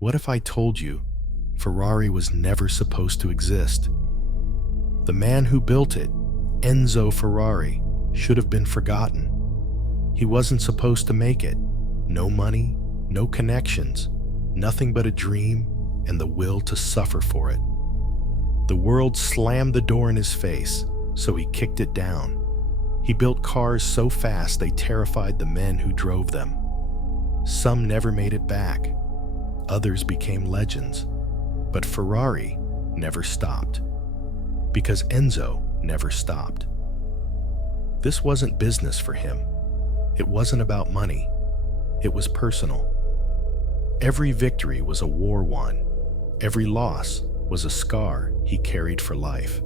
What if I told you Ferrari was never supposed to exist? The man who built it, Enzo Ferrari, should have been forgotten. He wasn't supposed to make it. No money, no connections, nothing but a dream and the will to suffer for it. The world slammed the door in his face, so he kicked it down. He built cars so fast they terrified the men who drove them. Some never made it back. Others became legends. But Ferrari never stopped. Because Enzo never stopped. This wasn't business for him. It wasn't about money. It was personal. Every victory was a war won. Every loss was a scar he carried for life.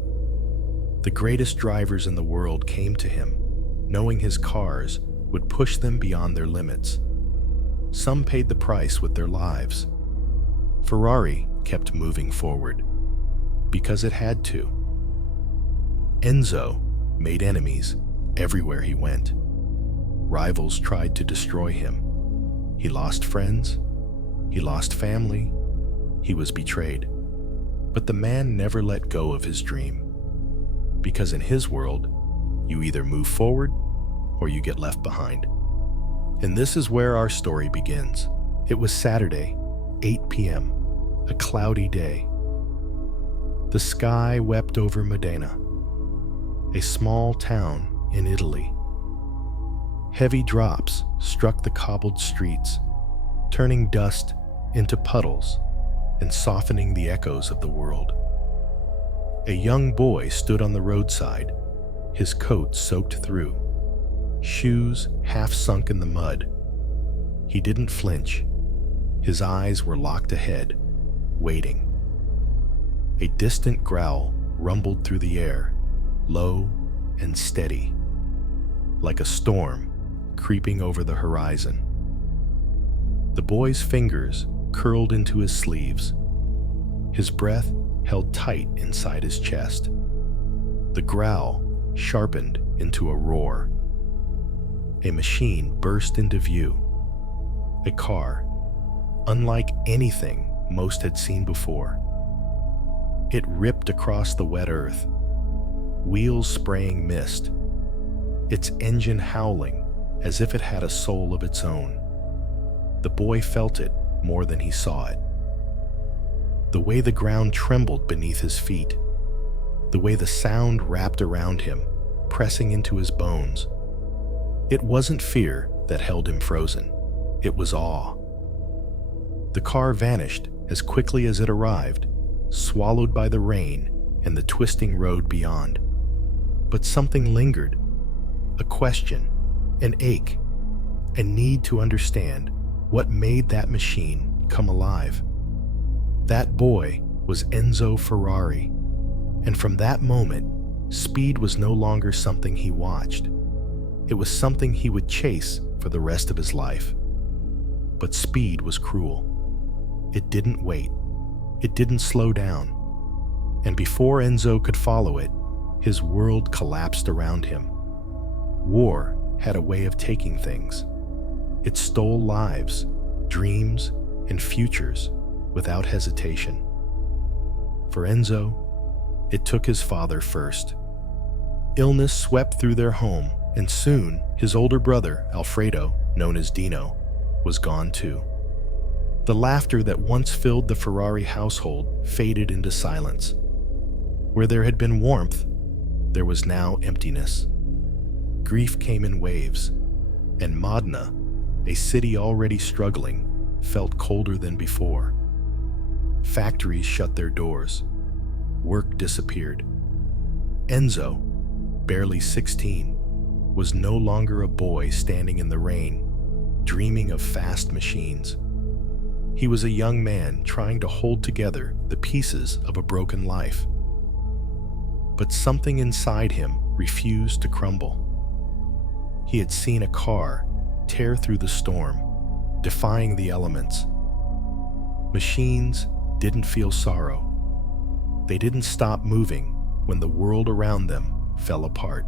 The greatest drivers in the world came to him, knowing his cars would push them beyond their limits. Some paid the price with their lives. Ferrari kept moving forward, because it had to. Enzo made enemies everywhere he went. Rivals tried to destroy him. He lost friends. He lost family. He was betrayed. But the man never let go of his dream. Because in his world, you either move forward or you get left behind. And this is where our story begins. It was Saturday, 8 p.m., a cloudy day. The sky wept over Modena, a small town in Italy. Heavy drops struck the cobbled streets, turning dust into puddles and softening the echoes of the world. A young boy stood on the roadside, his coat soaked through, shoes half sunk in the mud. He didn't flinch. His eyes were locked ahead, waiting. A distant growl rumbled through the air, low and steady, like a storm creeping over the horizon. The boy's fingers curled into his sleeves. His breath held tight inside his chest. The growl sharpened into a roar. A machine burst into view. A car, unlike anything most had seen before. It ripped across the wet earth, wheels spraying mist, its engine howling as if it had a soul of its own. The boy felt it more than he saw it. The way the ground trembled beneath his feet, the way the sound wrapped around him, pressing into his bones. It wasn't fear that held him frozen. It was awe. The car vanished as quickly as it arrived, swallowed by the rain and the twisting road beyond. But something lingered, a question, an ache, a need to understand what made that machine come alive. That boy was Enzo Ferrari, and from that moment, speed was no longer something he watched. It was something he would chase for the rest of his life. But speed was cruel. It didn't wait. It didn't slow down. And before Enzo could follow it, his world collapsed around him. War had a way of taking things. It stole lives, dreams, and futures without hesitation. For Enzo, it took his father first. Illness swept through their home, and soon his older brother, Alfredo, known as Dino, was gone too. The laughter that once filled the Ferrari household faded into silence. Where there had been warmth, there was now emptiness. Grief came in waves, and Modena, a city already struggling, felt colder than before. Factories shut their doors. Work disappeared. Enzo, barely 16, was no longer a boy standing in the rain, dreaming of fast machines. He was a young man trying to hold together the pieces of a broken life. But something inside him refused to crumble. He had seen a car tear through the storm, defying the elements. Machines didn't feel sorrow. They didn't stop moving when the world around them fell apart.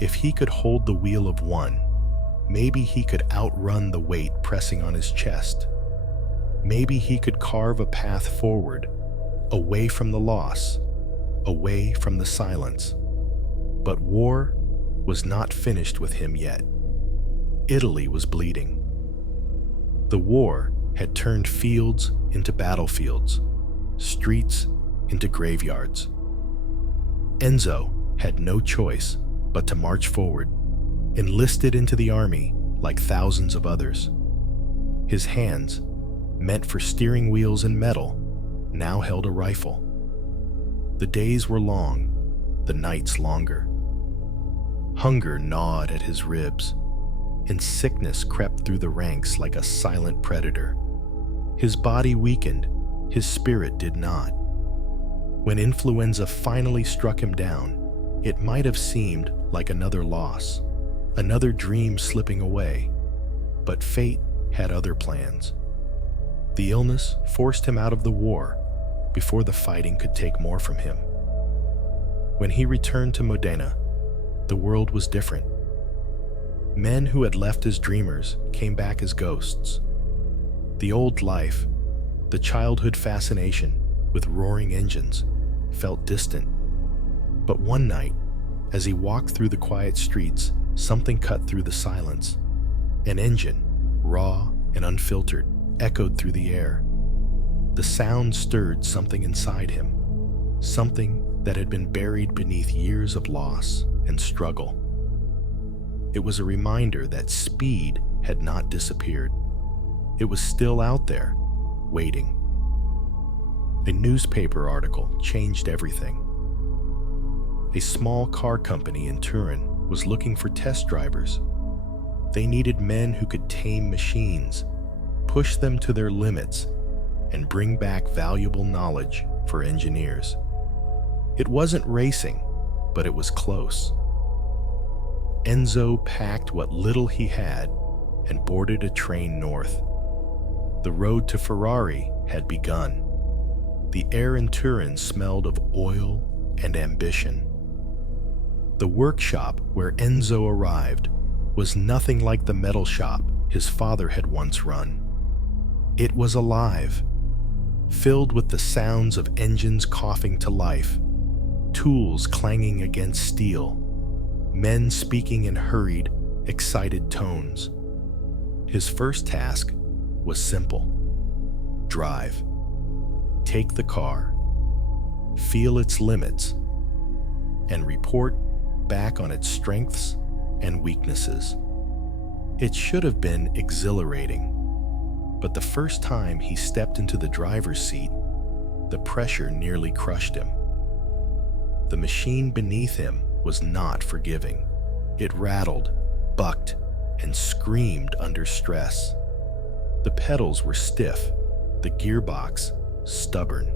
If he could hold the wheel of one, maybe he could outrun the weight pressing on his chest. Maybe he could carve a path forward, away from the loss, away from the silence. But war was not finished with him yet. Italy was bleeding. The war had turned fields into battlefields, streets into graveyards. Enzo had no choice but to march forward, enlisted into the army like thousands of others. His hands, meant for steering wheels and metal, now held a rifle. The days were long, the nights longer. Hunger gnawed at his ribs, and sickness crept through the ranks like a silent predator. His body weakened, his spirit did not. When influenza finally struck him down, it might have seemed like another loss, another dream slipping away. But fate had other plans. The illness forced him out of the war before the fighting could take more from him. When he returned to Modena, the world was different. Men who had left as dreamers came back as ghosts. The old life, the childhood fascination with roaring engines, felt distant. But one night, as he walked through the quiet streets, something cut through the silence. An engine, raw and unfiltered, echoed through the air. The sound stirred something inside him, something that had been buried beneath years of loss and struggle. It was a reminder that speed had not disappeared. It was still out there, waiting. A newspaper article changed everything. A small car company in Turin was looking for test drivers. They needed men who could tame machines, push them to their limits, and bring back valuable knowledge for engineers. It wasn't racing, but it was close. Enzo packed what little he had and boarded a train north. The road to Ferrari had begun. The air in Turin smelled of oil and ambition. The workshop where Enzo arrived was nothing like the metal shop his father had once run. It was alive, filled with the sounds of engines coughing to life, tools clanging against steel, men speaking in hurried, excited tones. His first task was simple: drive. Take the car, feel its limits, and report back on its strengths and weaknesses. It should have been exhilarating, but the first time he stepped into the driver's seat, the pressure nearly crushed him. The machine beneath him was not forgiving. It rattled, bucked, and screamed under stress. The pedals were stiff, the gearbox stubborn.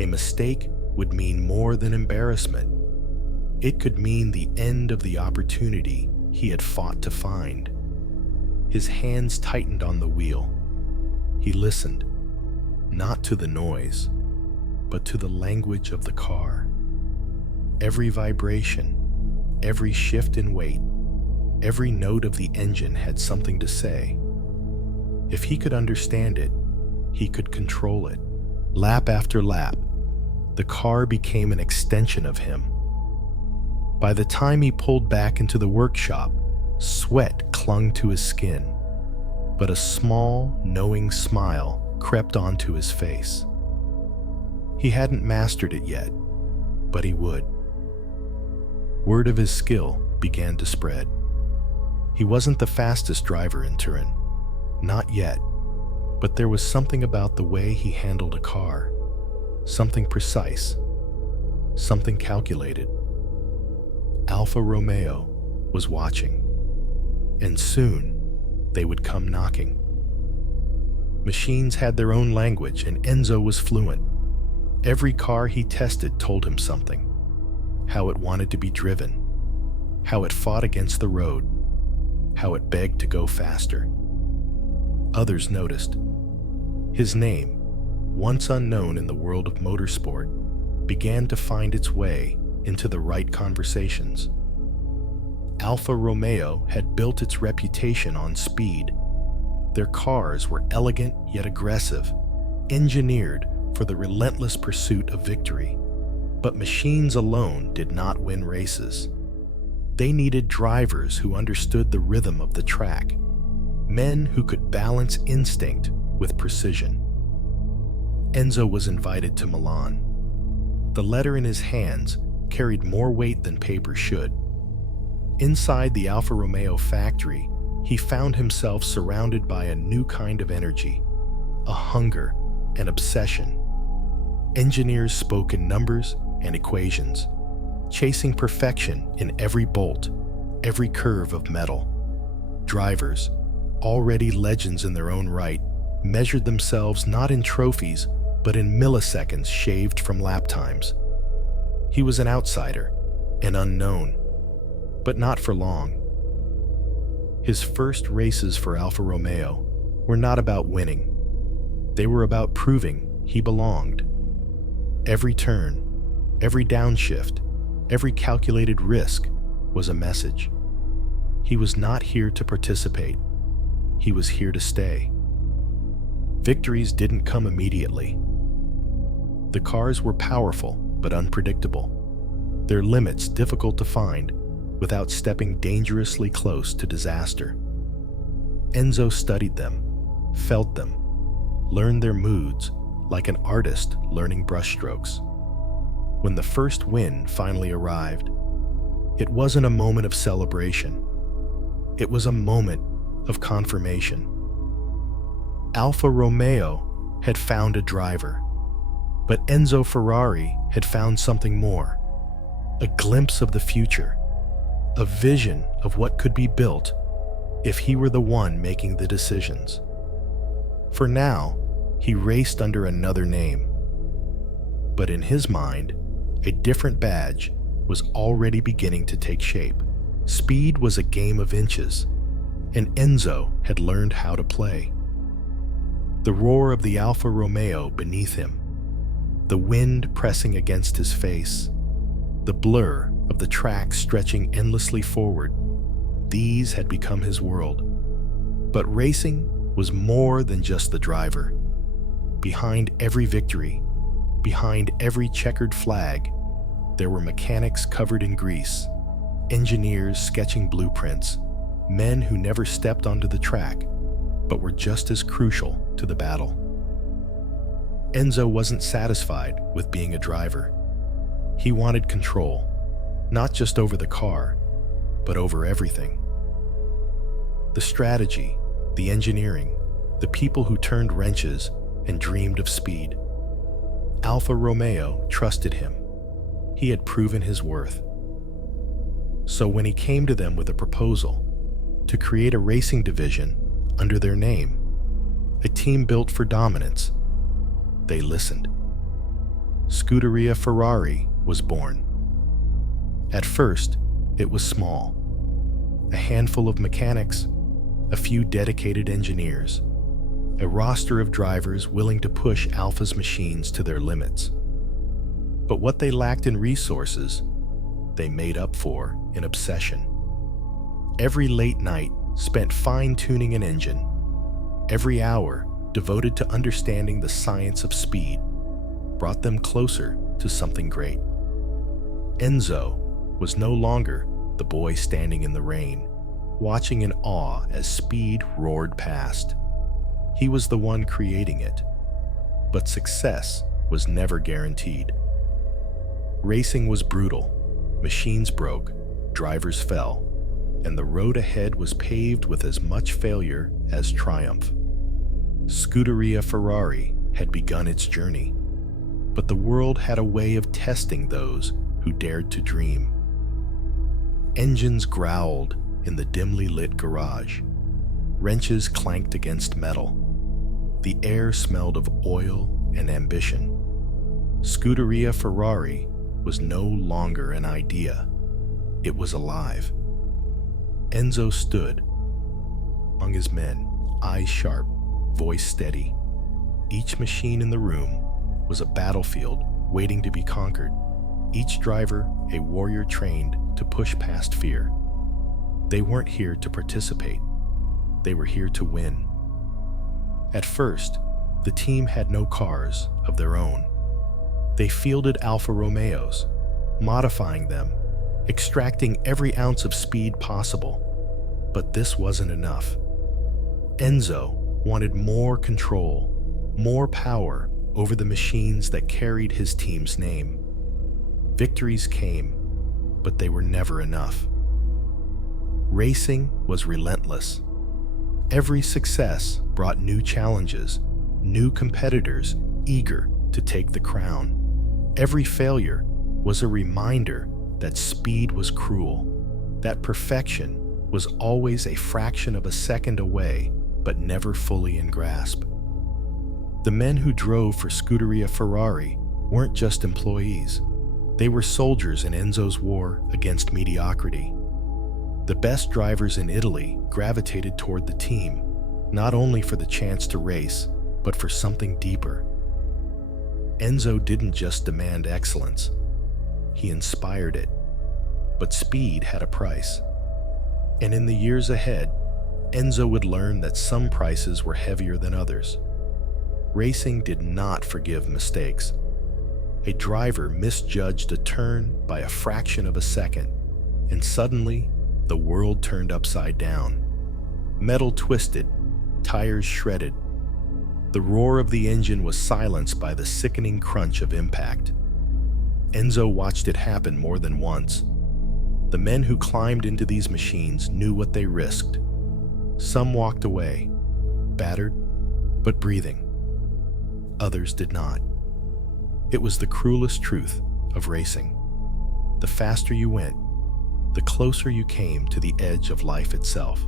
A mistake would mean more than embarrassment. It could mean the end of the opportunity he had fought to find. His hands tightened on the wheel. He listened, not to the noise, but to the language of the car. Every vibration, every shift in weight, every note of the engine had something to say. If he could understand it, he could control it. Lap after lap, the car became an extension of him. By the time he pulled back into the workshop, sweat clung to his skin, but a small, knowing smile crept onto his face. He hadn't mastered it yet, but he would. Word of his skill began to spread. He wasn't the fastest driver in Turin, not yet, but there was something about the way he handled a car, something precise, something calculated. Alfa Romeo was watching, and soon they would come knocking. Machines had their own language, and Enzo was fluent. Every car he tested told him something: how it wanted to be driven, how it fought against the road, how it begged to go faster. Others noticed. His name, once unknown in the world of motorsport, began to find its way into the right conversations. Alfa Romeo had built its reputation on speed. Their cars were elegant yet aggressive, engineered for the relentless pursuit of victory. But machines alone did not win races. They needed drivers who understood the rhythm of the track, men who could balance instinct with precision. Enzo was invited to Milan. The letter in his hands carried more weight than paper should. Inside the Alfa Romeo factory, he found himself surrounded by a new kind of energy, a hunger, an obsession. Engineers spoke in numbers and equations, chasing perfection in every bolt, every curve of metal. Drivers, already legends in their own right, measured themselves not in trophies, but in milliseconds shaved from lap times. He was an outsider, an unknown, but not for long. His first races for Alfa Romeo were not about winning. They were about proving he belonged. Every turn, every downshift, every calculated risk was a message. He was not here to participate. He was here to stay. Victories didn't come immediately. The cars were powerful but unpredictable, their limits difficult to find without stepping dangerously close to disaster. Enzo studied them, felt them, learned their moods like an artist learning brushstrokes. When the first win finally arrived, it wasn't a moment of celebration. It was a moment of confirmation. Alfa Romeo had found a driver, but Enzo Ferrari had found something more, a glimpse of the future, a vision of what could be built if he were the one making the decisions. For now, he raced under another name. But in his mind, a different badge was already beginning to take shape. Speed was a game of inches, and Enzo had learned how to play. The roar of the Alfa Romeo beneath him, the wind pressing against his face, the blur of the track stretching endlessly forward, these had become his world. But racing was more than just the driver. Behind every victory, behind every checkered flag, there were mechanics covered in grease, engineers sketching blueprints, men who never stepped onto the track, but were just as crucial to the battle. Enzo wasn't satisfied with being a driver. He wanted control, not just over the car, but over everything. The strategy, the engineering, the people who turned wrenches and dreamed of speed. Alfa Romeo trusted him. He had proven his worth. So when he came to them with a proposal to create a racing division under their name, a team built for dominance, they listened. Scuderia Ferrari was born. At first, it was small. A handful of mechanics, a few dedicated engineers, a roster of drivers willing to push Alfa's machines to their limits. But what they lacked in resources, they made up for in obsession. Every late night spent fine-tuning an engine, every hour devoted to understanding the science of speed, brought them closer to something great. Enzo was no longer the boy standing in the rain, watching in awe as speed roared past. He was the one creating it, but success was never guaranteed. Racing was brutal, machines broke, drivers fell, and the road ahead was paved with as much failure as triumph. Scuderia Ferrari had begun its journey, but the world had a way of testing those who dared to dream. Engines growled in the dimly lit garage. Wrenches clanked against metal. The air smelled of oil and ambition. Scuderia Ferrari was no longer an idea. It was alive. Enzo stood among his men, eyes sharp, voice steady. Each machine in the room was a battlefield waiting to be conquered. Each driver a warrior trained to push past fear. They weren't here to participate. They were here to win. At first, the team had no cars of their own. They fielded Alfa Romeos, modifying them, extracting every ounce of speed possible. But this wasn't enough. Enzo wanted more control, more power over the machines that carried his team's name. Victories came, but they were never enough. Racing was relentless. Every success brought new challenges, new competitors eager to take the crown. Every failure was a reminder that speed was cruel, that perfection was always a fraction of a second away, but never fully in grasp. The men who drove for Scuderia Ferrari weren't just employees. They were soldiers in Enzo's war against mediocrity. The best drivers in Italy gravitated toward the team, not only for the chance to race, but for something deeper. Enzo didn't just demand excellence. He inspired it. But speed had a price. And in the years ahead, Enzo would learn that some prices were heavier than others. Racing did not forgive mistakes. A driver misjudged a turn by a fraction of a second, and suddenly, the world turned upside down. Metal twisted, tires shredded. The roar of the engine was silenced by the sickening crunch of impact. Enzo watched it happen more than once. The men who climbed into these machines knew what they risked. Some walked away, battered, but breathing. Others did not. It was the cruelest truth of racing. The faster you went, the closer you came to the edge of life itself.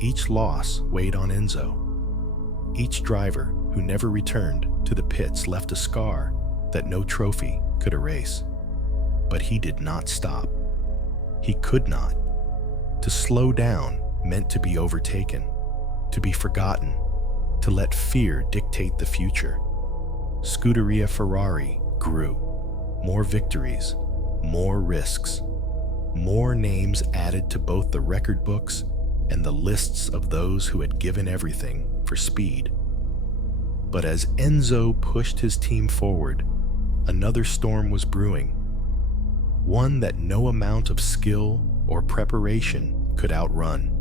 Each loss weighed on Enzo. Each driver who never returned to the pits left a scar that no trophy could erase. But he did not stop. He could not. To slow down meant to be overtaken, to be forgotten, to let fear dictate the future. Scuderia Ferrari grew. More victories, more risks, more names added to both the record books and the lists of those who had given everything for speed. But as Enzo pushed his team forward, another storm was brewing, one that no amount of skill or preparation could outrun.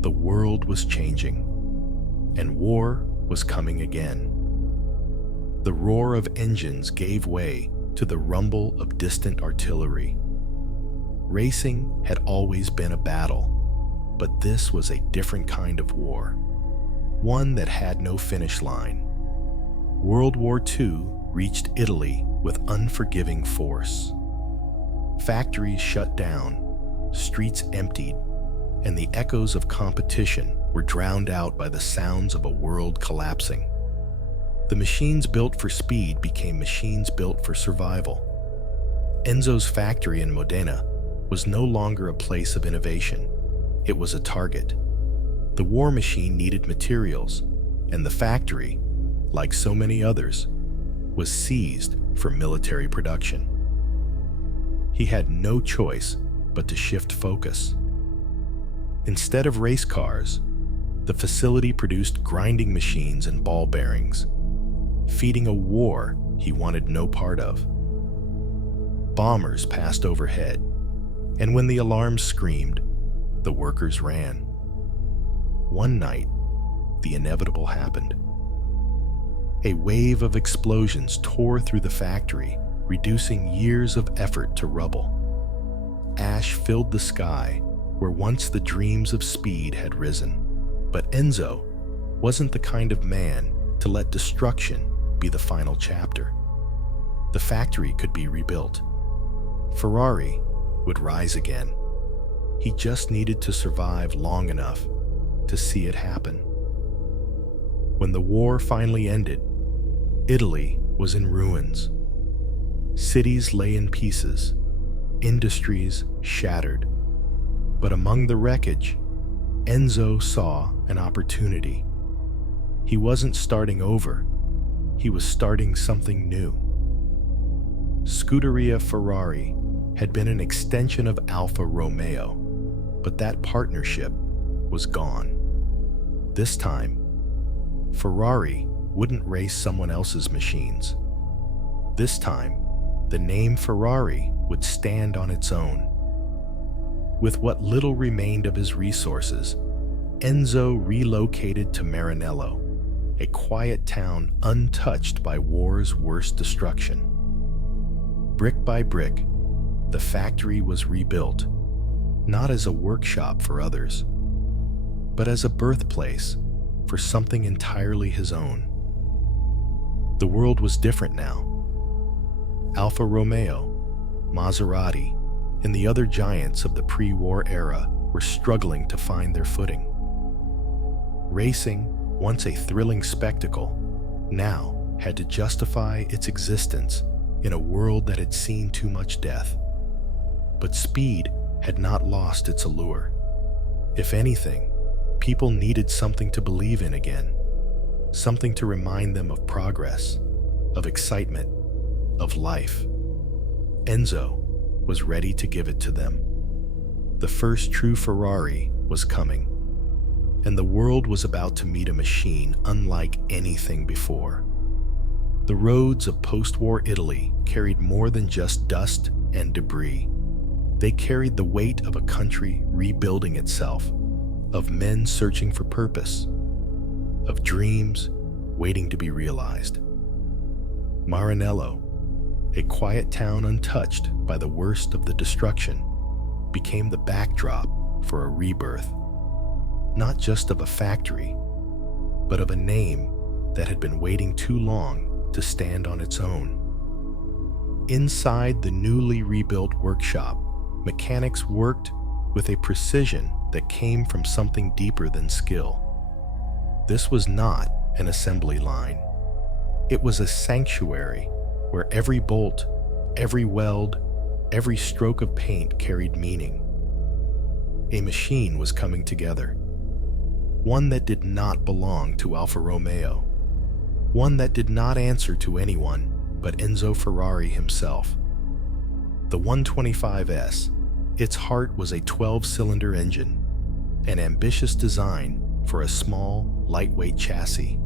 The world was changing, and war was coming again. The roar of engines gave way to the rumble of distant artillery. Racing had always been a battle, but this was a different kind of war, one that had no finish line. World War II reached Italy with unforgiving force. Factories shut down, streets emptied, and the echoes of competition were drowned out by the sounds of a world collapsing. The machines built for speed became machines built for survival. Enzo's factory in Modena was no longer a place of innovation. It was a target. The war machine needed materials, and the factory, like so many others, was seized for military production. He had no choice but to shift focus. Instead of race cars, the facility produced grinding machines and ball bearings, feeding a war he wanted no part of. Bombers passed overhead, and when the alarms screamed, the workers ran. One night, the inevitable happened. A wave of explosions tore through the factory, reducing years of effort to rubble. Ash filled the sky where once the dreams of speed had risen. But Enzo wasn't the kind of man to let destruction be the final chapter. The factory could be rebuilt. Ferrari would rise again. He just needed to survive long enough to see it happen. When the war finally ended, Italy was in ruins. Cities lay in pieces, industries shattered. But among the wreckage, Enzo saw an opportunity. He wasn't starting over, he was starting something new. Scuderia Ferrari had been an extension of Alfa Romeo, but that partnership was gone. This time, Ferrari wouldn't race someone else's machines. This time, the name Ferrari would stand on its own. With what little remained of his resources, Enzo relocated to Maranello, a quiet town untouched by war's worst destruction. Brick by brick, the factory was rebuilt, not as a workshop for others, but as a birthplace for something entirely his own. The world was different now. Alfa Romeo, Maserati, and the other giants of the pre-war era were struggling to find their footing. Racing, once a thrilling spectacle, now had to justify its existence in a world that had seen too much death. But speed had not lost its allure. If anything, people needed something to believe in again, something to remind them of progress, of excitement, of life. Enzo was ready to give it to them. The first true Ferrari was coming, and the world was about to meet a machine unlike anything before. The roads of post-war Italy carried more than just dust and debris. They carried the weight of a country rebuilding itself, of men searching for purpose, of dreams waiting to be realized. Maranello, a quiet town untouched by the worst of the destruction, became the backdrop for a rebirth, not just of a factory, but of a name that had been waiting too long to stand on its own. Inside the newly rebuilt workshop, mechanics worked with a precision that came from something deeper than skill. This was not an assembly line. It was a sanctuary where every bolt, every weld, every stroke of paint carried meaning. A machine was coming together. One that did not belong to Alfa Romeo. One that did not answer to anyone but Enzo Ferrari himself. The 125S, its heart was a 12-cylinder engine, an ambitious design for a small, lightweight chassis.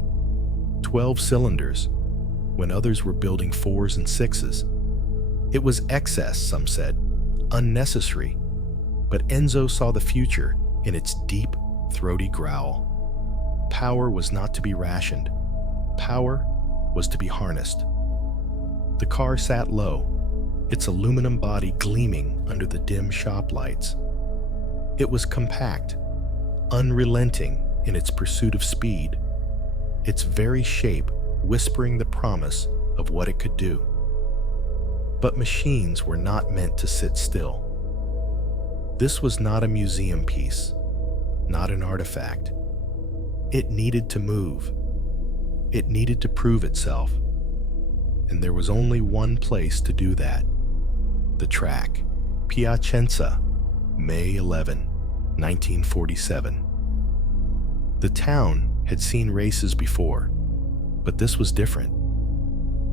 12 cylinders, when others were building 4s and 6s. It was excess, some said, unnecessary, but Enzo saw the future in its deep, throaty growl. Power was not to be rationed. Power was to be harnessed. The car sat low, its aluminum body gleaming under the dim shop lights. It was compact, unrelenting in its pursuit of speed, its very shape whispering the promise of what it could do. But machines were not meant to sit still. This was not a museum piece, not an artifact. It needed to move. It needed to prove itself. And there was only one place to do that. The track. Piacenza, May 11, 1947. The town had seen races before, but this was different.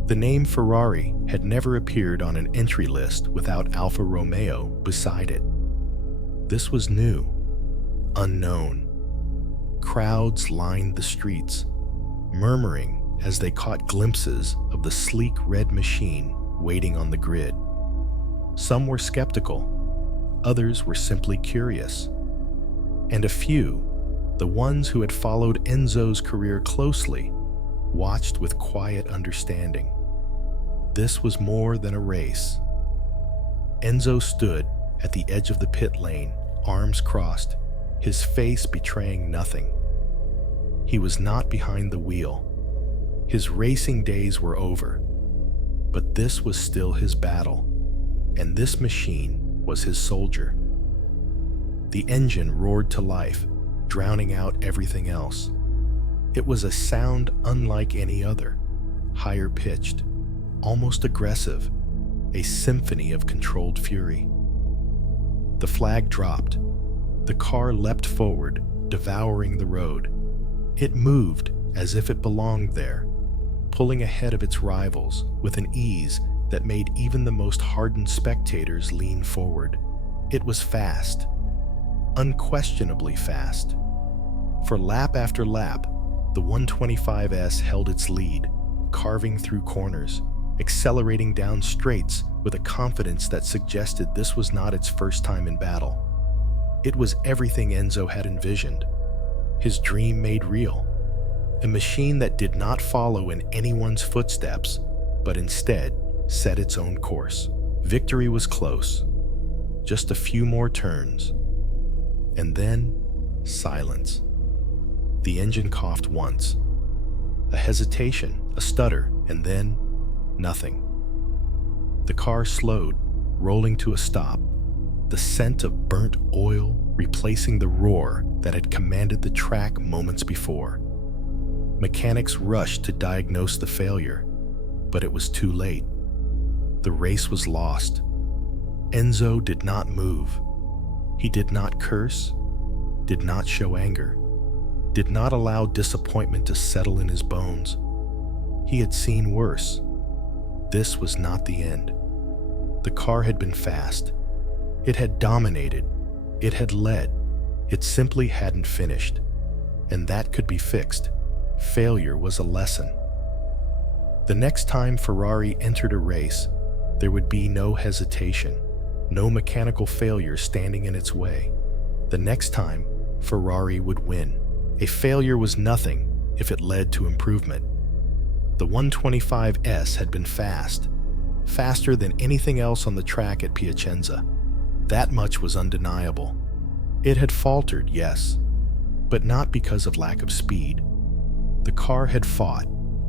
The name Ferrari had never appeared on an entry list without Alfa Romeo beside it. This was new, unknown. Crowds lined the streets, murmuring as they caught glimpses of the sleek red machine waiting on the grid. Some were skeptical, others were simply curious. And a few, the ones who had followed Enzo's career closely, watched with quiet understanding. This was more than a race. Enzo stood at the edge of the pit lane, arms crossed, his face betraying nothing. He was not behind the wheel. His racing days were over, but this was still his battle, and this machine was his soldier. The engine roared to life, drowning out everything else. It was a sound unlike any other, higher pitched, almost aggressive, a symphony of controlled fury. The flag dropped. The car leapt forward, devouring the road. It moved as if it belonged there, pulling ahead of its rivals with an ease that made even the most hardened spectators lean forward. It was fast, unquestionably fast. For lap after lap, The 125S held its lead, carving through corners, accelerating down straights with a confidence that suggested this was not its first time in battle. It was everything Enzo had envisioned, his dream made real. A machine that did not follow in anyone's footsteps, but instead set its own course. Victory was close. Just a few more turns. And then, silence. The engine coughed once. A hesitation, a stutter, and then nothing. The car slowed, rolling to a stop, the scent of burnt oil replacing the roar that had commanded the track moments before. Mechanics rushed to diagnose the failure, but it was too late. The race was lost. Enzo did not move. He did not curse, did not show anger, did not allow disappointment to settle in his bones. He had seen worse. This was not the end. The car had been fast. It had dominated. It had led. It simply hadn't finished. And that could be fixed. Failure was a lesson. The next time Ferrari entered a race, there would be no hesitation, no mechanical failure standing in its way. The next time, Ferrari would win. A failure was nothing if it led to improvement. The 125S had been fast, faster than anything else on the track at Piacenza. That much was undeniable. It had faltered, yes, but not because of lack of speed. The car had fought,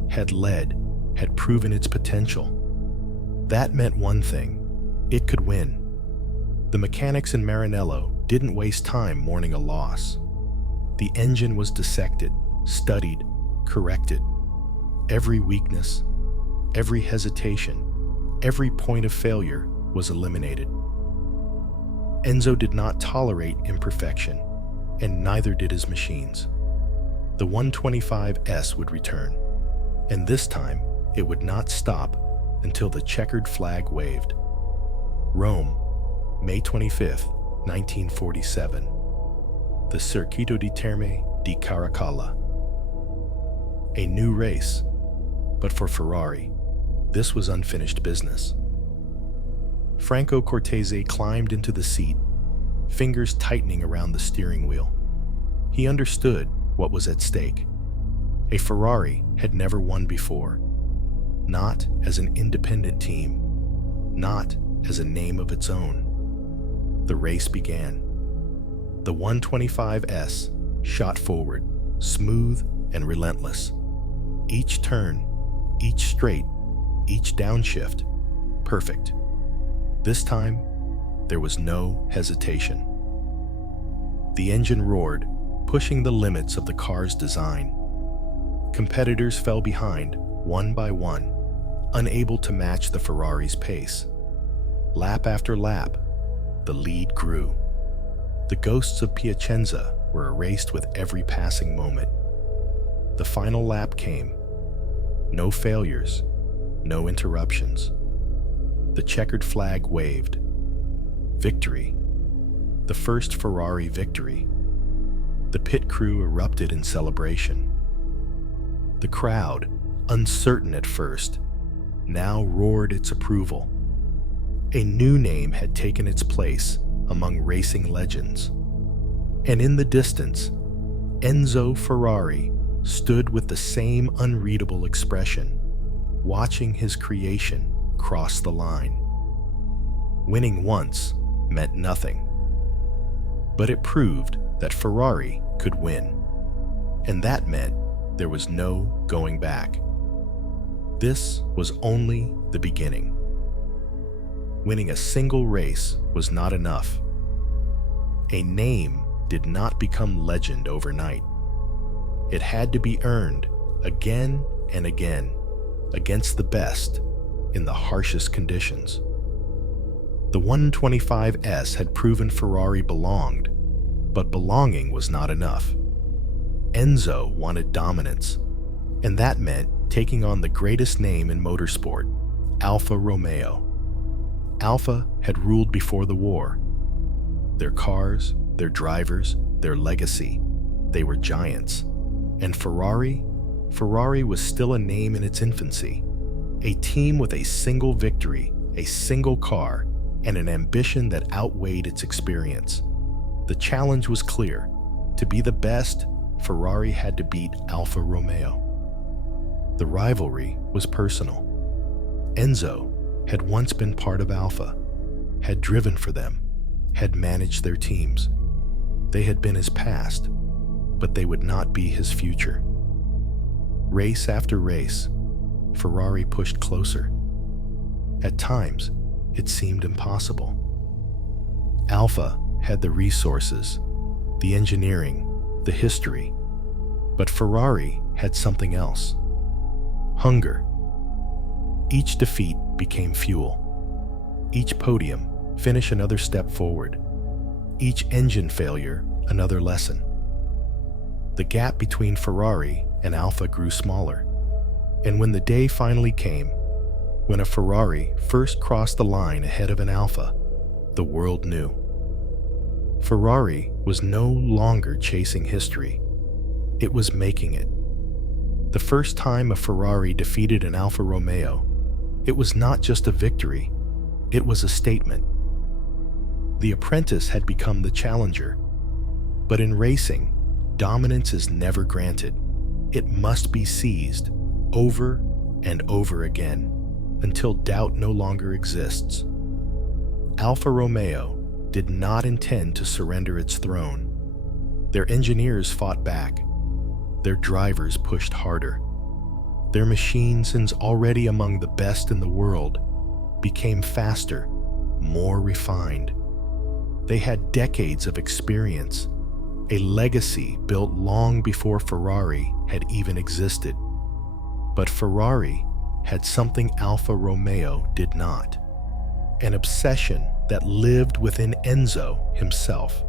had led, had proven its potential. That meant one thing: it could win. The mechanics in Maranello didn't waste time mourning a loss. The engine was dissected, studied, corrected. Every weakness, every hesitation, every point of failure was eliminated. Enzo did not tolerate imperfection, and neither did his machines. The 125S would return, and this time it would not stop until the checkered flag waved. Rome, May 25, 1947. The Circuito di Terme di Caracalla. A new race, but for Ferrari, this was unfinished business. Franco Cortese climbed into the seat, fingers tightening around the steering wheel. He understood what was at stake. A Ferrari had never won before, not as an independent team, not as a name of its own. The race began. The 125S shot forward, smooth and relentless. Each turn, each straight, each downshift, perfect. This time, there was no hesitation. The engine roared, pushing the limits of the car's design. Competitors fell behind, one by one, unable to match the Ferrari's pace. Lap after lap, the lead grew. The ghosts of Piacenza were erased with every passing moment. The final lap came. No failures, no interruptions. The checkered flag waved. Victory. The first Ferrari victory. The pit crew erupted in celebration. The crowd, uncertain at first, now roared its approval. A new name had taken its place among racing legends. And in the distance, Enzo Ferrari stood with the same unreadable expression, watching his creation cross the line. Winning once meant nothing, but it proved that Ferrari could win, and that meant there was no going back. This was only the beginning. Winning a single race was not enough. A name did not become legend overnight. It had to be earned again and again against the best in the harshest conditions. The 125S had proven Ferrari belonged, but belonging was not enough. Enzo wanted dominance, and that meant taking on the greatest name in motorsport, Alfa Romeo. Alfa had ruled before the war. Their cars, their drivers, their legacy, they were giants. And Ferrari was still a name in its infancy. A team with a single victory, a single car, and an ambition that outweighed its experience. The challenge was clear. To be the best, Ferrari had to beat Alfa Romeo. The rivalry was personal. Enzo had once been part of Alfa, had driven for them, had managed their teams. They had been his past, but they would not be his future. Race after race, Ferrari pushed closer. At times, it seemed impossible. Alfa had the resources, the engineering, the history, but Ferrari had something else: hunger. Each defeat became fuel. Each podium, finish another step forward. Each engine failure, another lesson. The gap between Ferrari and Alfa grew smaller, and when the day finally came, when a Ferrari first crossed the line ahead of an Alfa, the world knew. Ferrari was no longer chasing history. It was making it. The first time a Ferrari defeated an Alfa Romeo, it was not just a victory, it was a statement. The apprentice had become the challenger. But in racing, dominance is never granted. It must be seized over and over again until doubt no longer exists. Alfa Romeo did not intend to surrender its throne. Their engineers fought back. Their drivers pushed harder. Their machine, since already among the best in the world, became faster, more refined. They had decades of experience, a legacy built long before Ferrari had even existed. But Ferrari had something Alfa Romeo did not: an obsession that lived within Enzo himself.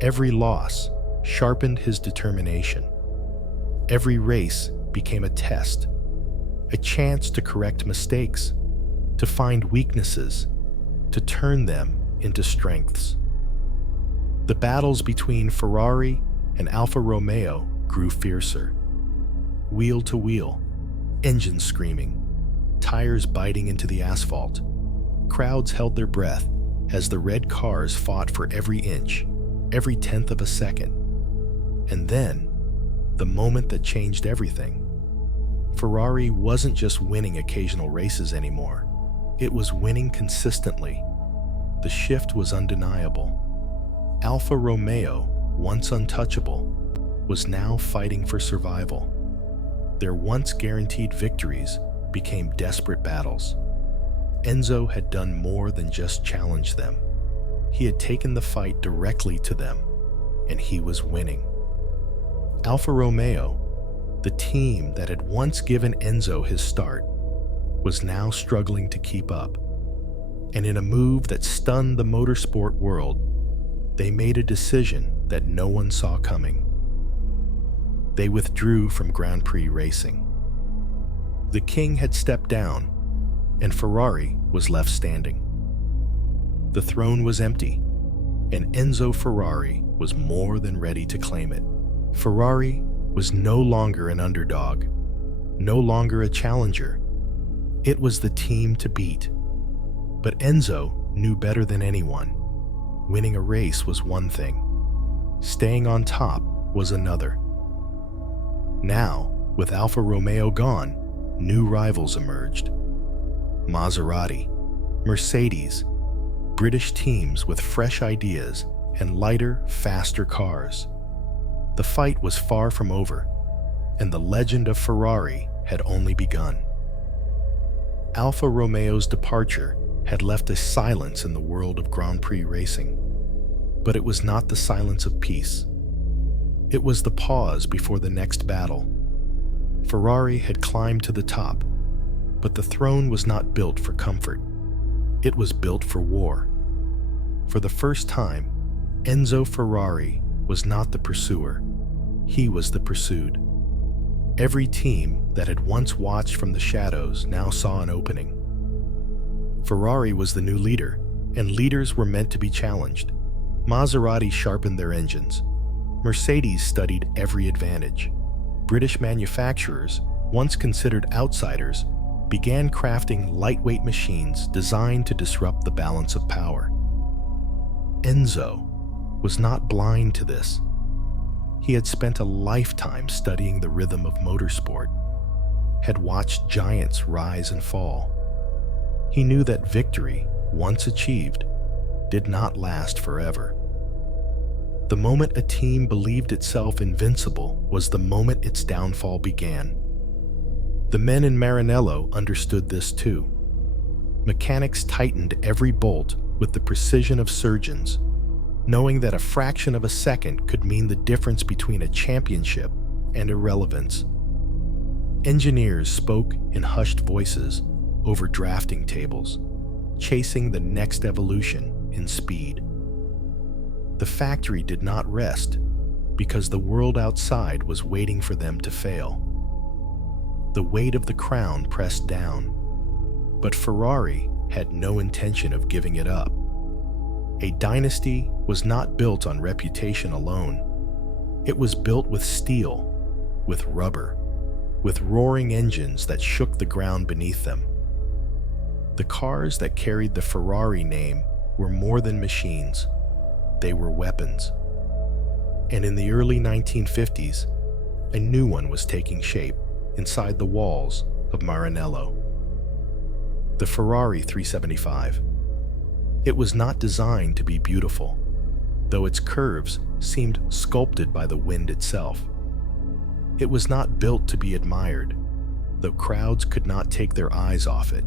Every loss sharpened his determination. Every race became a test, a chance to correct mistakes, to find weaknesses, to turn them into strengths. The battles between Ferrari and Alfa Romeo grew fiercer. Wheel to wheel, engines screaming, tires biting into the asphalt. Crowds held their breath as the red cars fought for every inch, every tenth of a second. And then, the moment that changed everything. Ferrari wasn't just winning occasional races anymore. It was winning consistently. The shift was undeniable. Alfa Romeo, once untouchable, was now fighting for survival. Their once guaranteed victories became desperate battles. Enzo had done more than just challenge them. He had taken the fight directly to them, and he was winning. Alfa Romeo, the team that had once given Enzo his start, was now struggling to keep up. And in a move that stunned the motorsport world, they made a decision that no one saw coming. They withdrew from Grand Prix racing. The king had stepped down, and Ferrari was left standing. The throne was empty, and Enzo Ferrari was more than ready to claim it. Ferrari was no longer an underdog, no longer a challenger. It was the team to beat. But Enzo knew better than anyone. Winning a race was one thing. Staying on top was another. Now, with Alfa Romeo gone, new rivals emerged. Maserati, Mercedes, British teams with fresh ideas and lighter, faster cars. The fight was far from over, and the legend of Ferrari had only begun. Alfa Romeo's departure had left a silence in the world of Grand Prix racing, but it was not the silence of peace. It was the pause before the next battle. Ferrari had climbed to the top, but the throne was not built for comfort. It was built for war. For the first time, Enzo Ferrari was not the pursuer. He was the pursued. Every team that had once watched from the shadows now saw an opening. Ferrari was the new leader, and leaders were meant to be challenged. Maserati sharpened their engines. Mercedes studied every advantage. British manufacturers, once considered outsiders, began crafting lightweight machines designed to disrupt the balance of power. Enzo was not blind to this. He had spent a lifetime studying the rhythm of motorsport, had watched giants rise and fall. He knew that victory, once achieved, did not last forever. The moment a team believed itself invincible was the moment its downfall began. The men in Maranello understood this too. Mechanics tightened every bolt with the precision of surgeons, knowing that a fraction of a second could mean the difference between a championship and irrelevance. Engineers spoke in hushed voices over drafting tables, chasing the next evolution in speed. The factory did not rest because the world outside was waiting for them to fail. The weight of the crown pressed down, but Ferrari had no intention of giving it up. A dynasty was not built on reputation alone. It was built with steel, with rubber, with roaring engines that shook the ground beneath them. The cars that carried the Ferrari name were more than machines. They were weapons. And in the early 1950s, a new one was taking shape inside the walls of Maranello. The Ferrari 375. It was not designed to be beautiful, though its curves seemed sculpted by the wind itself. It was not built to be admired, though crowds could not take their eyes off it.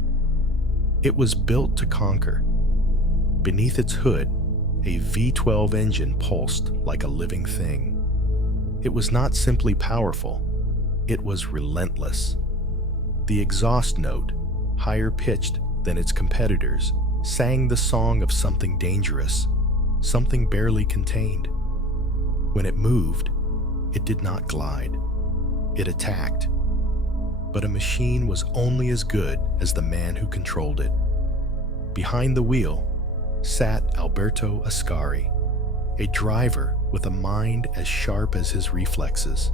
It was built to conquer. Beneath its hood, a V12 engine pulsed like a living thing. It was not simply powerful, it was relentless. The exhaust note, higher pitched than its competitors, sang the song of something dangerous, something barely contained. When it moved, it did not glide. It attacked. But a machine was only as good as the man who controlled it. Behind the wheel sat Alberto Ascari, a driver with a mind as sharp as his reflexes.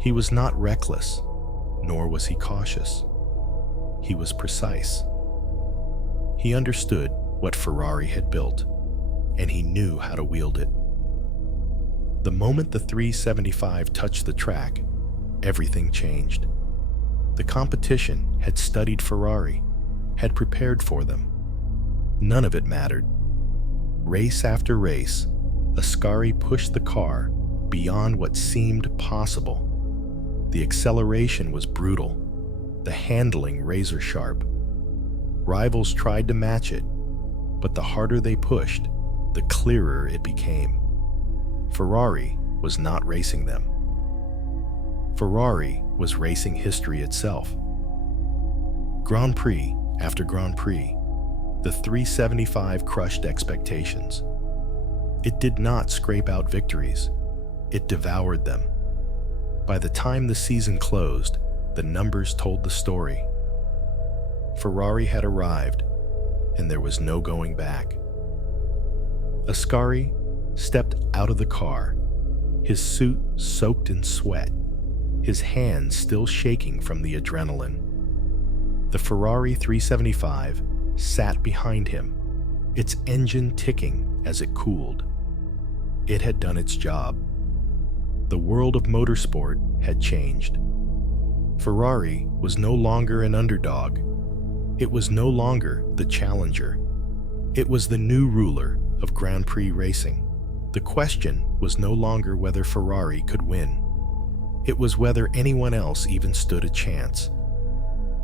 He was not reckless, nor was he cautious. He was precise. He understood what Ferrari had built, and he knew how to wield it. The moment the 375 touched the track, everything changed. The competition had studied Ferrari, had prepared for them. None of it mattered. Race after race, Ascari pushed the car beyond what seemed possible. The acceleration was brutal, the handling razor sharp. Rivals tried to match it, but the harder they pushed, the clearer it became. Ferrari was not racing them. Ferrari was racing history itself. Grand Prix after Grand Prix, the 375 crushed expectations. It did not scrape out victories, it devoured them. By the time the season closed, the numbers told the story. Ferrari had arrived, and there was no going back. Ascari stepped out of the car, his suit soaked in sweat, his hands still shaking from the adrenaline. The Ferrari 375 sat behind him, its engine ticking as it cooled. It had done its job. The world of motorsport had changed. Ferrari was no longer an underdog. It was no longer the challenger. It was the new ruler of Grand Prix racing. The question was no longer whether Ferrari could win. It was whether anyone else even stood a chance.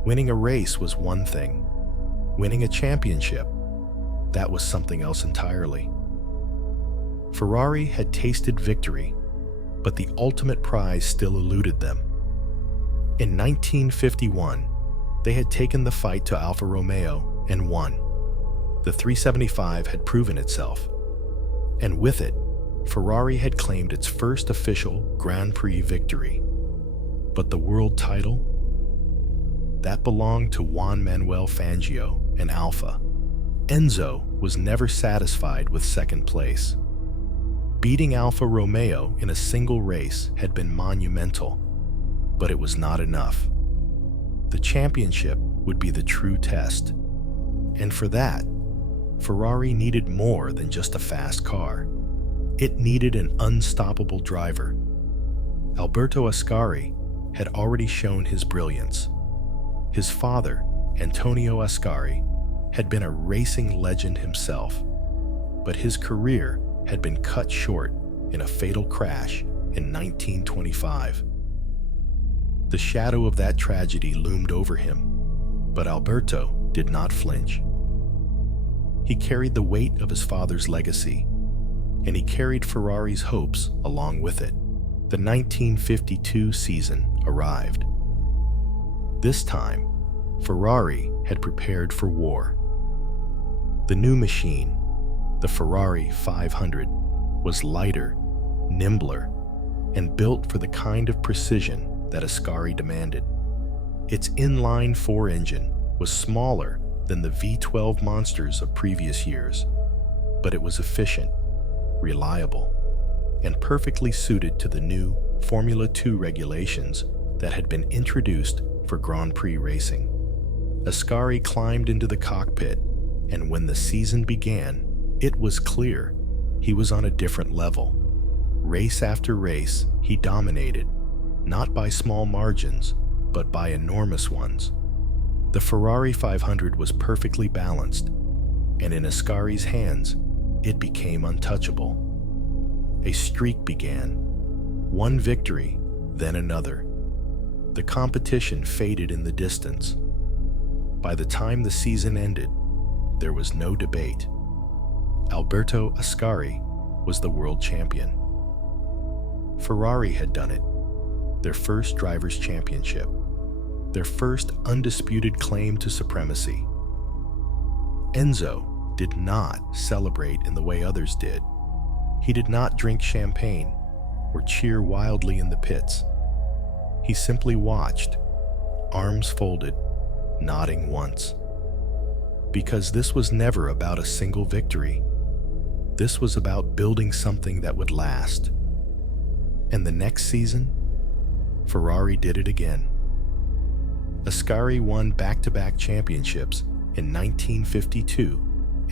Winning a race was one thing. Winning a championship, that was something else entirely. Ferrari had tasted victory, but the ultimate prize still eluded them. In 1951, they had taken the fight to Alfa Romeo and won. The 375 had proven itself, and with it, Ferrari had claimed its first official Grand Prix victory. But the world title? That belonged to Juan Manuel Fangio and ALFA. Enzo was never satisfied with second place. Beating Alfa Romeo in a single race had been monumental, but it was not enough. The championship would be the true test, and for that, Ferrari needed more than just a fast car. It needed an unstoppable driver. Alberto Ascari had already shown his brilliance. His father, Antonio Ascari, had been a racing legend himself, but his career had been cut short in a fatal crash in 1925. The shadow of that tragedy loomed over him, but Alberto did not flinch. He carried the weight of his father's legacy, and he carried Ferrari's hopes along with it. The 1952 season arrived. This time, Ferrari had prepared for war. The new machine, the Ferrari 500, was lighter, nimbler, and built for the kind of precision that Ascari demanded. Its inline four engine was smaller than the V12 monsters of previous years, but it was efficient, reliable, and perfectly suited to the new Formula 2 regulations that had been introduced for Grand Prix racing. Ascari climbed into the cockpit, and when the season began, it was clear he was on a different level. Race after race, he dominated, not by small margins, but by enormous ones. The Ferrari 500 was perfectly balanced, and in Ascari's hands, it became untouchable. A streak began. One victory, then another. The competition faded in the distance. By the time the season ended, there was no debate. Alberto Ascari was the world champion. Ferrari had done it. Their first drivers' championship. Their first undisputed claim to supremacy. Enzo did not celebrate in the way others did. He did not drink champagne or cheer wildly in the pits. He simply watched, arms folded, nodding once. Because this was never about a single victory. This was about building something that would last. And the next season, Ferrari did it again. Ascari won back-to-back championships in 1952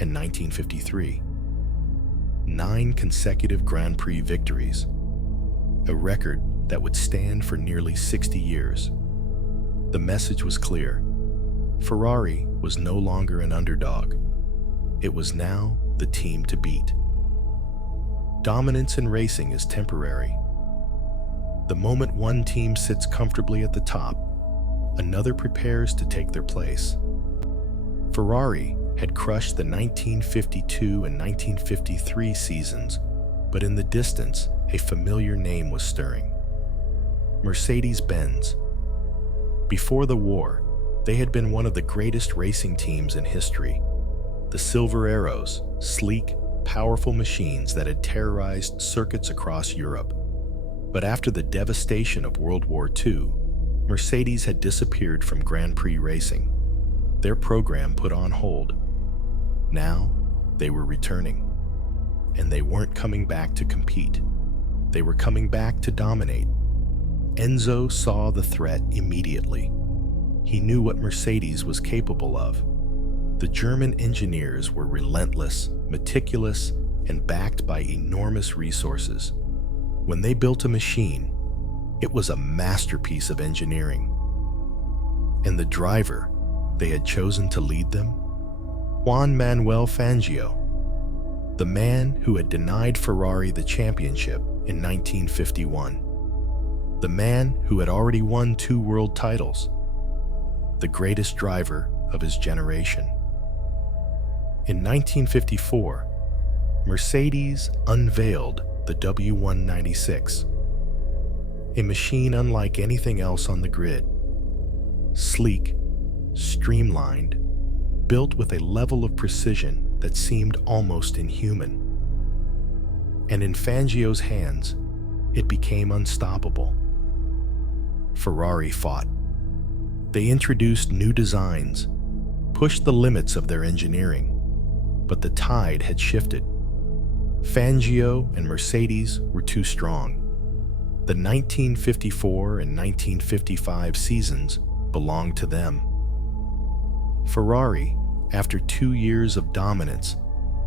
and 1953. 9 consecutive Grand Prix victories, a record that would stand for nearly 60 years. The message was clear. Ferrari was no longer an underdog. It was now the team to beat. Dominance in racing is temporary. The moment one team sits comfortably at the top, another prepares to take their place. Ferrari had crushed the 1952 and 1953 seasons, but in the distance, a familiar name was stirring. Mercedes-Benz. Before the war, they had been one of the greatest racing teams in history. The Silver Arrows, sleek, powerful machines that had terrorized circuits across Europe. But after the devastation of World War II, Mercedes had disappeared from Grand Prix racing. Their program put on hold. Now, they were returning. And they weren't coming back to compete. They were coming back to dominate. Enzo saw the threat immediately. He knew what Mercedes was capable of. The German engineers were relentless, meticulous, and backed by enormous resources. When they built a machine, it was a masterpiece of engineering. And the driver they had chosen to lead them? Juan Manuel Fangio, the man who had denied Ferrari the championship in 1951. The man who had already won 2 world titles. The greatest driver of his generation. In 1954, Mercedes unveiled the W196, a machine unlike anything else on the grid. Sleek, streamlined, built with a level of precision that seemed almost inhuman. And in Fangio's hands, it became unstoppable. Ferrari fought. They introduced new designs, pushed the limits of their engineering, but the tide had shifted. Fangio and Mercedes were too strong. The 1954 and 1955 seasons belonged to them. Ferrari, after 2 years of dominance,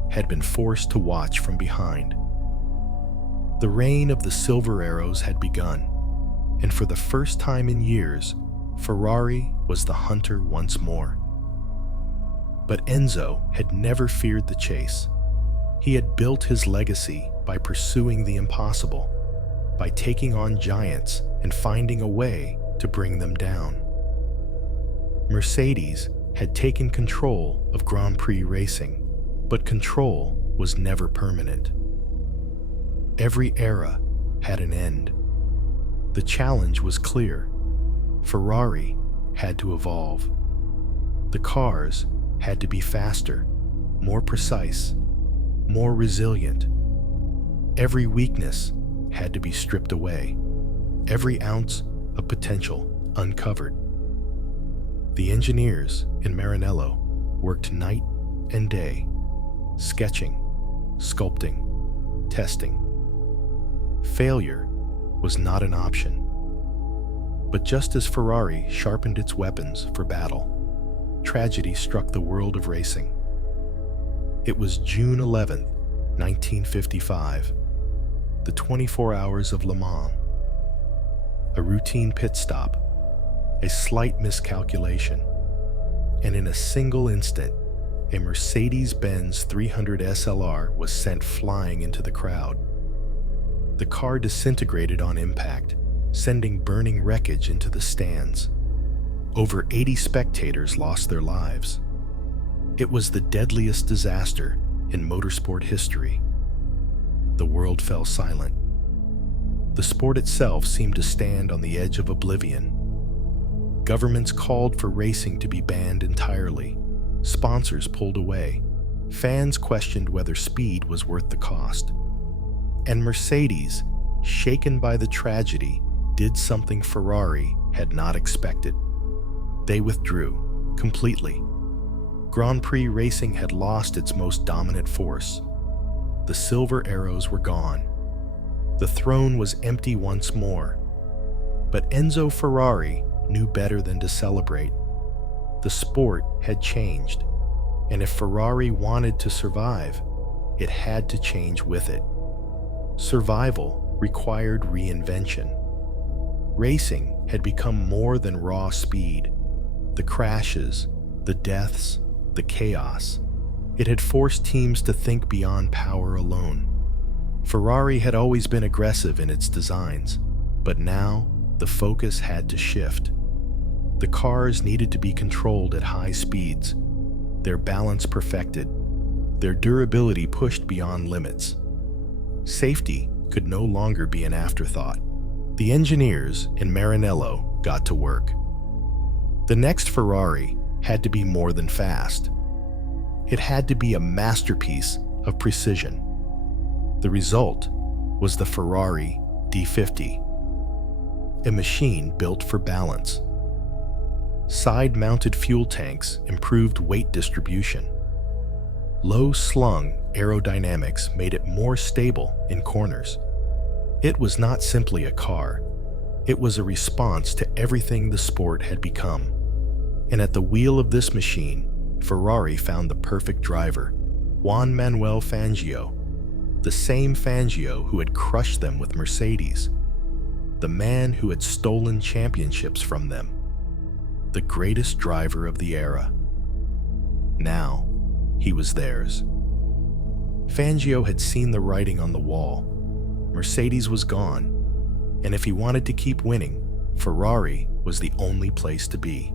had been forced to watch from behind. The reign of the Silver Arrows had begun, and for the first time in years, Ferrari was the hunter once more. But Enzo had never feared the chase. He had built his legacy by pursuing the impossible, by taking on giants and finding a way to bring them down. Mercedes had taken control of Grand Prix racing, but control was never permanent. Every era had an end. The challenge was clear. Ferrari had to evolve. The cars had to be faster, more precise, more resilient. Every weakness had to be stripped away, every ounce of potential uncovered. The engineers in Maranello worked night and day, sketching, sculpting, testing. Failure was not an option. But just as Ferrari sharpened its weapons for battle, tragedy struck the world of racing. It was June 11, 1955, the 24 hours of Le Mans. A routine pit stop, a slight miscalculation, and in a single instant, a Mercedes-Benz 300 SLR was sent flying into the crowd. The car disintegrated on impact, sending burning wreckage into the stands. Over 80 spectators lost their lives. It was the deadliest disaster in motorsport history. The world fell silent. The sport itself seemed to stand on the edge of oblivion. Governments called for racing to be banned entirely. Sponsors pulled away. Fans questioned whether speed was worth the cost. And Mercedes, shaken by the tragedy, did something Ferrari had not expected. They withdrew, completely. Grand Prix racing had lost its most dominant force. The Silver Arrows were gone. The throne was empty once more. But Enzo Ferrari knew better than to celebrate. The sport had changed, and if Ferrari wanted to survive, it had to change with it. Survival required reinvention. Racing had become more than raw speed. The crashes, the deaths, the chaos. It had forced teams to think beyond power alone. Ferrari had always been aggressive in its designs, but now the focus had to shift. The cars needed to be controlled at high speeds, their balance perfected, their durability pushed beyond limits. Safety could no longer be an afterthought. The engineers in Maranello got to work. The next Ferrari had to be more than fast. It had to be a masterpiece of precision. The result was the Ferrari D50, a machine built for balance. Side-mounted fuel tanks improved weight distribution. Low-slung aerodynamics made it more stable in corners. It was not simply a car. It was a response to everything the sport had become. And at the wheel of this machine, Ferrari found the perfect driver, Juan Manuel Fangio, the same Fangio who had crushed them with Mercedes, the man who had stolen championships from them, the greatest driver of the era. Now, he was theirs. Fangio had seen the writing on the wall. Mercedes was gone, and if he wanted to keep winning, Ferrari was the only place to be.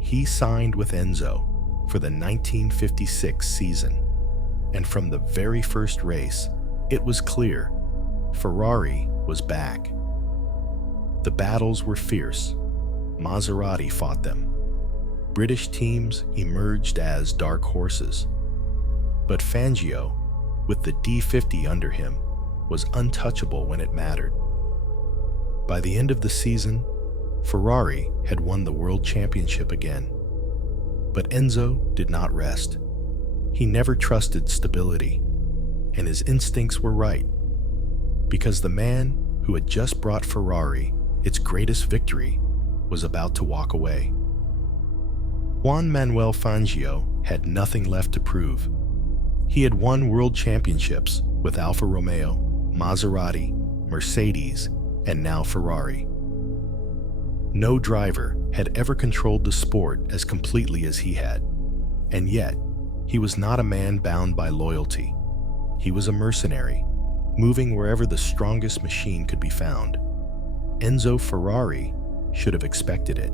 He signed with Enzo for the 1956 season, and from the very first race, it was clear Ferrari was back. The battles were fierce. Maserati fought them. British teams emerged as dark horses. But Fangio, with the D50 under him, was untouchable when it mattered. By the end of the season, Ferrari had won the World Championship again. But Enzo did not rest. He never trusted stability. and his instincts were right, because the man who had just brought Ferrari its greatest victory was about to walk away. Juan Manuel Fangio had nothing left to prove. He had won world championships with Alfa Romeo, Maserati, Mercedes, and now Ferrari. No driver had ever controlled the sport as completely as he had, and yet he was not a man bound by loyalty. He was a mercenary, moving wherever the strongest machine could be found. Enzo Ferrari should have expected it.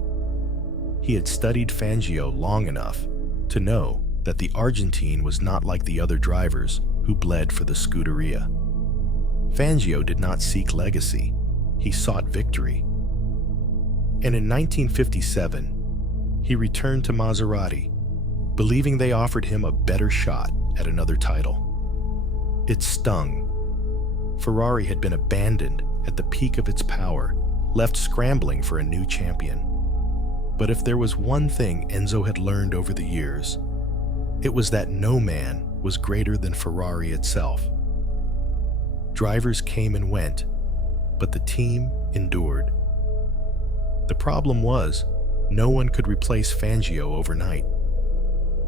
He had studied Fangio long enough to know that the Argentine was not like the other drivers who bled for the Scuderia. Fangio did not seek legacy, he sought victory. And in 1957, he returned to Maserati, believing they offered him a better shot at another title. It stung. Ferrari had been abandoned at the peak of its power, left scrambling for a new champion. But if there was one thing Enzo had learned over the years, it was that no man was greater than Ferrari itself. Drivers came and went, but the team endured. The problem was, no one could replace Fangio overnight.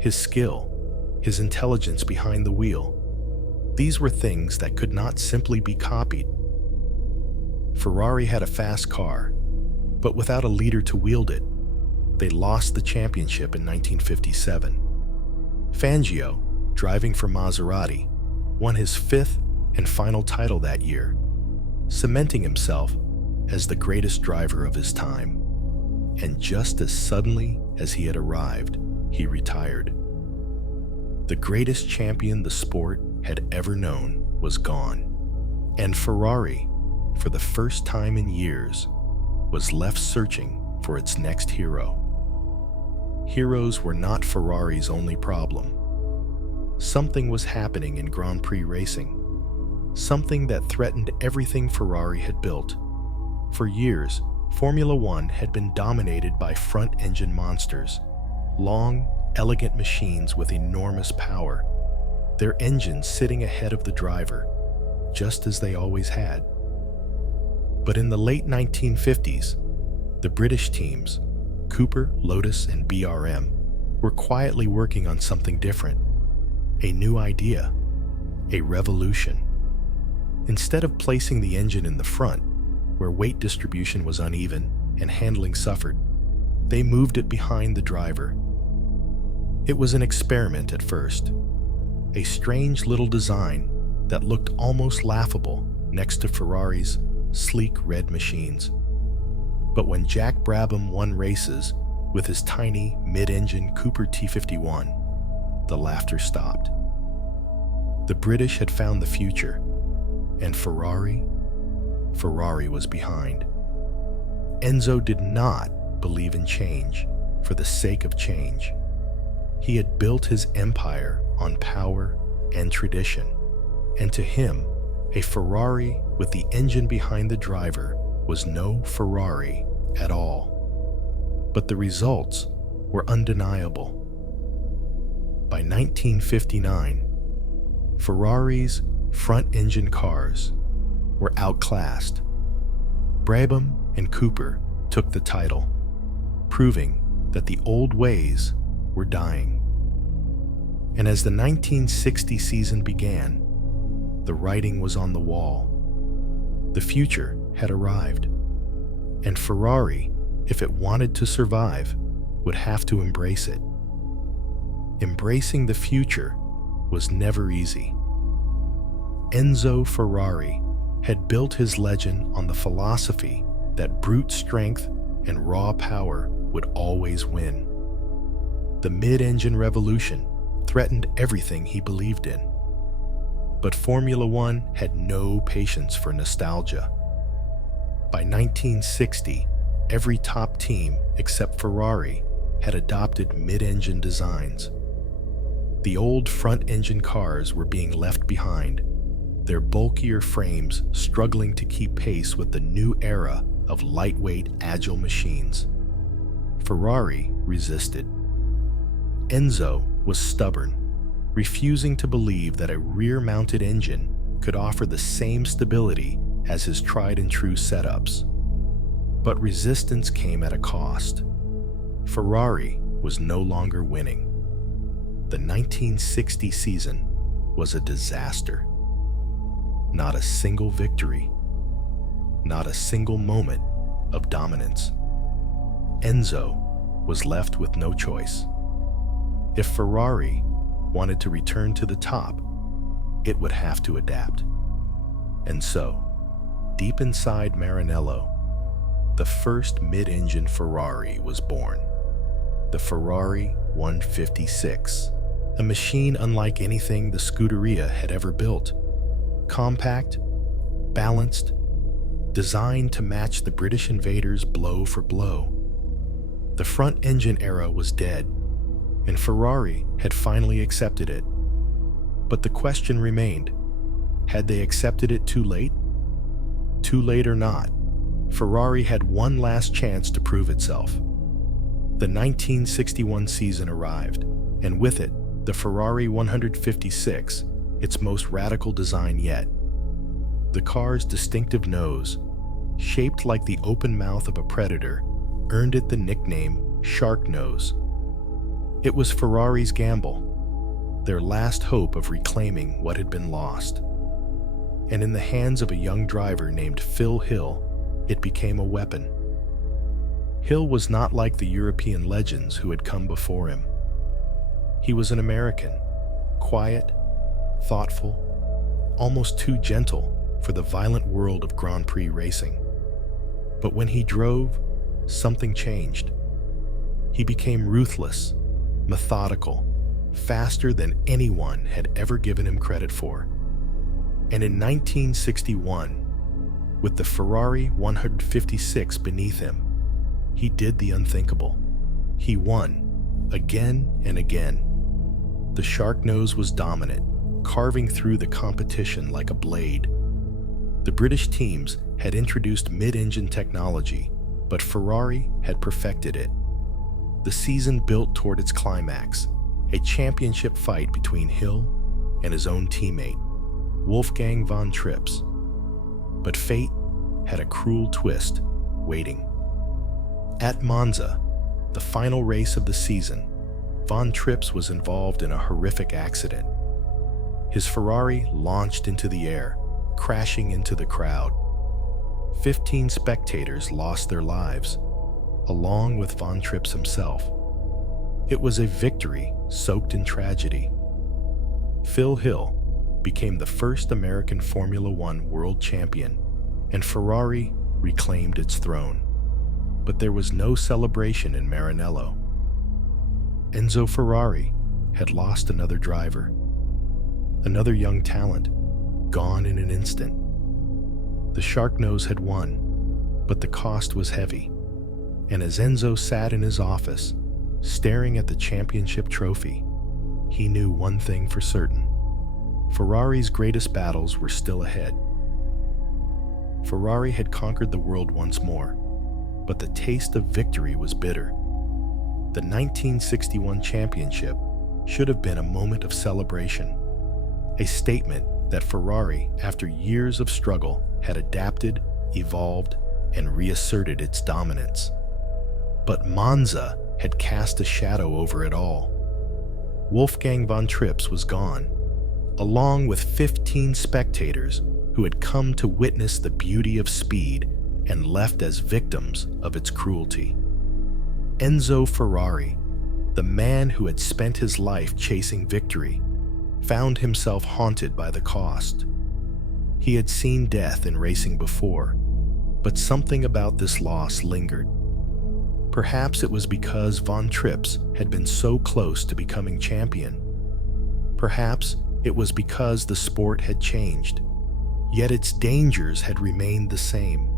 His skill, his intelligence behind the wheel, these were things that could not simply be copied. Ferrari had a fast car, but without a leader to wield it, they lost the championship in 1957. Fangio, driving for Maserati, won his fifth and final title that year, cementing himself as the greatest driver of his time. And just as suddenly as he had arrived, he retired. The greatest champion the sport had ever known was gone, and Ferrari, for the first time in years, was left searching for its next hero. Heroes were not Ferrari's only problem. Something was happening in Grand Prix racing, something that threatened everything Ferrari had built. For years, Formula One had been dominated by front-engine monsters, long, elegant machines with enormous power, their engines sitting ahead of the driver, just as they always had. But in the late 1950s, the British teams, Cooper, Lotus, and BRM, were quietly working on something different, a new idea, a revolution. Instead of placing the engine in the front, where weight distribution was uneven and handling suffered, they moved it behind the driver. It was an experiment at first, a strange little design that looked almost laughable next to Ferrari's sleek red machines. But when Jack Brabham won races with his tiny mid-engine Cooper T51, the laughter stopped. The British had found the future, and Ferrari was behind. Enzo did not believe in change for the sake of change. He had built his empire on power and tradition, and to him, a Ferrari with the engine behind the driver was no Ferrari at all. But the results were undeniable. By 1959, Ferrari's front-engine cars were outclassed. Brabham and Cooper took the title, proving that the old ways were dying. And as the 1960 season began, the writing was on the wall. The future had arrived, and Ferrari, if it wanted to survive, would have to embrace it. Embracing the future was never easy. Enzo Ferrari had built his legend on the philosophy that brute strength and raw power would always win. The mid-engine revolution threatened everything he believed in. But Formula One had no patience for nostalgia. By 1960, every top team except Ferrari had adopted mid-engine designs. The old front-engine cars were being left behind, their bulkier frames struggling to keep pace with the new era of lightweight, agile machines. Ferrari resisted. Enzo was stubborn. refusing to believe that a rear-mounted engine could offer the same stability as his tried-and-true setups. But resistance came at a cost. Ferrari was no longer winning. The 1960 season was a disaster. Not a single victory, not a single moment of dominance. Enzo was left with no choice. If Ferrari wanted to return to the top, it would have to adapt. And so, deep inside Maranello, the first mid-engine Ferrari was born. The Ferrari 156, a machine unlike anything the Scuderia had ever built. Compact, balanced, designed to match the British invaders blow for blow. The front engine era was dead, and Ferrari had finally accepted it. But the question remained, had they accepted it too late? Too late or not, Ferrari had one last chance to prove itself. The 1961 season arrived, and with it, the Ferrari 156, its most radical design yet. The car's distinctive nose, shaped like the open mouth of a predator, earned it the nickname Shark Nose. It was Ferrari's gamble, their last hope of reclaiming what had been lost. And in the hands of a young driver named Phil Hill, it became a weapon. Hill was not like the European legends who had come before him. He was an American, quiet, thoughtful, almost too gentle for the violent world of Grand Prix racing. But when he drove, something changed. He became ruthless, methodical, faster than anyone had ever given him credit for. And in 1961, with the Ferrari 156 beneath him, he did the unthinkable. He won, again and again. The Shark Nose was dominant, carving through the competition like a blade. The British teams had introduced mid-engine technology, but Ferrari had perfected it. The season built toward its climax, a championship fight between Hill and his own teammate, Wolfgang von Trips. But fate had a cruel twist waiting. At Monza, the final race of the season, von Trips was involved in a horrific accident. His Ferrari launched into the air, crashing into the crowd. 15 spectators lost their lives, along with von Trips himself. It was a victory soaked in tragedy. Phil Hill became the first American Formula One world champion, and Ferrari reclaimed its throne. But there was no celebration in Maranello. Enzo Ferrari had lost another driver, another young talent, gone in an instant. The Shark Nose had won, but the cost was heavy. And as Enzo sat in his office, staring at the championship trophy, he knew one thing for certain. Ferrari's greatest battles were still ahead. Ferrari had conquered the world once more, but the taste of victory was bitter. The 1961 championship should have been a moment of celebration, a statement that Ferrari, after years of struggle, had adapted, evolved, and reasserted its dominance. But Monza had cast a shadow over it all. Wolfgang von Trips was gone, along with 15 spectators who had come to witness the beauty of speed and left as victims of its cruelty. Enzo Ferrari, the man who had spent his life chasing victory, found himself haunted by the cost. He had seen death in racing before, but something about this loss lingered. Perhaps it was because von Trips had been so close to becoming champion. Perhaps it was because the sport had changed, yet its dangers had remained the same.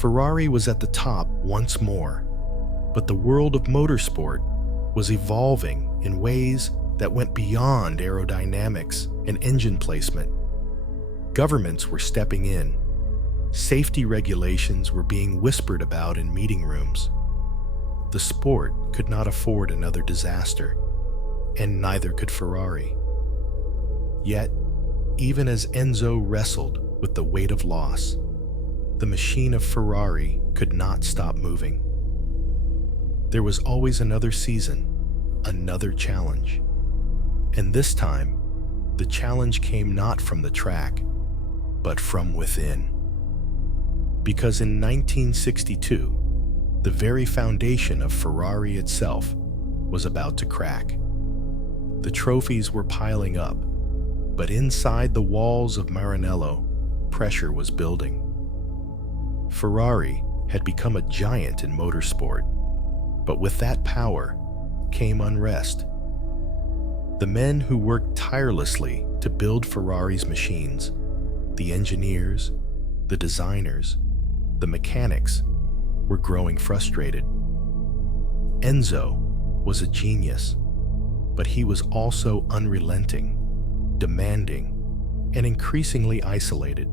Ferrari was at the top once more, but the world of motorsport was evolving in ways that went beyond aerodynamics and engine placement. Governments were stepping in. Safety regulations were being whispered about in meeting rooms. The sport could not afford another disaster, and neither could Ferrari. Yet, even as Enzo wrestled with the weight of loss, the machine of Ferrari could not stop moving. There was always another season, another challenge. And this time, the challenge came not from the track, but from within. Because in 1962, the very foundation of Ferrari itself was about to crack. The trophies were piling up, but inside the walls of Maranello, pressure was building. Ferrari had become a giant in motorsport, but with that power came unrest. The men who worked tirelessly to build Ferrari's machines, the engineers, the designers, the mechanics, were growing frustrated. Enzo was a genius, but he was also unrelenting, demanding, and increasingly isolated.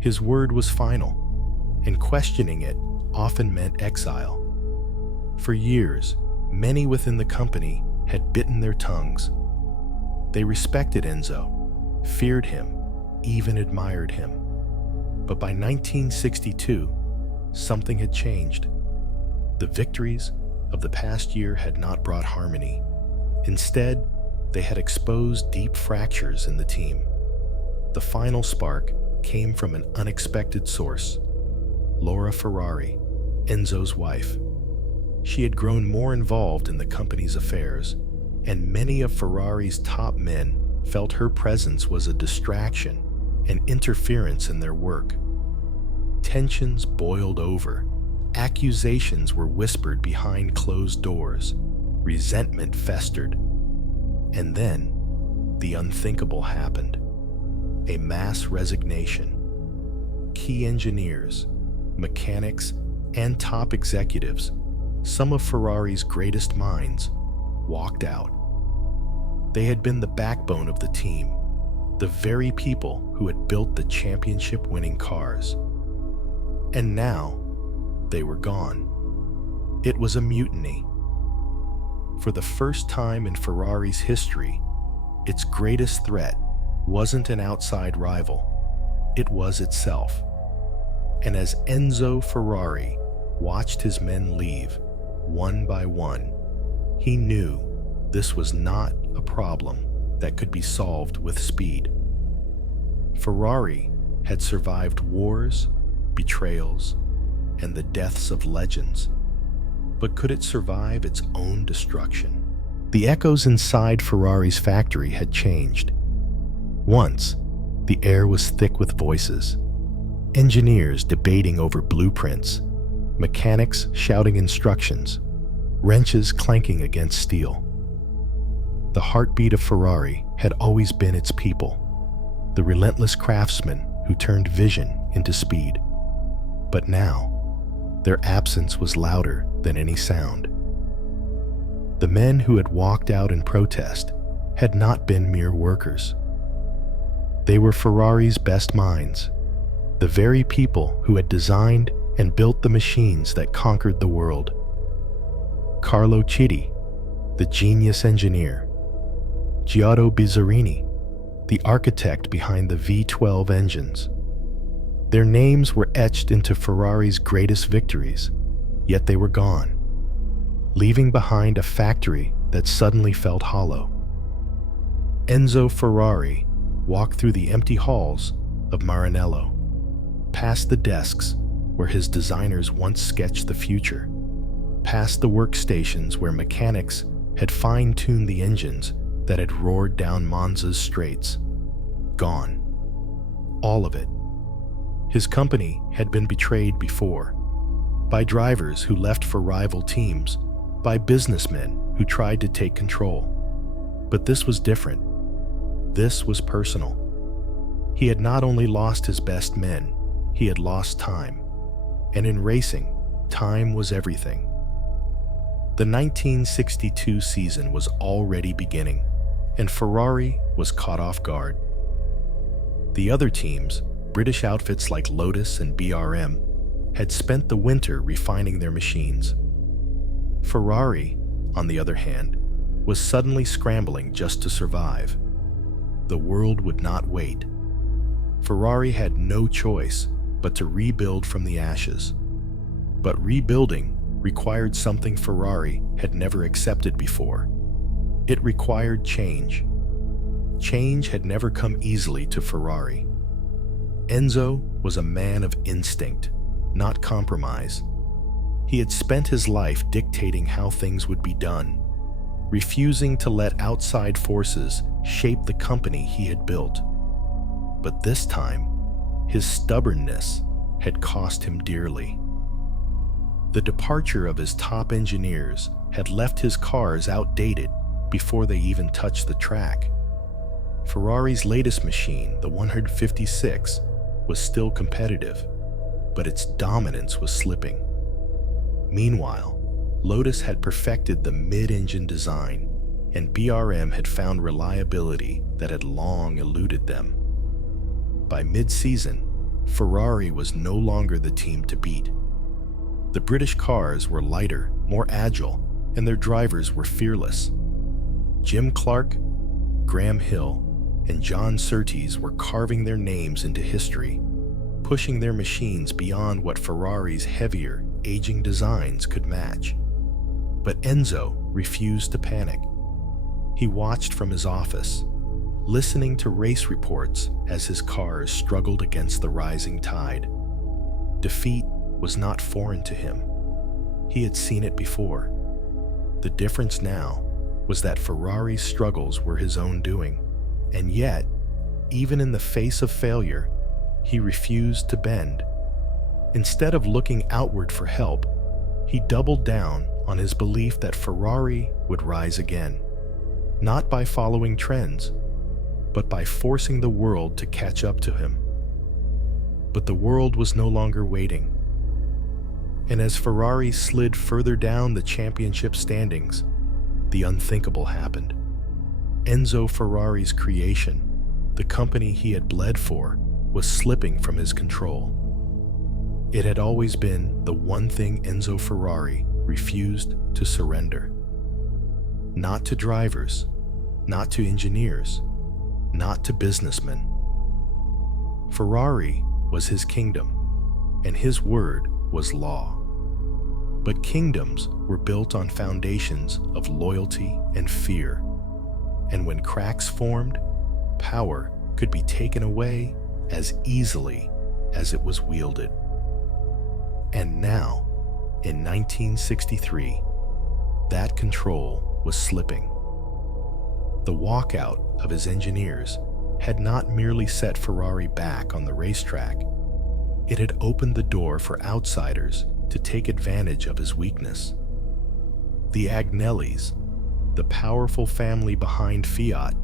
His word was final, and questioning it often meant exile. For years, many within the company had bitten their tongues. They respected Enzo, feared him, even admired him. But by 1962, something had changed. The victories of the past year had not brought harmony. Instead, they had exposed deep fractures in the team. The final spark came from an unexpected source: Laura Ferrari, Enzo's wife. She had grown more involved in the company's affairs, and many of Ferrari's top men felt her presence was a distraction and interference in their work. Tensions boiled over. Accusations were whispered behind closed doors. Resentment festered. And then, the unthinkable happened. A mass resignation. Key engineers, mechanics, and top executives, some of Ferrari's greatest minds, walked out. They had been the backbone of the team, the very people who had built the championship-winning cars. And now, they were gone. It was a mutiny. For the first time in Ferrari's history, its greatest threat wasn't an outside rival, it was itself. And as Enzo Ferrari watched his men leave, one by one, he knew this was not a problem that could be solved with speed. Ferrari had survived wars, betrayals, and the deaths of legends. But could it survive its own destruction? The echoes inside Ferrari's factory had changed. Once, the air was thick with voices. Engineers debating over blueprints, mechanics shouting instructions, wrenches clanking against steel. The heartbeat of Ferrari had always been its people, the relentless craftsmen who turned vision into speed. But now, their absence was louder than any sound. The men who had walked out in protest had not been mere workers. They were Ferrari's best minds, the very people who had designed and built the machines that conquered the world. Carlo Chitti, the genius engineer; Giotto Bizzarini, the architect behind the V12 engines. Their names were etched into Ferrari's greatest victories, yet they were gone, leaving behind a factory that suddenly felt hollow. Enzo Ferrari walked through the empty halls of Maranello, past the desks where his designers once sketched the future, past the workstations where mechanics had fine-tuned the engines that had roared down Monza's straights. Gone. All of it. His company had been betrayed before, by drivers who left for rival teams, by businessmen who tried to take control. But this was different. This was personal. He had not only lost his best men, he had lost time. And in racing, time was everything. The 1962 season was already beginning, and Ferrari was caught off guard. The other teams, British outfits like Lotus and BRM, had spent the winter refining their machines. Ferrari, on the other hand, was suddenly scrambling just to survive. The world would not wait. Ferrari had no choice but to rebuild from the ashes. But rebuilding required something Ferrari had never accepted before. It required change. Change had never come easily to Ferrari. Enzo was a man of instinct, not compromise. He had spent his life dictating how things would be done, refusing to let outside forces shape the company he had built. But this time, his stubbornness had cost him dearly. The departure of his top engineers had left his cars outdated before they even touched the track. Ferrari's latest machine, the 156, was still competitive, but its dominance was slipping. Meanwhile, Lotus had perfected the mid-engine design, and BRM had found reliability that had long eluded them. By mid-season, Ferrari was no longer the team to beat. The British cars were lighter, more agile, and their drivers were fearless. Jim Clark, Graham Hill, and John Surtees were carving their names into history, pushing their machines beyond what Ferrari's heavier, aging designs could match. But Enzo refused to panic. He watched from his office, listening to race reports as his cars struggled against the rising tide. Defeat was not foreign to him. He had seen it before. The difference now was that Ferrari's struggles were his own doing, and yet, even in the face of failure, he refused to bend. Instead of looking outward for help, he doubled down on his belief that Ferrari would rise again, not by following trends, but by forcing the world to catch up to him. But the world was no longer waiting. And as Ferrari slid further down the championship standings, the unthinkable happened. Enzo Ferrari's creation, the company he had bled for, was slipping from his control. It had always been the one thing Enzo Ferrari refused to surrender. Not to drivers, not to engineers, not to businessmen. Ferrari was his kingdom, and his word was law. But kingdoms were built on foundations of loyalty and fear, and when cracks formed, power could be taken away as easily as it was wielded. And now, in 1963, that control was slipping. The walkout of his engineers had not merely set Ferrari back on the racetrack, it had opened the door for outsiders to take advantage of his weakness. The Agnellis, the powerful family behind Fiat,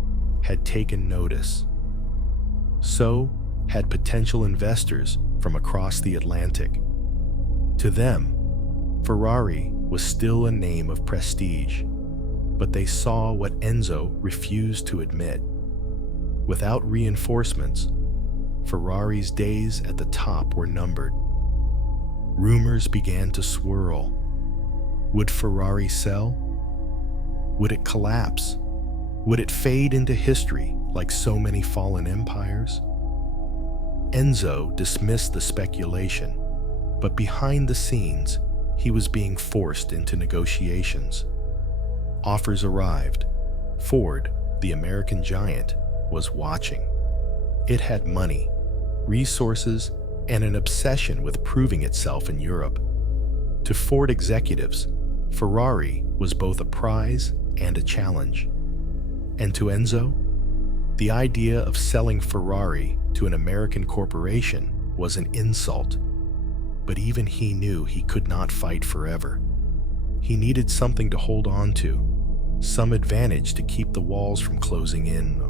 had taken notice. So had potential investors from across the Atlantic. To them, Ferrari was still a name of prestige, but they saw what Enzo refused to admit. Without reinforcements, Ferrari's days at the top were numbered. Rumors began to swirl. Would Ferrari sell? Would it collapse? Would it fade into history like so many fallen empires? Enzo dismissed the speculation, but behind the scenes, he was being forced into negotiations. Offers arrived. Ford, the American giant, was watching. It had money, resources, and an obsession with proving itself in Europe. To Ford executives, Ferrari was both a prize and a challenge. And to Enzo, the idea of selling Ferrari to an American corporation was an insult. But even he knew he could not fight forever. He needed something to hold on to, some advantage to keep the walls from closing in.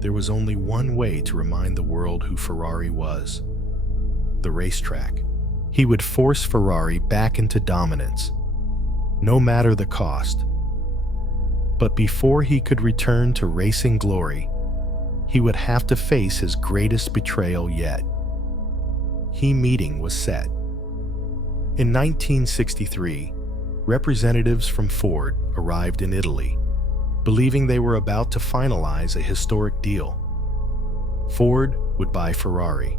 There was only one way to remind the world who Ferrari was: the racetrack. He would force Ferrari back into dominance, no matter the cost. But before he could return to racing glory, he would have to face his greatest betrayal yet. Meeting was set. In 1963, representatives from Ford arrived in Italy, believing they were about to finalize a historic deal. Ford would buy Ferrari.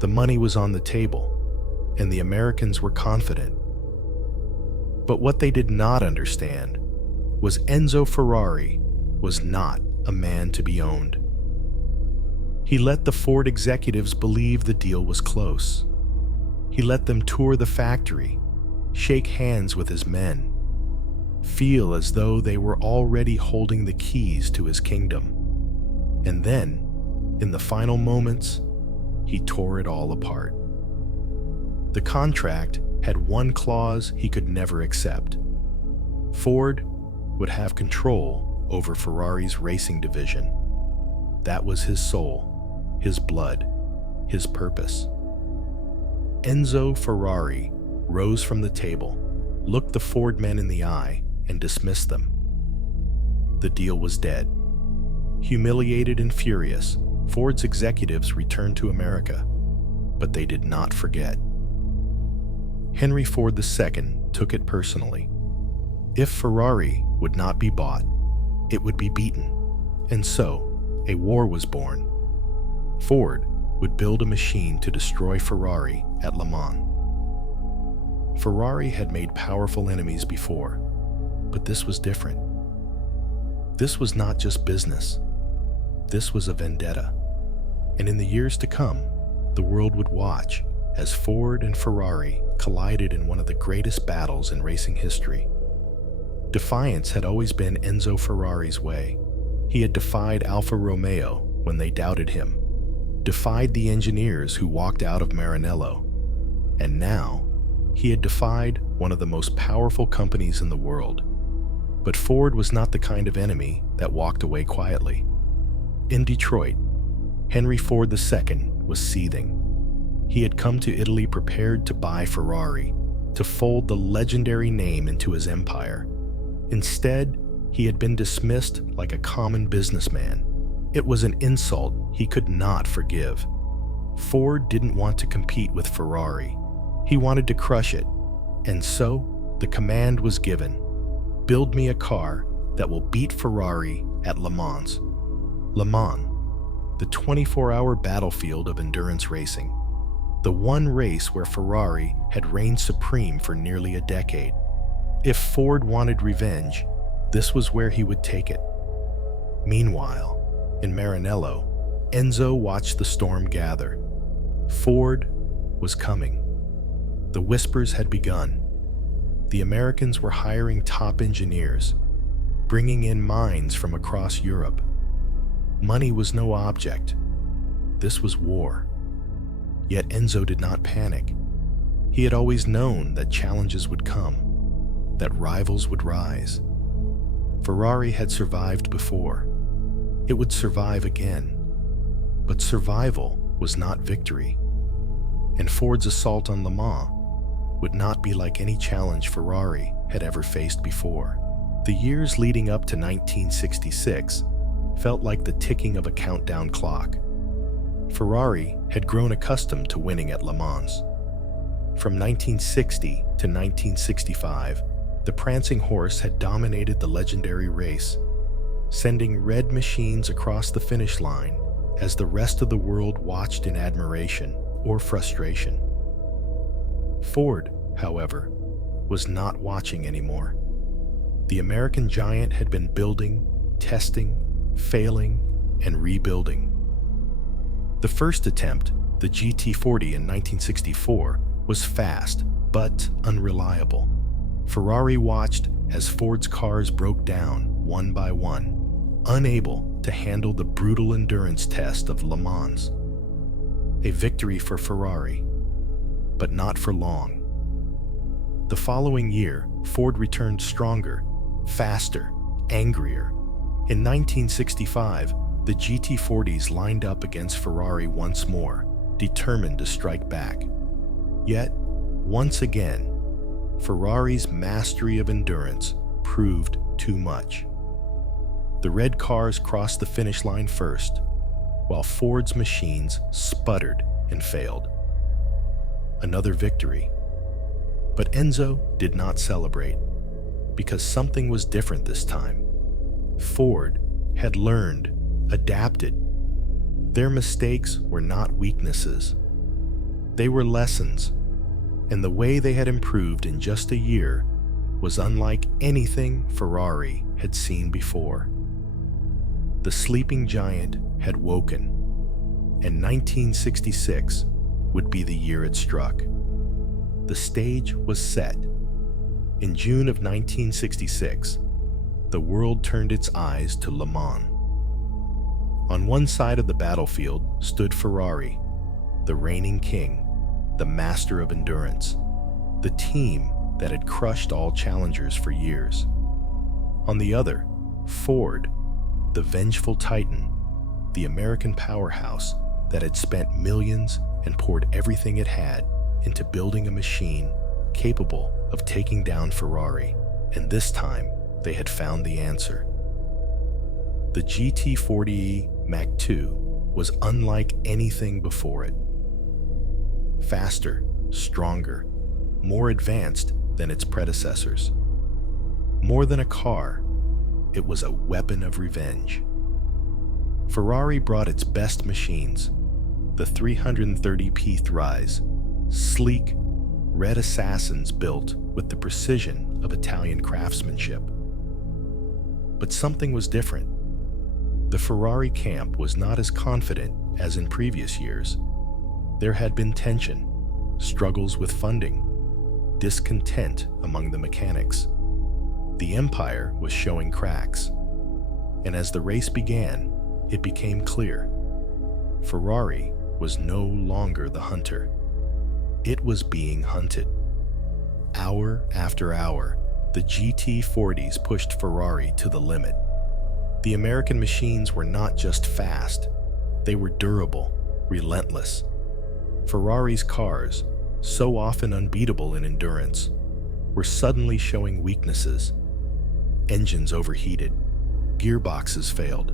The money was on the table, and the Americans were confident. But what they did not understand was Enzo Ferrari was not a man to be owned. He let the Ford executives believe the deal was close. He let them tour the factory, shake hands with his men, feel as though they were already holding the keys to his kingdom. And then, in the final moments, he tore it all apart. The contract had one clause he could never accept. Ford would have control over Ferrari's racing division. That was his soul, his blood, his purpose. Enzo Ferrari rose from the table, looked the Ford men in the eye, and dismissed them. The deal was dead. Humiliated and furious, Ford's executives returned to America, but they did not forget. Henry Ford II took it personally. If Ferrari would not be bought, it would be beaten, and so a war was born. Ford would build a machine to destroy Ferrari at Le Mans. Ferrari had made powerful enemies before, but this was different. This was not just business. This was a vendetta. And in the years to come, the world would watch as Ford and Ferrari collided in one of the greatest battles in racing history. Defiance had always been Enzo Ferrari's way. He had defied Alfa Romeo when they doubted him, defied the engineers who walked out of Maranello, and now he had defied one of the most powerful companies in the world. But Ford was not the kind of enemy that walked away quietly. In Detroit, Henry Ford II was seething. He had come to Italy prepared to buy Ferrari, to fold the legendary name into his empire. Instead, he had been dismissed like a common businessman. It was an insult he could not forgive. Ford didn't want to compete with Ferrari. He wanted to crush it. And so, the command was given: build me a car that will beat Ferrari at Le Mans. Le Mans, the 24-hour battlefield of endurance racing. The one race where Ferrari had reigned supreme for nearly a decade. If Ford wanted revenge, this was where he would take it. Meanwhile, in Maranello, Enzo watched the storm gather. Ford was coming. The whispers had begun. The Americans were hiring top engineers, bringing in minds from across Europe. Money was no object. This was war. Yet Enzo did not panic. He had always known that challenges would come, that rivals would rise. Ferrari had survived before. It would survive again. But survival was not victory. And Ford's assault on Le Mans would not be like any challenge Ferrari had ever faced before. The years leading up to 1966 felt like the ticking of a countdown clock. Ferrari had grown accustomed to winning at Le Mans. From 1960 to 1965, the prancing horse had dominated the legendary race, sending red machines across the finish line as the rest of the world watched in admiration or frustration. Ford, however, was not watching anymore. The American giant had been building, testing, failing, and rebuilding. The first attempt, the GT40 in 1964, was fast but unreliable. Ferrari watched as Ford's cars broke down one by one, unable to handle the brutal endurance test of Le Mans. A victory for Ferrari, but not for long. The following year, Ford returned stronger, faster, angrier. In 1965, the GT40s lined up against Ferrari once more, determined to strike back. Yet, once again, Ferrari's mastery of endurance proved too much. The red cars crossed the finish line first, while Ford's machines sputtered and failed. Another victory. But Enzo did not celebrate, because something was different this time. Ford had learned, adapted. Their mistakes were not weaknesses. They were lessons, and the way they had improved in just a year was unlike anything Ferrari had seen before. The sleeping giant had woken, and 1966 would be the year it struck. The stage was set. In June of 1966, the world turned its eyes to Le Mans. On one side of the battlefield stood Ferrari, the reigning king, the master of endurance, the team that had crushed all challengers for years. On the other, Ford, the vengeful titan, the American powerhouse that had spent millions and poured everything it had into building a machine capable of taking down Ferrari, and this time they had found the answer. The GT40E Mach 2 was unlike anything before it. Faster, stronger, more advanced than its predecessors. More than a car, it was a weapon of revenge. Ferrari brought its best machines, the 330p Thrives, sleek, red assassins built with the precision of Italian craftsmanship. But something was different. The Ferrari camp was not as confident as in previous years. There had been tension, struggles with funding, discontent among the mechanics. The empire was showing cracks, and as the race began, it became clear. Ferrari was no longer the hunter. It was being hunted. Hour after hour, the GT40s pushed Ferrari to the limit. The American machines were not just fast, they were durable, relentless. Ferrari's cars, so often unbeatable in endurance, were suddenly showing weaknesses. Engines overheated, gearboxes failed.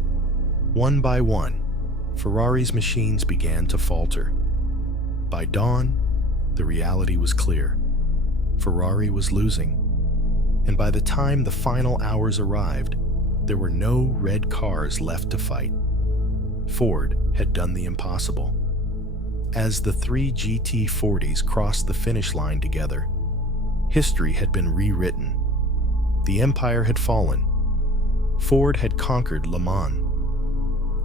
One by one, Ferrari's machines began to falter. By dawn, the reality was clear. Ferrari was losing. And by the time the final hours arrived, there were no red cars left to fight. Ford had done the impossible. As the three GT40s crossed the finish line together, history had been rewritten. The empire had fallen. Ford had conquered Le Mans.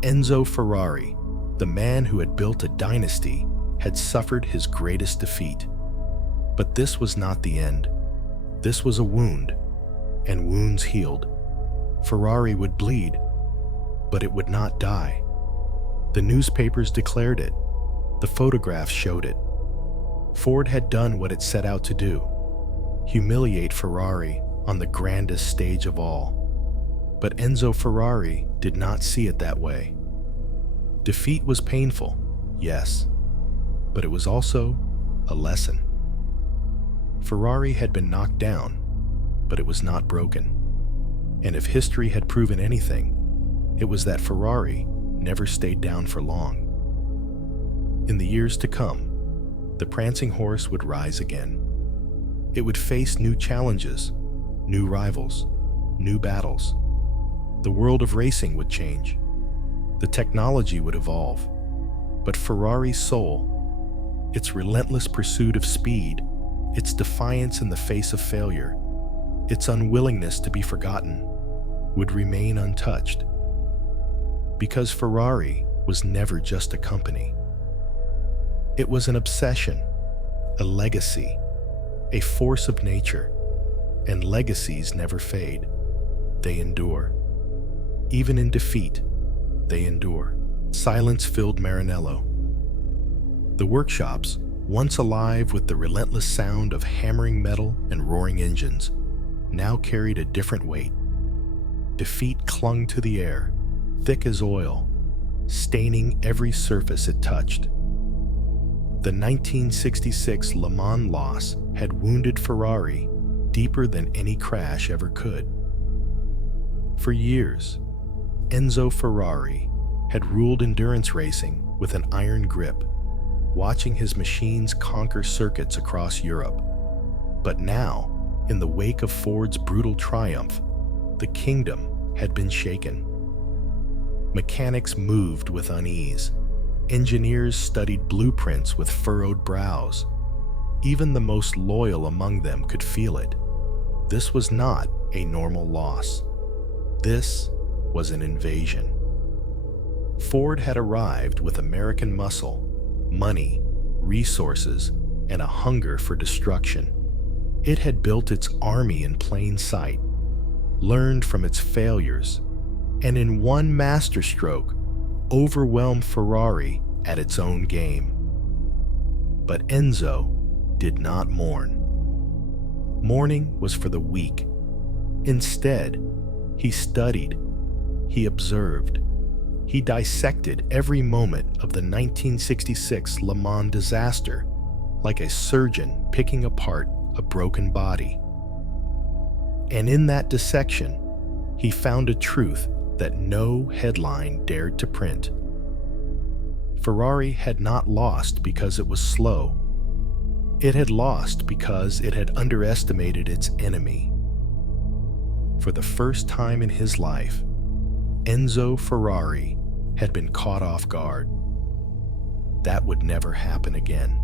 Enzo Ferrari, the man who had built a dynasty, had suffered his greatest defeat. But this was not the end. This was a wound, and wounds healed. Ferrari would bleed, but it would not die. The newspapers declared it. The photographs showed it. Ford had done what it set out to do: humiliate Ferrari on the grandest stage of all. But Enzo Ferrari did not see it that way. Defeat was painful, yes, but it was also a lesson. Ferrari had been knocked down, but it was not broken. And if history had proven anything, it was that Ferrari never stayed down for long. In the years to come, the prancing horse would rise again. It would face new challenges, new rivals, new battles. The world of racing would change. The technology would evolve. But Ferrari's soul, its relentless pursuit of speed, its defiance in the face of failure, its unwillingness to be forgotten, would remain untouched. Because Ferrari was never just a company. It was an obsession, a legacy, a force of nature, and legacies never fade. They endure. Even in defeat, they endure. Silence filled Maranello. The workshops, once alive with the relentless sound of hammering metal and roaring engines, now carried a different weight. Defeat clung to the air, thick as oil, staining every surface it touched. The 1966 Le Mans loss had wounded Ferrari deeper than any crash ever could. For years, Enzo Ferrari had ruled endurance racing with an iron grip, watching his machines conquer circuits across Europe. But now, in the wake of Ford's brutal triumph, the kingdom had been shaken. Mechanics moved with unease. Engineers studied blueprints with furrowed brows. Even the most loyal among them could feel it. This was not a normal loss. This was an invasion. Ford had arrived with American muscle, money, resources, and a hunger for destruction. It had built its army in plain sight, learned from its failures, and in one masterstroke, overwhelmed Ferrari at its own game. But Enzo did not mourn. Mourning was for the weak. Instead, he studied, he observed, he dissected every moment of the 1966 Le Mans disaster like a surgeon picking apart a broken body. And in that dissection, he found a truth that no headline dared to print. Ferrari had not lost because it was slow. It had lost because it had underestimated its enemy. For the first time in his life, Enzo Ferrari had been caught off guard. That would never happen again.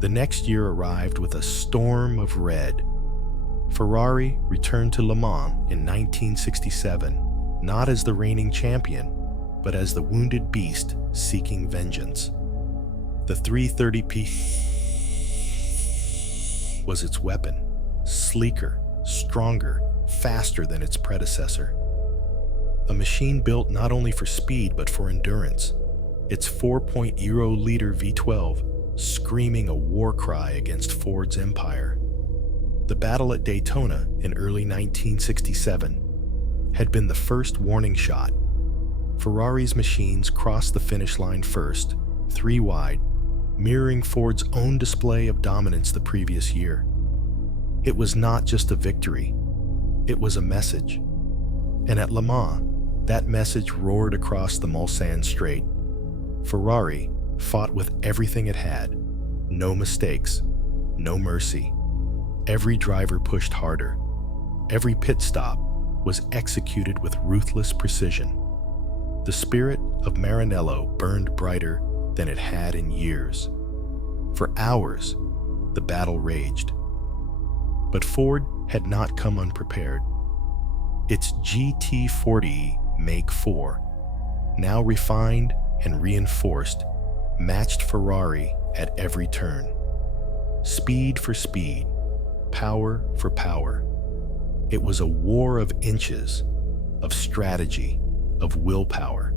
The next year arrived with a storm of red. Ferrari returned to Le Mans in 1967, not as the reigning champion, but as the wounded beast seeking vengeance. The 330p was its weapon, sleeker, stronger, faster than its predecessor. A machine built not only for speed but for endurance. Its 4.0-liter V12 screaming a war cry against Ford's empire. The battle at Daytona in early 1967 had been the first warning shot. Ferrari's machines crossed the finish line first, 3 wide, mirroring Ford's own display of dominance the previous year. It was not just a victory, it was a message. And at Le Mans, that message roared across the Mulsanne Strait. Ferrari fought with everything it had. No mistakes, no mercy. Every driver pushed harder. Every pit stop was executed with ruthless precision. The spirit of Maranello burned brighter than it had in years. For hours, the battle raged. But Ford had not come unprepared. Its GT40 Make 4, now refined and reinforced, matched Ferrari at every turn. Speed for speed, power for power. It was a war of inches, of strategy, of willpower.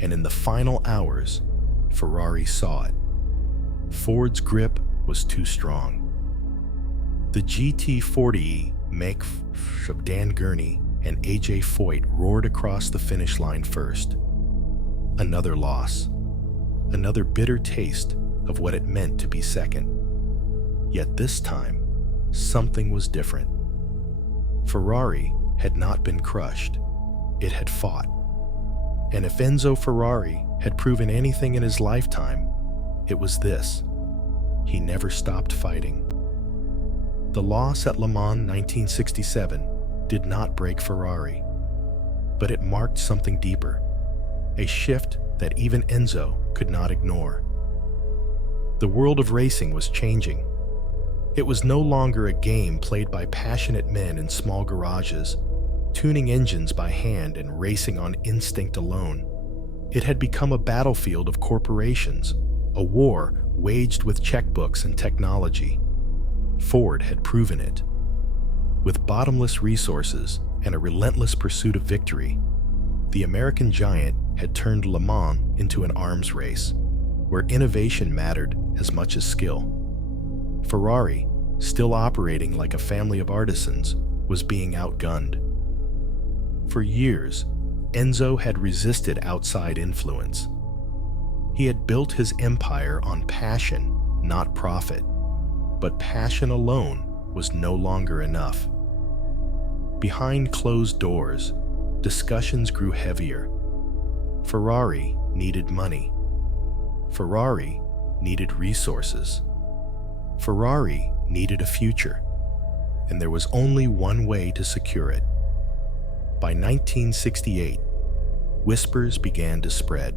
And in the final hours, Ferrari saw it. Ford's grip was too strong. The GT40 Make of Dan Gurney and AJ Foyt roared across the finish line first. Another loss. Another bitter taste of what it meant to be second. Yet this time, something was different. Ferrari had not been crushed. It had fought. And if Enzo Ferrari had proven anything in his lifetime, it was this. He never stopped fighting. The loss at Le Mans 1967 did not break Ferrari, but it marked something deeper, a shift that even Enzo could not ignore. The world of racing was changing. It was no longer a game played by passionate men in small garages, tuning engines by hand and racing on instinct alone. It had become a battlefield of corporations, a war waged with checkbooks and technology. Ford had proven it. With bottomless resources and a relentless pursuit of victory, the American giant had turned Le Mans into an arms race, where innovation mattered as much as skill. Ferrari, still operating like a family of artisans, was being outgunned. For years, Enzo had resisted outside influence. He had built his empire on passion, not profit. But passion alone was no longer enough. Behind closed doors, discussions grew heavier. Ferrari needed money. Ferrari needed resources. Ferrari needed a future, and there was only one way to secure it. By 1968, whispers began to spread.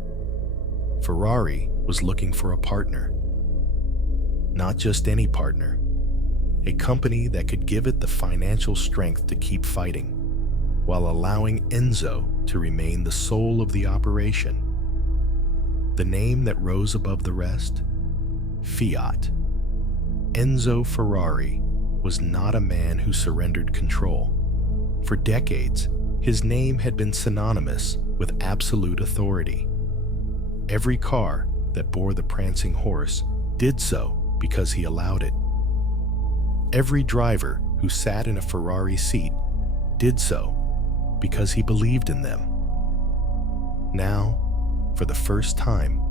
Ferrari was looking for a partner. Not just any partner, a company that could give it the financial strength to keep fighting, while allowing Enzo to remain the soul of the operation. The name that rose above the rest? Fiat. Enzo Ferrari was not a man who surrendered control. For decades, his name had been synonymous with absolute authority. Every car that bore the prancing horse did so because he allowed it. Every driver who sat in a Ferrari seat did so because he believed in them. Now, for the first time,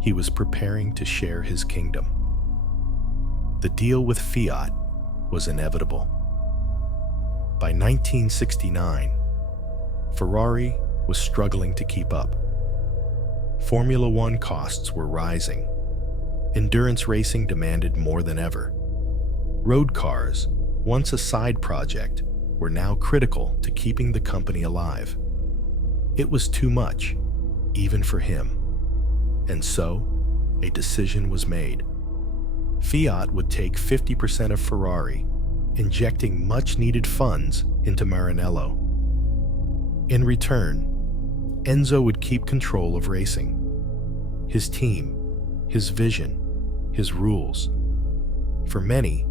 he was preparing to share his kingdom. The deal with Fiat was inevitable. By 1969, Ferrari was struggling to keep up. Formula One costs were rising. Endurance racing demanded more than ever. Road cars, once a side project, were now critical to keeping the company alive. It was too much, even for him. And so, a decision was made. Fiat would take 50% of Ferrari, injecting much-needed funds into Maranello. In return, Enzo would keep control of racing. His team, his vision, his rules. For many,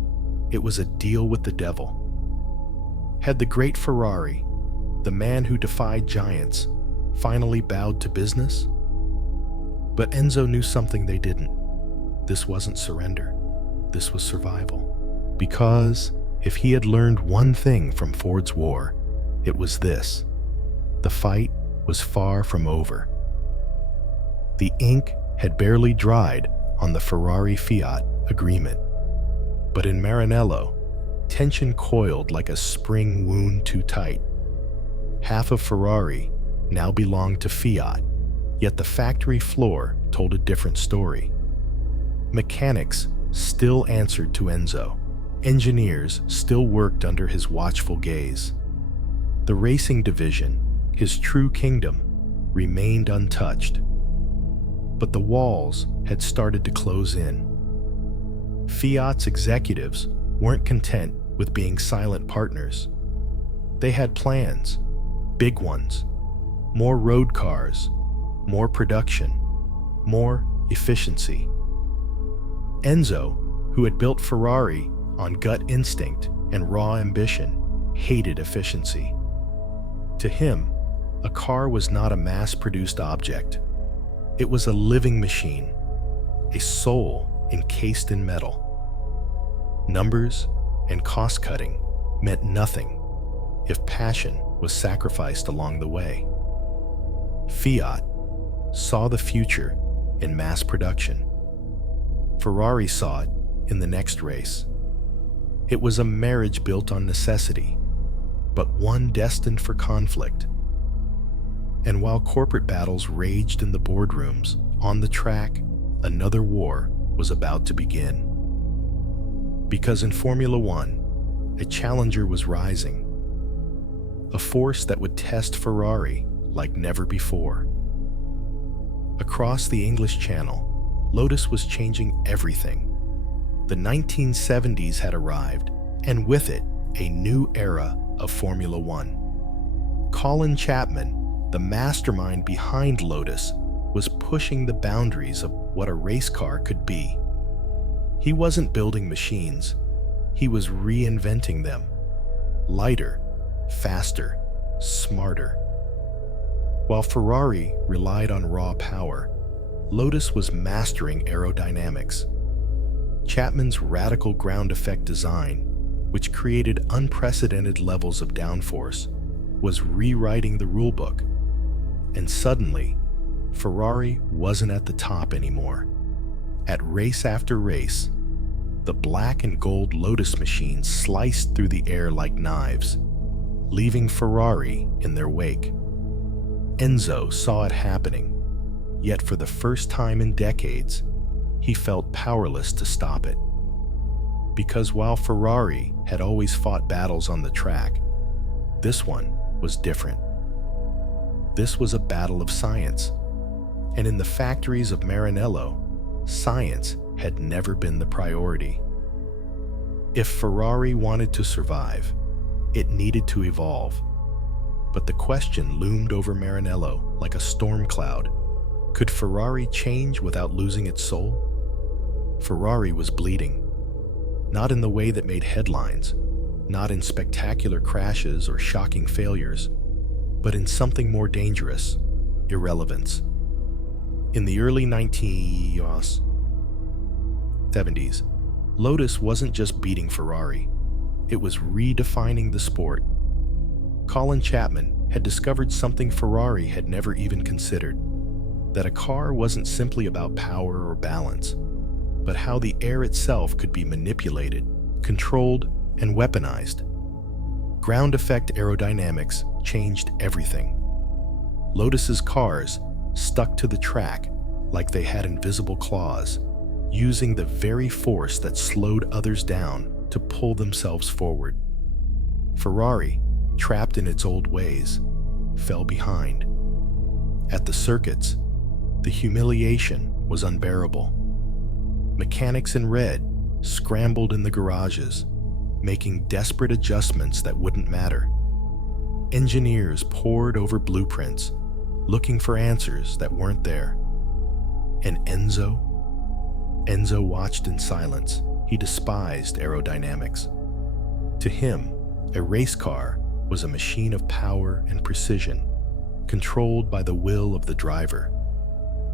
it was a deal with the devil. Had the great Ferrari, the man who defied giants, finally bowed to business? But Enzo knew something they didn't. This wasn't surrender. This was survival. Because if he had learned one thing from Ford's war, it was this: the fight was far from over. The ink had barely dried on the Ferrari-Fiat agreement. But in Maranello, tension coiled like a spring wound too tight. Half of Ferrari now belonged to Fiat, yet the factory floor told a different story. Mechanics still answered to Enzo. Engineers still worked under his watchful gaze. The racing division, his true kingdom, remained untouched. But the walls had started to close in. Fiat's executives weren't content with being silent partners. They had plans, big ones: more road cars, more production, more efficiency. Enzo, who had built Ferrari on gut instinct and raw ambition, hated efficiency. To him, a car was not a mass-produced object. It was a living machine, a soul encased in metal. Numbers and cost-cutting meant nothing if passion was sacrificed along the way. Fiat saw the future in mass production. Ferrari saw it in the next race. It was a marriage built on necessity, but one destined for conflict. And while corporate battles raged in the boardrooms, on the track, another war was about to begin. Because in Formula One, a challenger was rising, a force that would test Ferrari like never before. Across the English Channel, Lotus was changing everything. The 1970s had arrived, and with it, a new era of Formula One. Colin Chapman, the mastermind behind Lotus, was pushing the boundaries of what a race car could be. He wasn't building machines, he was reinventing them. Lighter, faster, smarter. While Ferrari relied on raw power, Lotus was mastering aerodynamics. Chapman's radical ground effect design, which created unprecedented levels of downforce, was rewriting the rulebook. And suddenly, Ferrari wasn't at the top anymore. At race after race, the black and gold Lotus machines sliced through the air like knives, leaving Ferrari in their wake. Enzo saw it happening, yet for the first time in decades, he felt powerless to stop it. Because while Ferrari had always fought battles on the track, this one was different. This was a battle of science, and in the factories of Maranello, science had never been the priority. If Ferrari wanted to survive, it needed to evolve. But the question loomed over Maranello like a storm cloud. Could Ferrari change without losing its soul? Ferrari was bleeding. Not in the way that made headlines, not in spectacular crashes or shocking failures, but in something more dangerous: irrelevance. In the early 1970s, Lotus wasn't just beating Ferrari, it was redefining the sport. Colin Chapman had discovered something Ferrari had never even considered: that a car wasn't simply about power or balance, but how the air itself could be manipulated, controlled, and weaponized. Ground effect aerodynamics changed everything. Lotus's cars stuck to the track like they had invisible claws, using the very force that slowed others down to pull themselves forward. Ferrari, trapped in its old ways, fell behind. At the circuits, the humiliation was unbearable. Mechanics in red scrambled in the garages, making desperate adjustments that wouldn't matter. Engineers pored over blueprints, looking for answers that weren't there. And Enzo watched in silence. He despised aerodynamics. To him, a race car was a machine of power and precision, controlled by the will of the driver,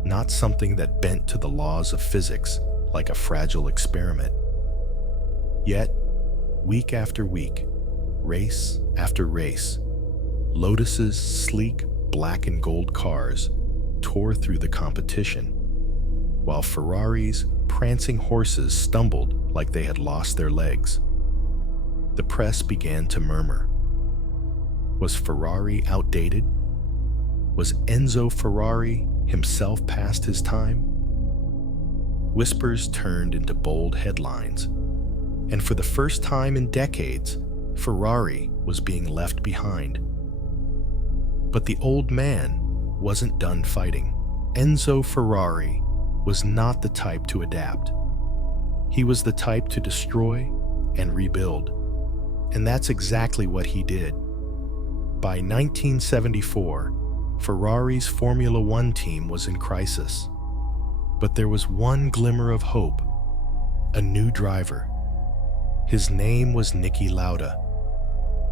not something that bent to the laws of physics like a fragile experiment. Yet, week after week, race after race, Lotus's sleek black and gold cars tore through the competition, while Ferrari's prancing horses stumbled like they had lost their legs. The press began to murmur. Was Ferrari outdated? Was Enzo Ferrari himself past his time? Whispers turned into bold headlines, and for the first time in decades, Ferrari was being left behind. But the old man wasn't done fighting. Enzo Ferrari was not the type to adapt. He was the type to destroy and rebuild, and that's exactly what he did. By 1974, Ferrari's Formula One team was in crisis. But there was one glimmer of hope: a new driver. His name was Niki Lauda.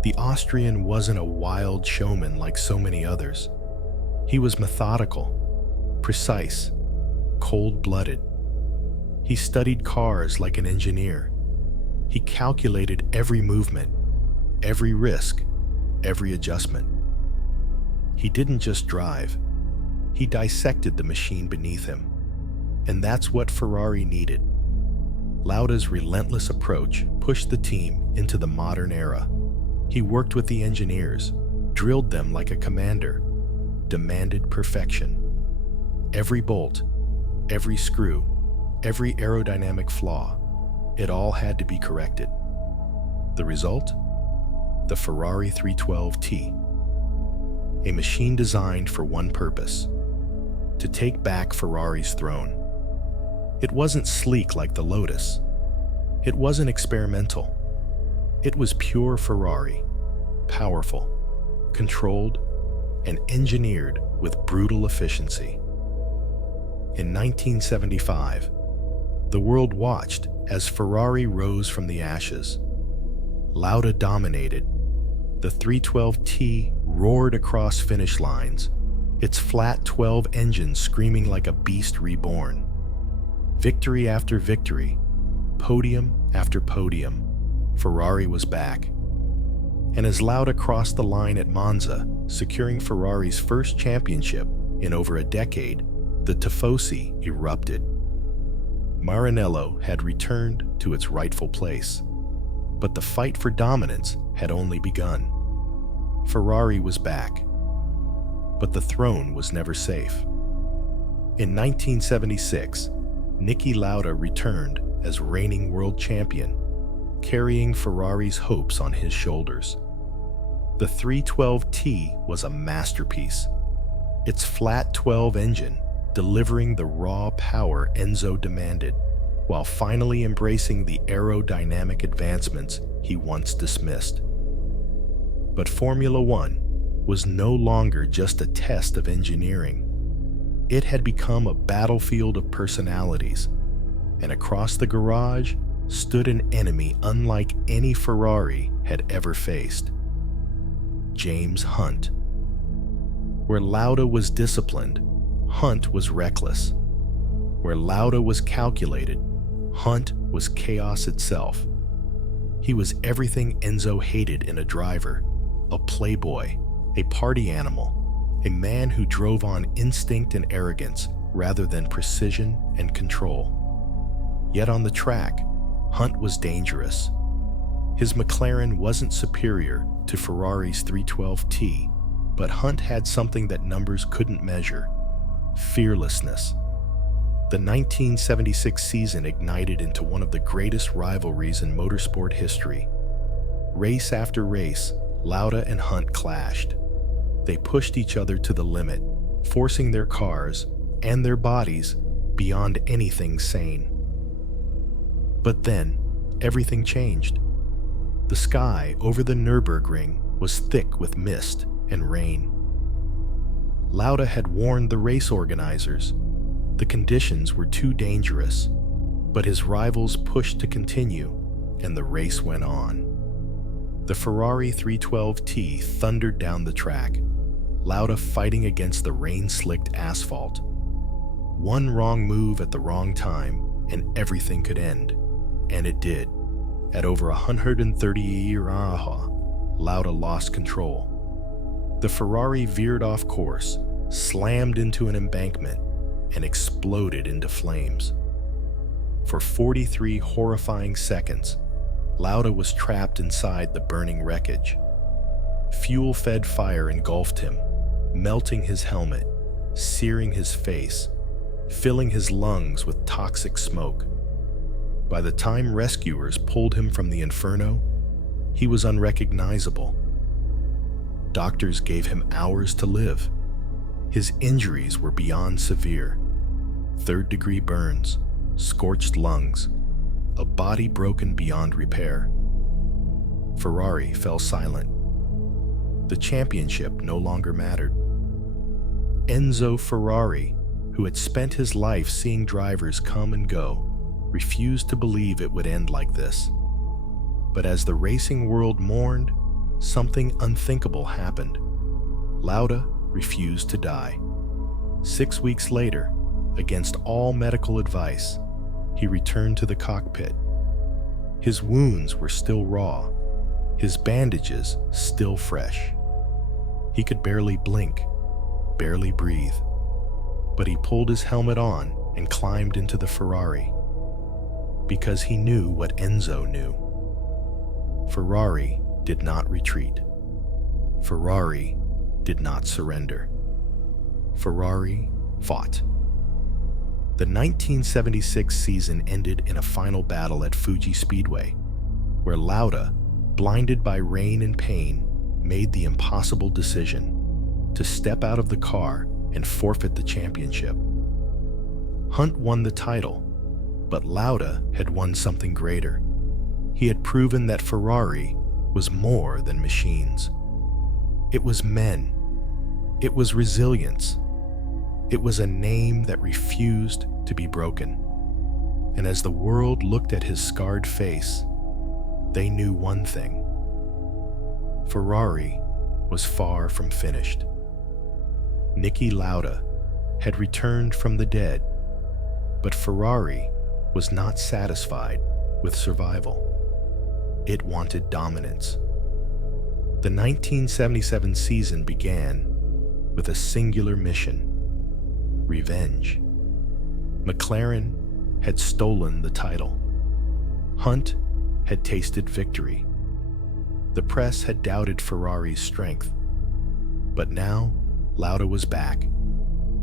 The Austrian wasn't a wild showman like so many others. He was methodical, precise, cold-blooded. He studied cars like an engineer. He calculated every movement, every risk, every adjustment. He didn't just drive. He dissected the machine beneath him. And that's what Ferrari needed. Lauda's relentless approach pushed the team into the modern era. He worked with the engineers, drilled them like a commander, demanded perfection. Every bolt, every screw, every aerodynamic flaw, it all had to be corrected. The result? The Ferrari 312T. A machine designed for one purpose: to take back Ferrari's throne. It wasn't sleek like the Lotus. It wasn't experimental. It was pure Ferrari, powerful, controlled, and engineered with brutal efficiency. In 1975, the world watched as Ferrari rose from the ashes. Lauda dominated. The 312T roared across finish lines, its flat 12 engine screaming like a beast reborn. Victory after victory, podium after podium, Ferrari was back. And as Lauda crossed the line at Monza, securing Ferrari's first championship in over a decade, the Tifosi erupted. Maranello had returned to its rightful place, but the fight for dominance had only begun. Ferrari was back, but the throne was never safe. In 1976, Niki Lauda returned as reigning world champion, carrying Ferrari's hopes on his shoulders. The 312T was a masterpiece. Its flat 12 engine delivering the raw power Enzo demanded, while finally embracing the aerodynamic advancements he once dismissed. But Formula One was no longer just a test of engineering. It had become a battlefield of personalities, and across the garage stood an enemy unlike any Ferrari had ever faced. James Hunt. Where Lauda was disciplined, Hunt was reckless. Where Lauda was calculated, Hunt was chaos itself. He was everything Enzo hated in a driver: a playboy, a party animal, a man who drove on instinct and arrogance rather than precision and control. Yet on the track, Hunt was dangerous. His McLaren wasn't superior to Ferrari's 312T, but Hunt had something that numbers couldn't measure: fearlessness. The 1976 season ignited into one of the greatest rivalries in motorsport history. Race after race, Lauda and Hunt clashed. They pushed each other to the limit, forcing their cars and their bodies beyond anything sane. But then, everything changed. The sky over the Nürburgring was thick with mist and rain. Lauda had warned the race organizers. The conditions were too dangerous, but his rivals pushed to continue, and the race went on. The Ferrari 312T thundered down the track, Lauda fighting against the rain-slicked asphalt. One wrong move at the wrong time, and everything could end. And it did. At over 130 km/h, Lauda lost control. The Ferrari veered off course, slammed into an embankment, and exploded into flames. For 43 horrifying seconds, Lauda was trapped inside the burning wreckage. Fuel-fed fire engulfed him, melting his helmet, searing his face, filling his lungs with toxic smoke. By the time rescuers pulled him from the inferno, he was unrecognizable. Doctors gave him hours to live. His injuries were beyond severe: third-degree burns, scorched lungs, a body broken beyond repair. Ferrari fell silent. The championship no longer mattered. Enzo Ferrari, who had spent his life seeing drivers come and go, refused to believe it would end like this. But as the racing world mourned, something unthinkable happened. Lauda refused to die. 6 weeks later, against all medical advice, he returned to the cockpit. His wounds were still raw, his bandages still fresh. He could barely blink, barely breathe. But he pulled his helmet on and climbed into the Ferrari, because he knew what Enzo knew. Ferrari did not retreat. Ferrari did not surrender. Ferrari fought. The 1976 season ended in a final battle at Fuji Speedway, where Lauda, blinded by rain and pain, made the impossible decision to step out of the car and forfeit the championship. Hunt won the title, but Lauda had won something greater. He had proven that Ferrari was more than machines. It was men. It was resilience. It was a name that refused to be broken. And as the world looked at his scarred face, they knew one thing: Ferrari was far from finished. Niki Lauda had returned from the dead, but Ferrari was not satisfied with survival. It wanted dominance. The 1977 season began with a singular mission: revenge. McLaren had stolen the title. Hunt had tasted victory. The press had doubted Ferrari's strength. But now, Lauda was back,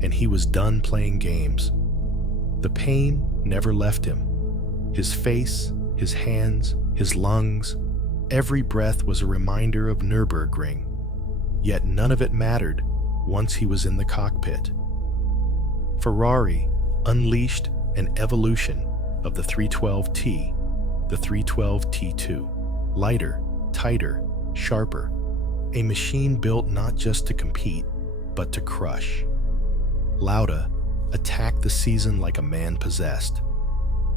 and he was done playing games. The pain never left him. His face, his hands, his lungs, every breath was a reminder of Nürburgring. Yet none of it mattered once he was in the cockpit. Ferrari unleashed an evolution of the 312T, the 312T2, lighter, tighter, sharper, a machine built not just to compete, but to crush. Lauda attacked the season like a man possessed.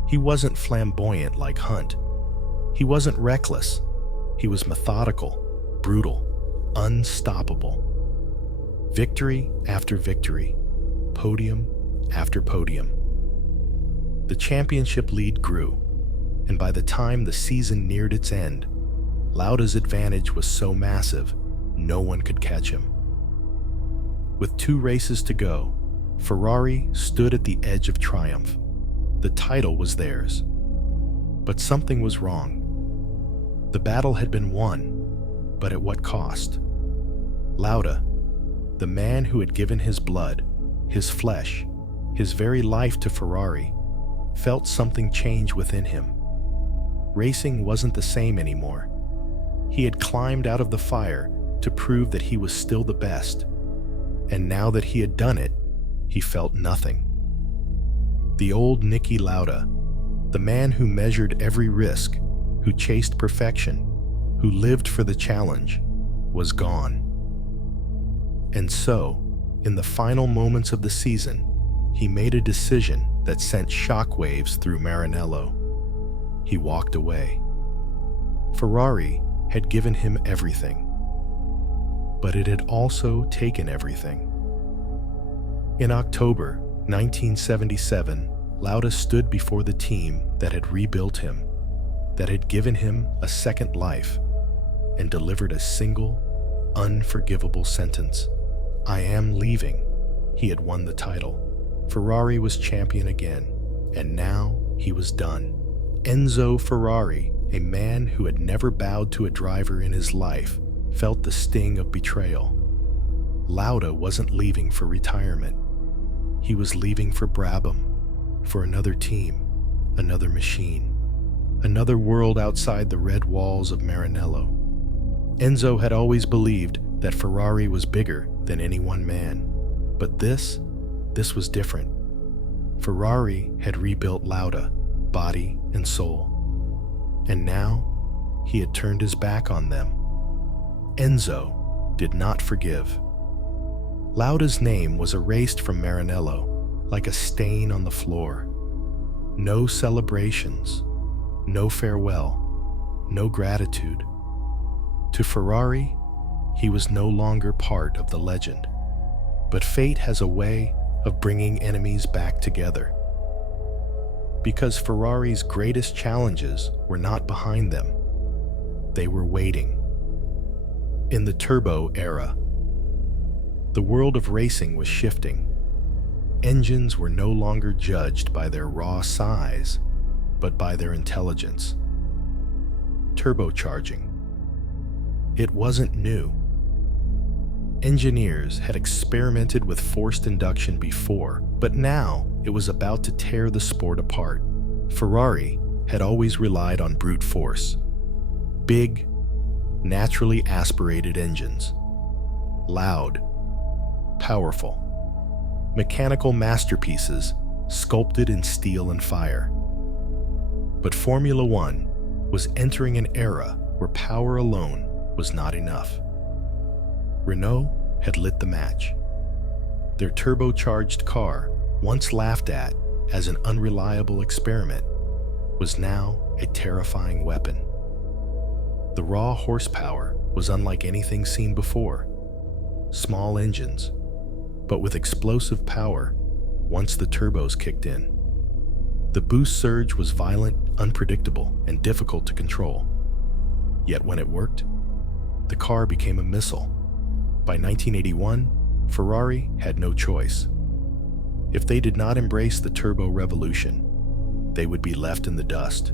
He wasn't flamboyant like Hunt. He wasn't reckless. He was methodical, brutal, unstoppable. Victory after victory, podium after podium. The championship lead grew, and by the time the season neared its end, Lauda's advantage was so massive, no one could catch him. With 2 races to go, Ferrari stood at the edge of triumph. The title was theirs. But something was wrong. The battle had been won, but at what cost? Lauda, the man who had given his blood, his flesh, his very life to Ferrari, felt something change within him. Racing wasn't the same anymore. He had climbed out of the fire to prove that he was still the best. And now that he had done it, he felt nothing. The old Niki Lauda, the man who measured every risk, who chased perfection, who lived for the challenge, was gone. And so, in the final moments of the season, he made a decision that sent shockwaves through Maranello. He walked away. Ferrari had given him everything, but it had also taken everything. In October 1977, Lauda stood before the team that had rebuilt him, that had given him a second life, and delivered a single, unforgivable sentence. "I am leaving." He had won the title. Ferrari was champion again, and now he was done. Enzo Ferrari, a man who had never bowed to a driver in his life, felt the sting of betrayal. Lauda wasn't leaving for retirement. He was leaving for Brabham, for another team, another machine, another world outside the red walls of Maranello. Enzo had always believed that Ferrari was bigger than any one man, but this was different. Ferrari had rebuilt Lauda, body and soul, and now he had turned his back on them. Enzo did not forgive. Lauda's name was erased from Maranello like a stain on the floor. No celebrations, no farewell, no gratitude. To Ferrari, he was no longer part of the legend. But fate has a way of bringing enemies back together. Because Ferrari's greatest challenges were not behind them, they were waiting. In the turbo era, the world of racing was shifting. Engines were no longer judged by their raw size, but by their intelligence. Turbocharging. It wasn't new. Engineers had experimented with forced induction before, but now it was about to tear the sport apart. Ferrari had always relied on brute force. Big, naturally aspirated engines. Loud, powerful. Mechanical masterpieces sculpted in steel and fire. But Formula One was entering an era where power alone was not enough. Renault had lit the match. Their turbocharged car, once laughed at as an unreliable experiment, was now a terrifying weapon. The raw horsepower was unlike anything seen before. Small engines, but with explosive power once the turbos kicked in. The boost surge was violent, unpredictable, and difficult to control. Yet when it worked, the car became a missile. By 1981, Ferrari had no choice. If they did not embrace the turbo revolution, they would be left in the dust.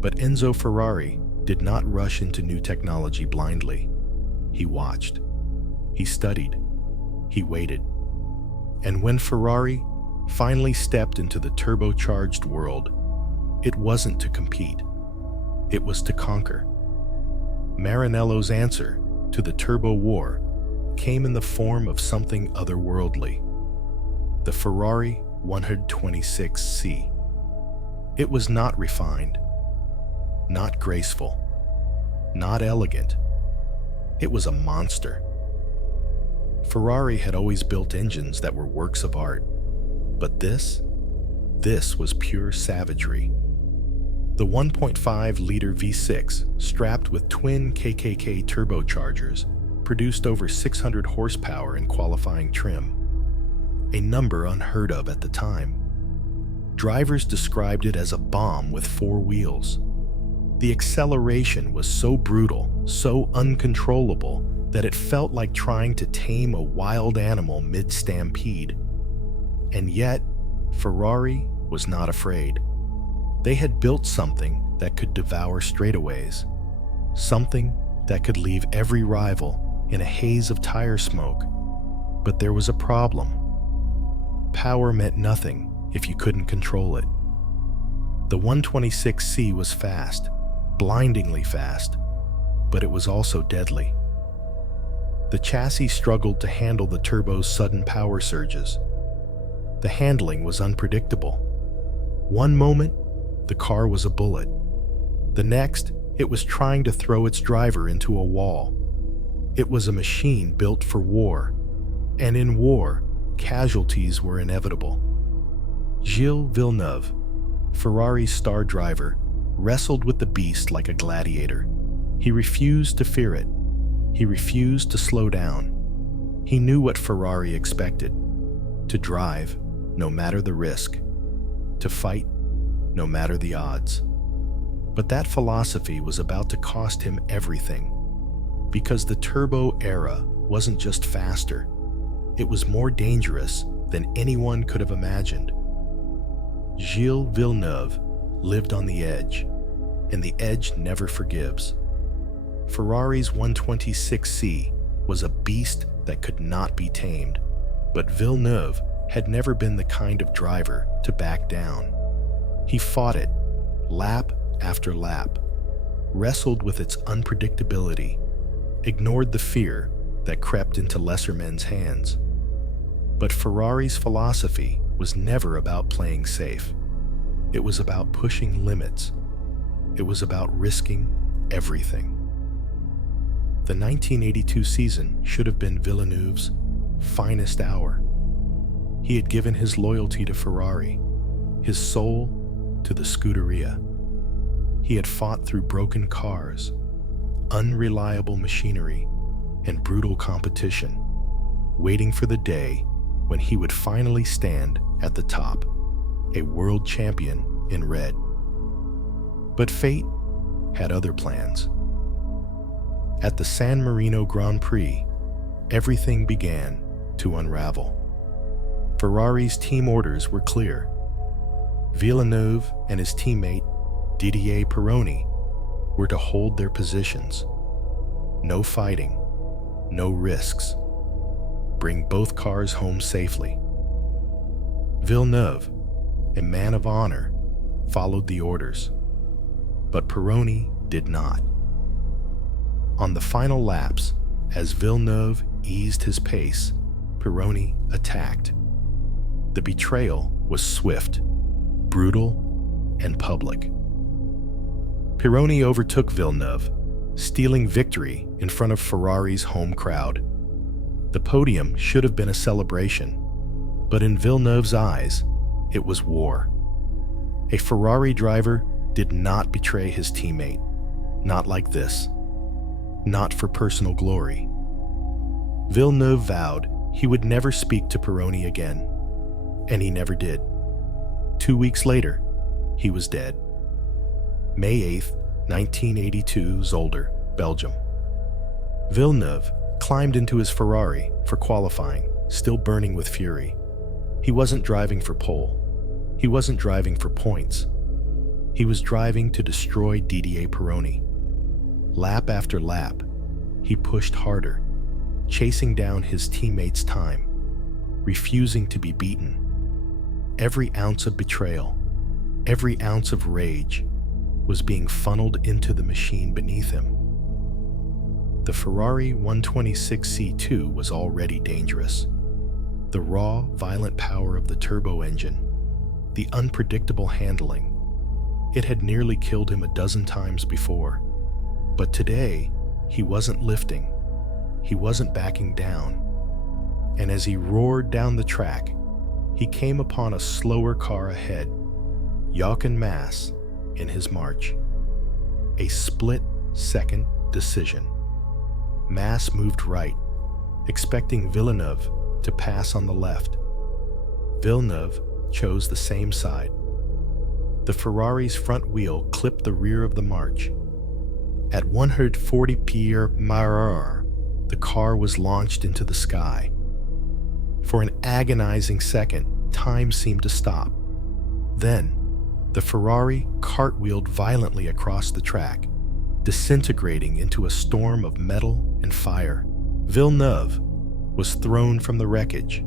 But Enzo Ferrari did not rush into new technology blindly. He watched. He studied. He waited. And when Ferrari finally stepped into the turbocharged world, it wasn't to compete. It was to conquer. Maranello's answer to the turbo war came in the form of something otherworldly: the Ferrari 126C. It was not refined, not graceful, not elegant. It was a monster. Ferrari had always built engines that were works of art, but this was pure savagery. The 1.5-liter V6, strapped with twin KKK turbochargers, produced over 600 horsepower in qualifying trim, a number unheard of at the time. Drivers described it as a bomb with 4 wheels. The acceleration was so brutal, so uncontrollable, that it felt like trying to tame a wild animal mid-stampede. And yet, Ferrari was not afraid. They had built something that could devour straightaways, something that could leave every rival in a haze of tire smoke. But there was a problem. Power meant nothing if you couldn't control it. The 126C was fast, blindingly fast, but it was also deadly. The chassis struggled to handle the turbo's sudden power surges. The handling was unpredictable. One moment, the car was a bullet. The next, it was trying to throw its driver into a wall. It was a machine built for war, and in war, casualties were inevitable. Gilles Villeneuve, Ferrari's star driver, wrestled with the beast like a gladiator. He refused to fear it. He refused to slow down. He knew what Ferrari expected: to drive, no matter the risk, to fight, no matter the odds. But that philosophy was about to cost him everything, because the turbo era wasn't just faster, it was more dangerous than anyone could have imagined. Gilles Villeneuve lived on the edge, and the edge never forgives. Ferrari's 126C was a beast that could not be tamed, but Villeneuve had never been the kind of driver to back down. He fought it, lap after lap, wrestled with its unpredictability, ignored the fear that crept into lesser men's hands. But Ferrari's philosophy was never about playing safe. It was about pushing limits. It was about risking everything. The 1982 season should have been Villeneuve's finest hour. He had given his loyalty to Ferrari, his soul to the Scuderia. He had fought through broken cars, unreliable machinery, and brutal competition, waiting for the day when he would finally stand at the top, a world champion in red. But fate had other plans. At the San Marino Grand Prix, everything began to unravel. Ferrari's team orders were clear. Villeneuve and his teammate, Didier Pironi, were to hold their positions. No fighting, no risks. Bring both cars home safely. Villeneuve, a man of honor, followed the orders, but Pironi did not. On the final laps, as Villeneuve eased his pace, Pironi attacked. The betrayal was swift, brutal, and public. Pironi overtook Villeneuve, stealing victory in front of Ferrari's home crowd. The podium should have been a celebration, but in Villeneuve's eyes, it was war. A Ferrari driver did not betray his teammate, not like this. Not for personal glory. Villeneuve vowed he would never speak to Pironi again, and he never did. 2 weeks later, he was dead. May 8th, 1982, Zolder, Belgium. Villeneuve climbed into his Ferrari for qualifying, still burning with fury. He wasn't driving for pole. He wasn't driving for points. He was driving to destroy Didier Pironi. Lap after lap, he pushed harder, chasing down his teammates' time, refusing to be beaten. Every ounce of betrayal, every ounce of rage, was being funneled into the machine beneath him. The Ferrari 126C2 was already dangerous. The raw, violent power of the turbo engine, the unpredictable handling, it had nearly killed him a dozen times before. But today, he wasn't lifting. He wasn't backing down. And as he roared down the track, he came upon a slower car ahead, Jochen Mass in his march. A split-second decision. Mass moved right, expecting Villeneuve to pass on the left. Villeneuve chose the same side. The Ferrari's front wheel clipped the rear of the march. At 140 mph, the car was launched into the sky. For an agonizing second, time seemed to stop. Then, the Ferrari cartwheeled violently across the track, disintegrating into a storm of metal and fire. Villeneuve was thrown from the wreckage,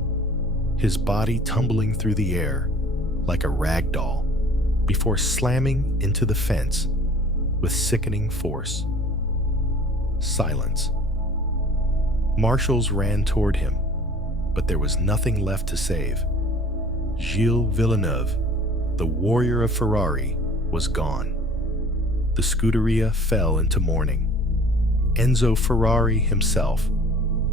his body tumbling through the air like a rag doll, before slamming into the fence with sickening force. Silence. Marshals ran toward him, but there was nothing left to save. Gilles Villeneuve, the warrior of Ferrari, was gone. The Scuderia fell into mourning. Enzo Ferrari himself,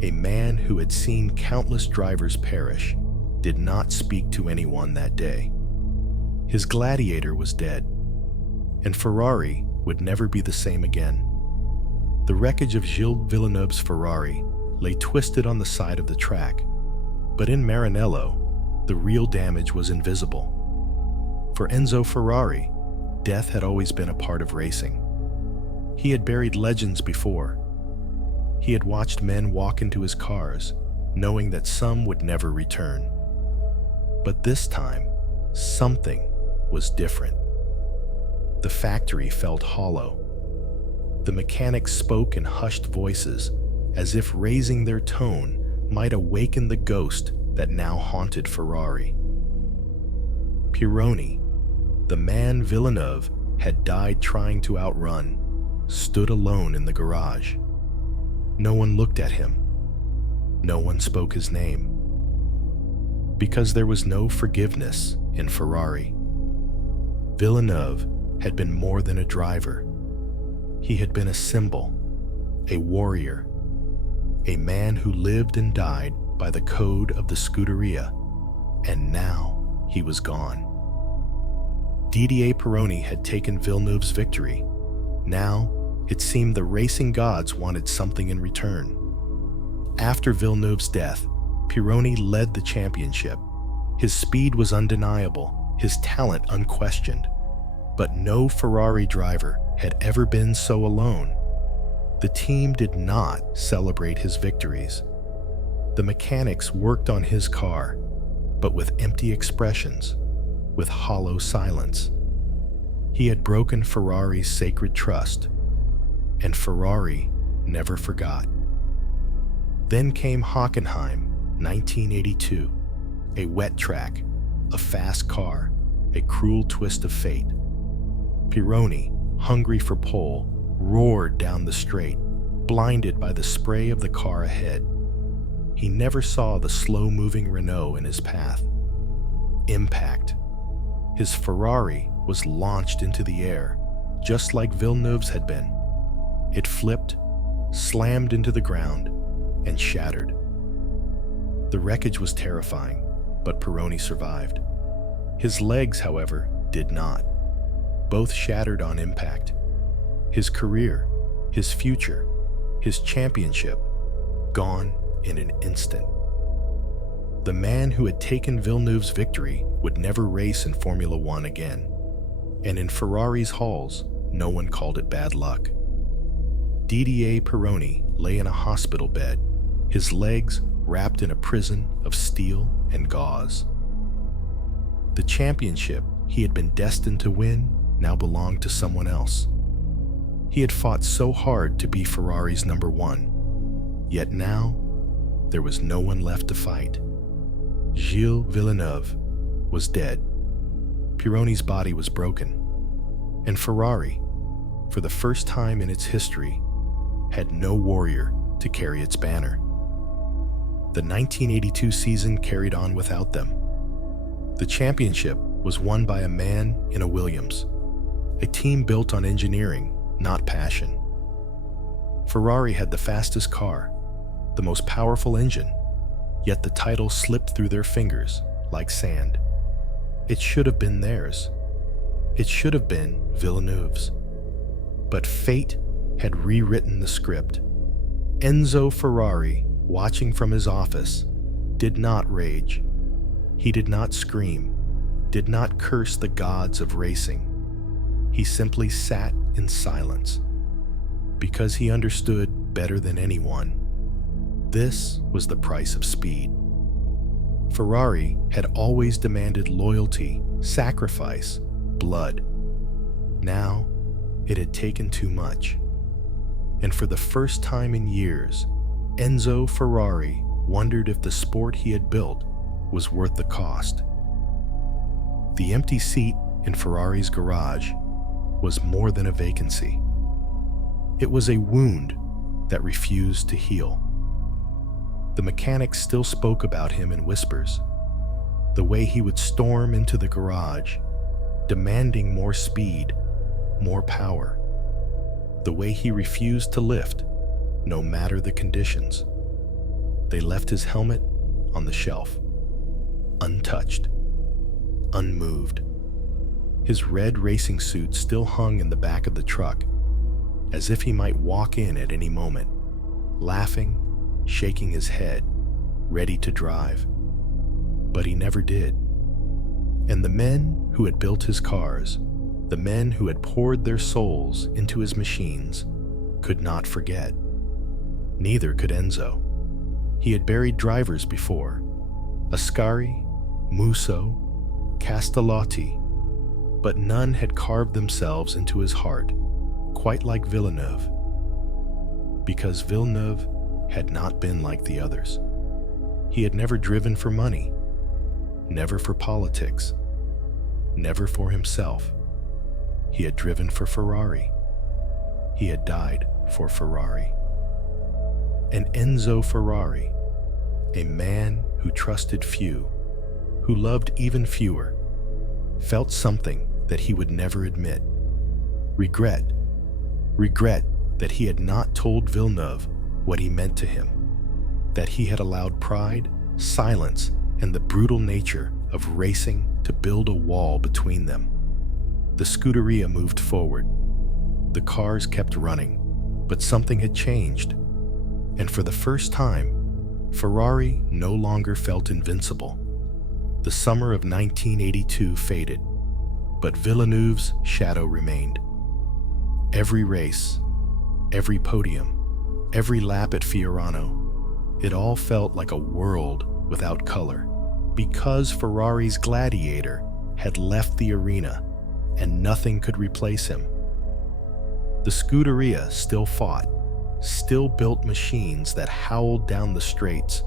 a man who had seen countless drivers perish, did not speak to anyone that day. His gladiator was dead, and Ferrari would never be the same again. The wreckage of Gilles Villeneuve's Ferrari lay twisted on the side of the track, but in Maranello, the real damage was invisible. For Enzo Ferrari, death had always been a part of racing. He had buried legends before. He had watched men walk into his cars, knowing that some would never return. But this time, something was different. The factory felt hollow. The mechanics spoke in hushed voices, as if raising their tone might awaken the ghost that now haunted Ferrari. Pironi, the man Villeneuve had died trying to outrun, stood alone in the garage. No one looked at him. No one spoke his name. Because there was no forgiveness in Ferrari. Villeneuve had been more than a driver. He had been a symbol, a warrior, a man who lived and died by the code of the Scuderia, and now he was gone. Didier Pironi had taken Villeneuve's victory. Now, it seemed the racing gods wanted something in return. After Villeneuve's death, Pironi led the championship. His speed was undeniable, his talent unquestioned. But no Ferrari driver had ever been so alone. The team did not celebrate his victories. The mechanics worked on his car, but with empty expressions, with hollow silence. He had broken Ferrari's sacred trust, and Ferrari never forgot. Then came Hockenheim, 1982, a wet track, a fast car, a cruel twist of fate. Pironi, hungry for pole, roared down the straight, blinded by the spray of the car ahead. He never saw the slow-moving Renault in his path. Impact. His Ferrari was launched into the air, just like Villeneuve's had been. It flipped, slammed into the ground, and shattered. The wreckage was terrifying, but Pironi survived. His legs, however, did not. Both shattered on impact. His career, his future, his championship, gone in an instant. The man who had taken Villeneuve's victory would never race in Formula One again. And in Ferrari's halls, no one called it bad luck. Didier Pironi lay in a hospital bed, his legs wrapped in a prison of steel and gauze. The championship he had been destined to win now belonged to someone else. He had fought so hard to be Ferrari's number one, yet now there was no one left to fight. Gilles Villeneuve was dead. Pironi's body was broken. And Ferrari, for the first time in its history, had no warrior to carry its banner. The 1982 season carried on without them. The championship was won by a man in a Williams, a team built on engineering, not passion. Ferrari had the fastest car, the most powerful engine, yet the title slipped through their fingers like sand. It should have been theirs. It should have been Villeneuve's. But fate had rewritten the script. Enzo Ferrari, watching from his office, did not rage. He did not scream, did not curse the gods of racing. He simply sat in silence, because he understood better than anyone. This was the price of speed. Ferrari had always demanded loyalty, sacrifice, blood. Now, it had taken too much. And for the first time in years, Enzo Ferrari wondered if the sport he had built was worth the cost. The empty seat in Ferrari's garage was more than a vacancy. It was a wound that refused to heal. The mechanics still spoke about him in whispers, the way he would storm into the garage, demanding more speed, more power, the way he refused to lift, no matter the conditions. They left his helmet on the shelf, untouched, unmoved. His red racing suit still hung in the back of the truck, as if he might walk in at any moment, laughing, shaking his head, ready to drive. But he never did. And the men who had built his cars, the men who had poured their souls into his machines, could not forget. Neither could Enzo. He had buried drivers before: Ascari, Musso, Castellotti, but none had carved themselves into his heart quite like Villeneuve, because Villeneuve had not been like the others. He had never driven for money, never for politics, never for himself. He had driven for Ferrari. He had died for Ferrari. And Enzo Ferrari, a man who trusted few, who loved even fewer, felt something that he would never admit. Regret that he had not told Villeneuve what he meant to him, that he had allowed pride, silence, and the brutal nature of racing to build a wall between them. The Scuderia moved forward. The cars kept running, but something had changed. And for the first time, Ferrari no longer felt invincible. The summer of 1982 faded, but Villeneuve's shadow remained. Every race, every podium, every lap at Fiorano, it all felt like a world without color, because Ferrari's gladiator had left the arena and nothing could replace him. The Scuderia still fought, still built machines that howled down the straights,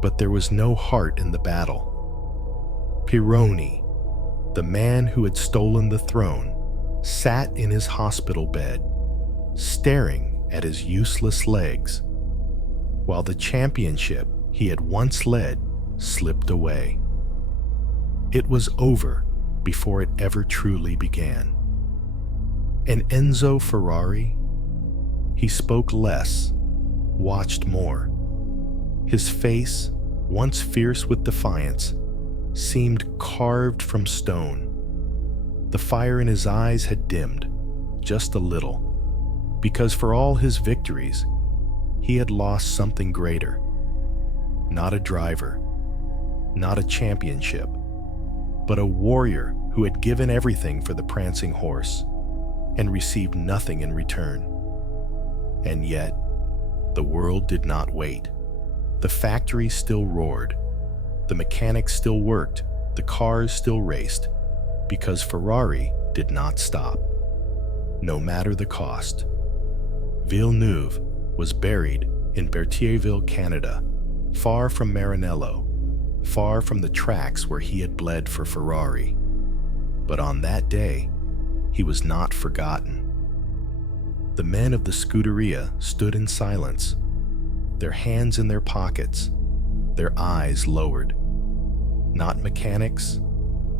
but there was no heart in the battle. Pironi, the man who had stolen the throne, sat in his hospital bed, staring at his useless legs, while the championship he had once led slipped away. It was over before it ever truly began. And Enzo Ferrari, he spoke less, watched more. His face, once fierce with defiance, seemed carved from stone. The fire in his eyes had dimmed, just a little, because for all his victories, he had lost something greater. Not a driver, not a championship, but a warrior who had given everything for the prancing horse and received nothing in return. And yet, the world did not wait. The factory still roared. The mechanics still worked. The cars still raced, because Ferrari did not stop, no matter the cost. Villeneuve was buried in Berthierville, Canada, far from Maranello, far from the tracks where he had bled for Ferrari. But on that day, he was not forgotten. The men of the Scuderia stood in silence, their hands in their pockets, their eyes lowered. Not mechanics,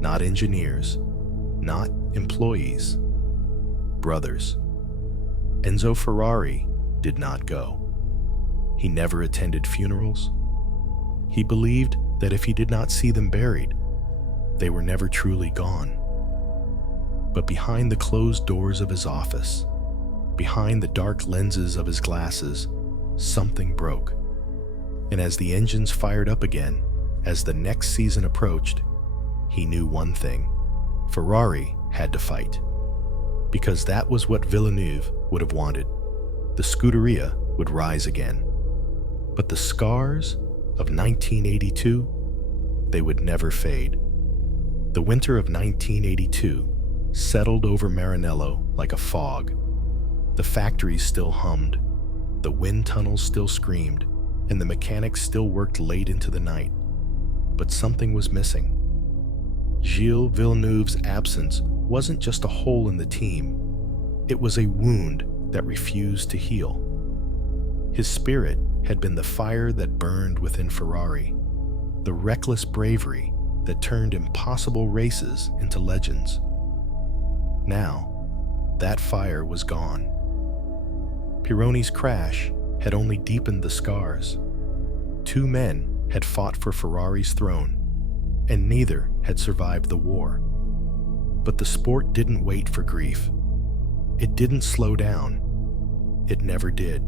not engineers, not employees. Brothers. Enzo Ferrari did not go. He never attended funerals. He believed that if he did not see them buried, they were never truly gone. But behind the closed doors of his office, behind the dark lenses of his glasses, something broke. And as the engines fired up again, as the next season approached, he knew one thing: Ferrari had to fight. Because that was what Villeneuve would have wanted. The Scuderia would rise again. But the scars of 1982, they would never fade. The winter of 1982 settled over Maranello like a fog. The factories still hummed, the wind tunnels still screamed, and the mechanics still worked late into the night. But something was missing. Gilles Villeneuve's absence wasn't just a hole in the team. It was a wound that refused to heal. His spirit had been the fire that burned within Ferrari, the reckless bravery that turned impossible races into legends. Now, that fire was gone. Pironi's crash had only deepened the scars. Two men had fought for Ferrari's throne, and neither had survived the war. But the sport didn't wait for grief. It didn't slow down. It never did.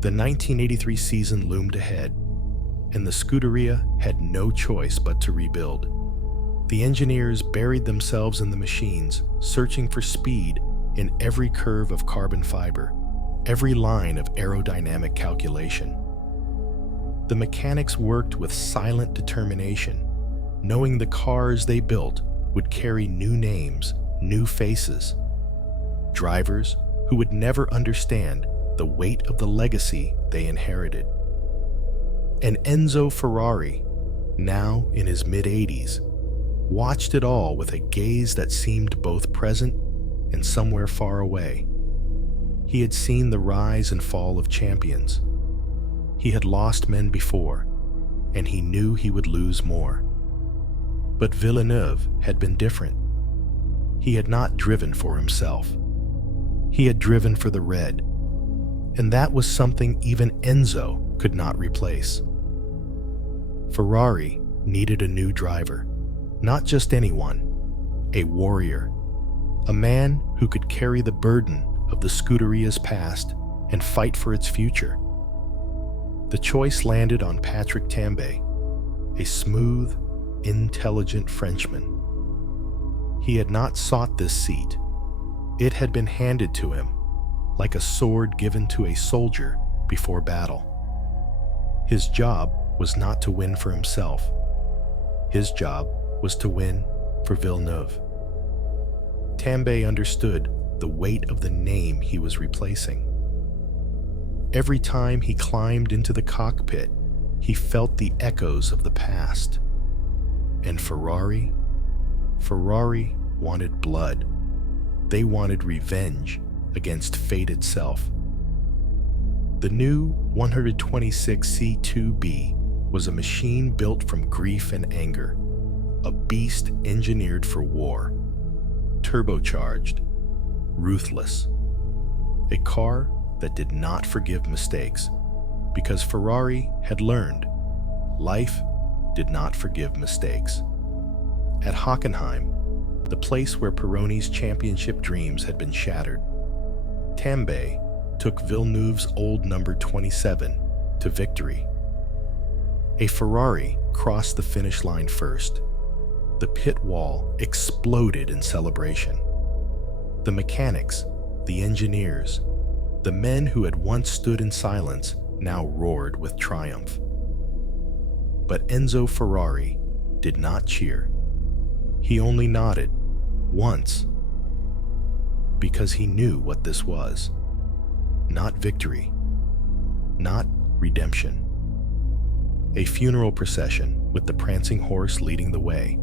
The 1983 season loomed ahead, and the Scuderia had no choice but to rebuild. The engineers buried themselves in the machines, searching for speed in every curve of carbon fiber, every line of aerodynamic calculation. The mechanics worked with silent determination, knowing the cars they built would carry new names, new faces. Drivers who would never understand the weight of the legacy they inherited. And Enzo Ferrari, now in his mid-80s, watched it all with a gaze that seemed both present and somewhere far away. He had seen the rise and fall of champions. He had lost men before, and he knew he would lose more. But Villeneuve had been different. He had not driven for himself. He had driven for the red, and that was something even Enzo could not replace. Ferrari needed a new driver, not just anyone, a warrior, a man who could carry the burden of the Scuderia's past and fight for its future. The choice landed on Patrick Tambay, a smooth, intelligent Frenchman. He had not sought this seat. It had been handed to him, like a sword given to a soldier before battle. His job was not to win for himself. His job was to win for Villeneuve. Tambay understood the weight of the name he was replacing. Every time he climbed into the cockpit, he felt the echoes of the past. And Ferrari wanted blood. They wanted revenge against fate itself. The new 126C2B was a machine built from grief and anger, a beast engineered for war, turbocharged, ruthless, a car that did not forgive mistakes, because Ferrari had learned life did not forgive mistakes. At Hockenheim, the place where Pironi's championship dreams had been shattered, Tambay took Villeneuve's old number 27 to victory. A Ferrari crossed the finish line first. The pit wall exploded in celebration. The mechanics, the engineers, the men who had once stood in silence now roared with triumph. But Enzo Ferrari did not cheer. He only nodded, once, because he knew what this was. Not victory, not redemption. A funeral procession with the prancing horse leading the way.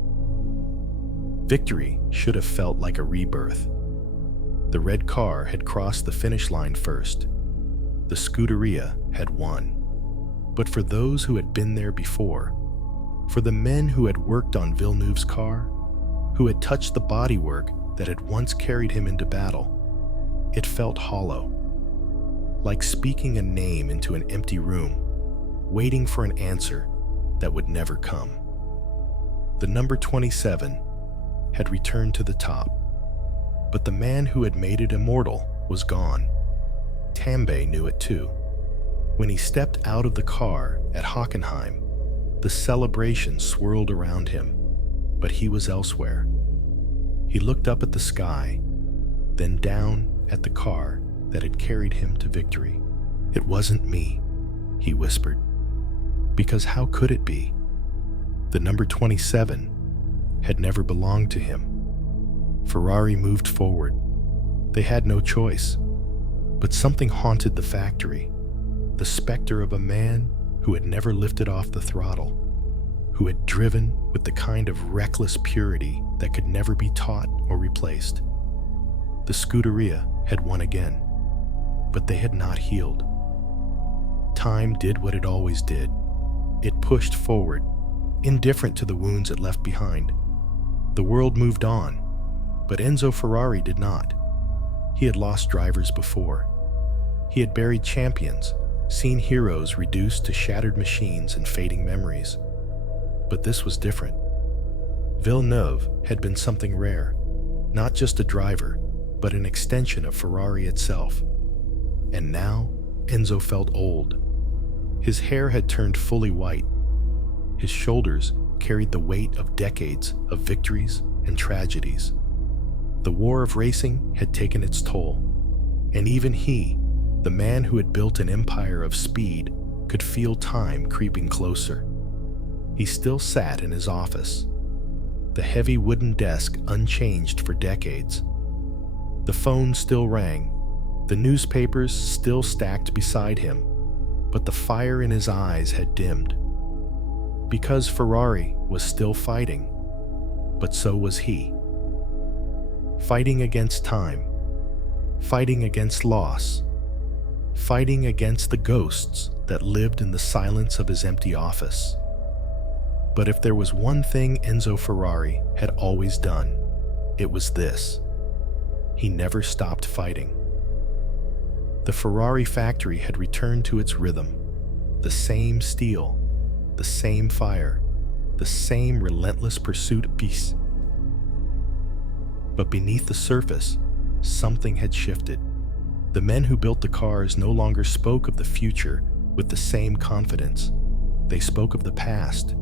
Victory should have felt like a rebirth. The red car had crossed the finish line first. The Scuderia had won. But for those who had been there before, for the men who had worked on Villeneuve's car, who had touched the bodywork that had once carried him into battle, it felt hollow, like speaking a name into an empty room, waiting for an answer that would never come. The number 27 had returned to the top, but the man who had made it immortal was gone. Tambay knew it too. When he stepped out of the car at Hockenheim, the celebration swirled around him, but he was elsewhere. He looked up at the sky, then down at the car that had carried him to victory. "It wasn't me," he whispered. Because how could it be? The number 27 had never belonged to him. Ferrari moved forward. They had no choice. But something haunted the factory, the specter of a man who had never lifted off the throttle, who had driven with the kind of reckless purity that could never be taught or replaced. The Scuderia had won again, but they had not healed. Time did what it always did. It pushed forward, indifferent to the wounds it left behind. The world moved on, but Enzo Ferrari did not. He had lost drivers before. He had buried champions, seen heroes reduced to shattered machines and fading memories. But this was different. Villeneuve had been something rare, not just a driver, but an extension of Ferrari itself. And now, Enzo felt old. His hair had turned fully white. His shoulders carried the weight of decades of victories and tragedies. The war of racing had taken its toll, and even he, the man who had built an empire of speed, could feel time creeping closer. He still sat in his office, the heavy wooden desk unchanged for decades. The phone still rang, the newspapers still stacked beside him, but the fire in his eyes had dimmed. Because Ferrari was still fighting, but so was he. Fighting against time, fighting against loss, fighting against the ghosts that lived in the silence of his empty office. But if there was one thing Enzo Ferrari had always done, it was this. He never stopped fighting. The Ferrari factory had returned to its rhythm, the same steel, the same fire, the same relentless pursuit of peace. But beneath the surface, something had shifted. The men who built the cars no longer spoke of the future with the same confidence. They spoke of the past.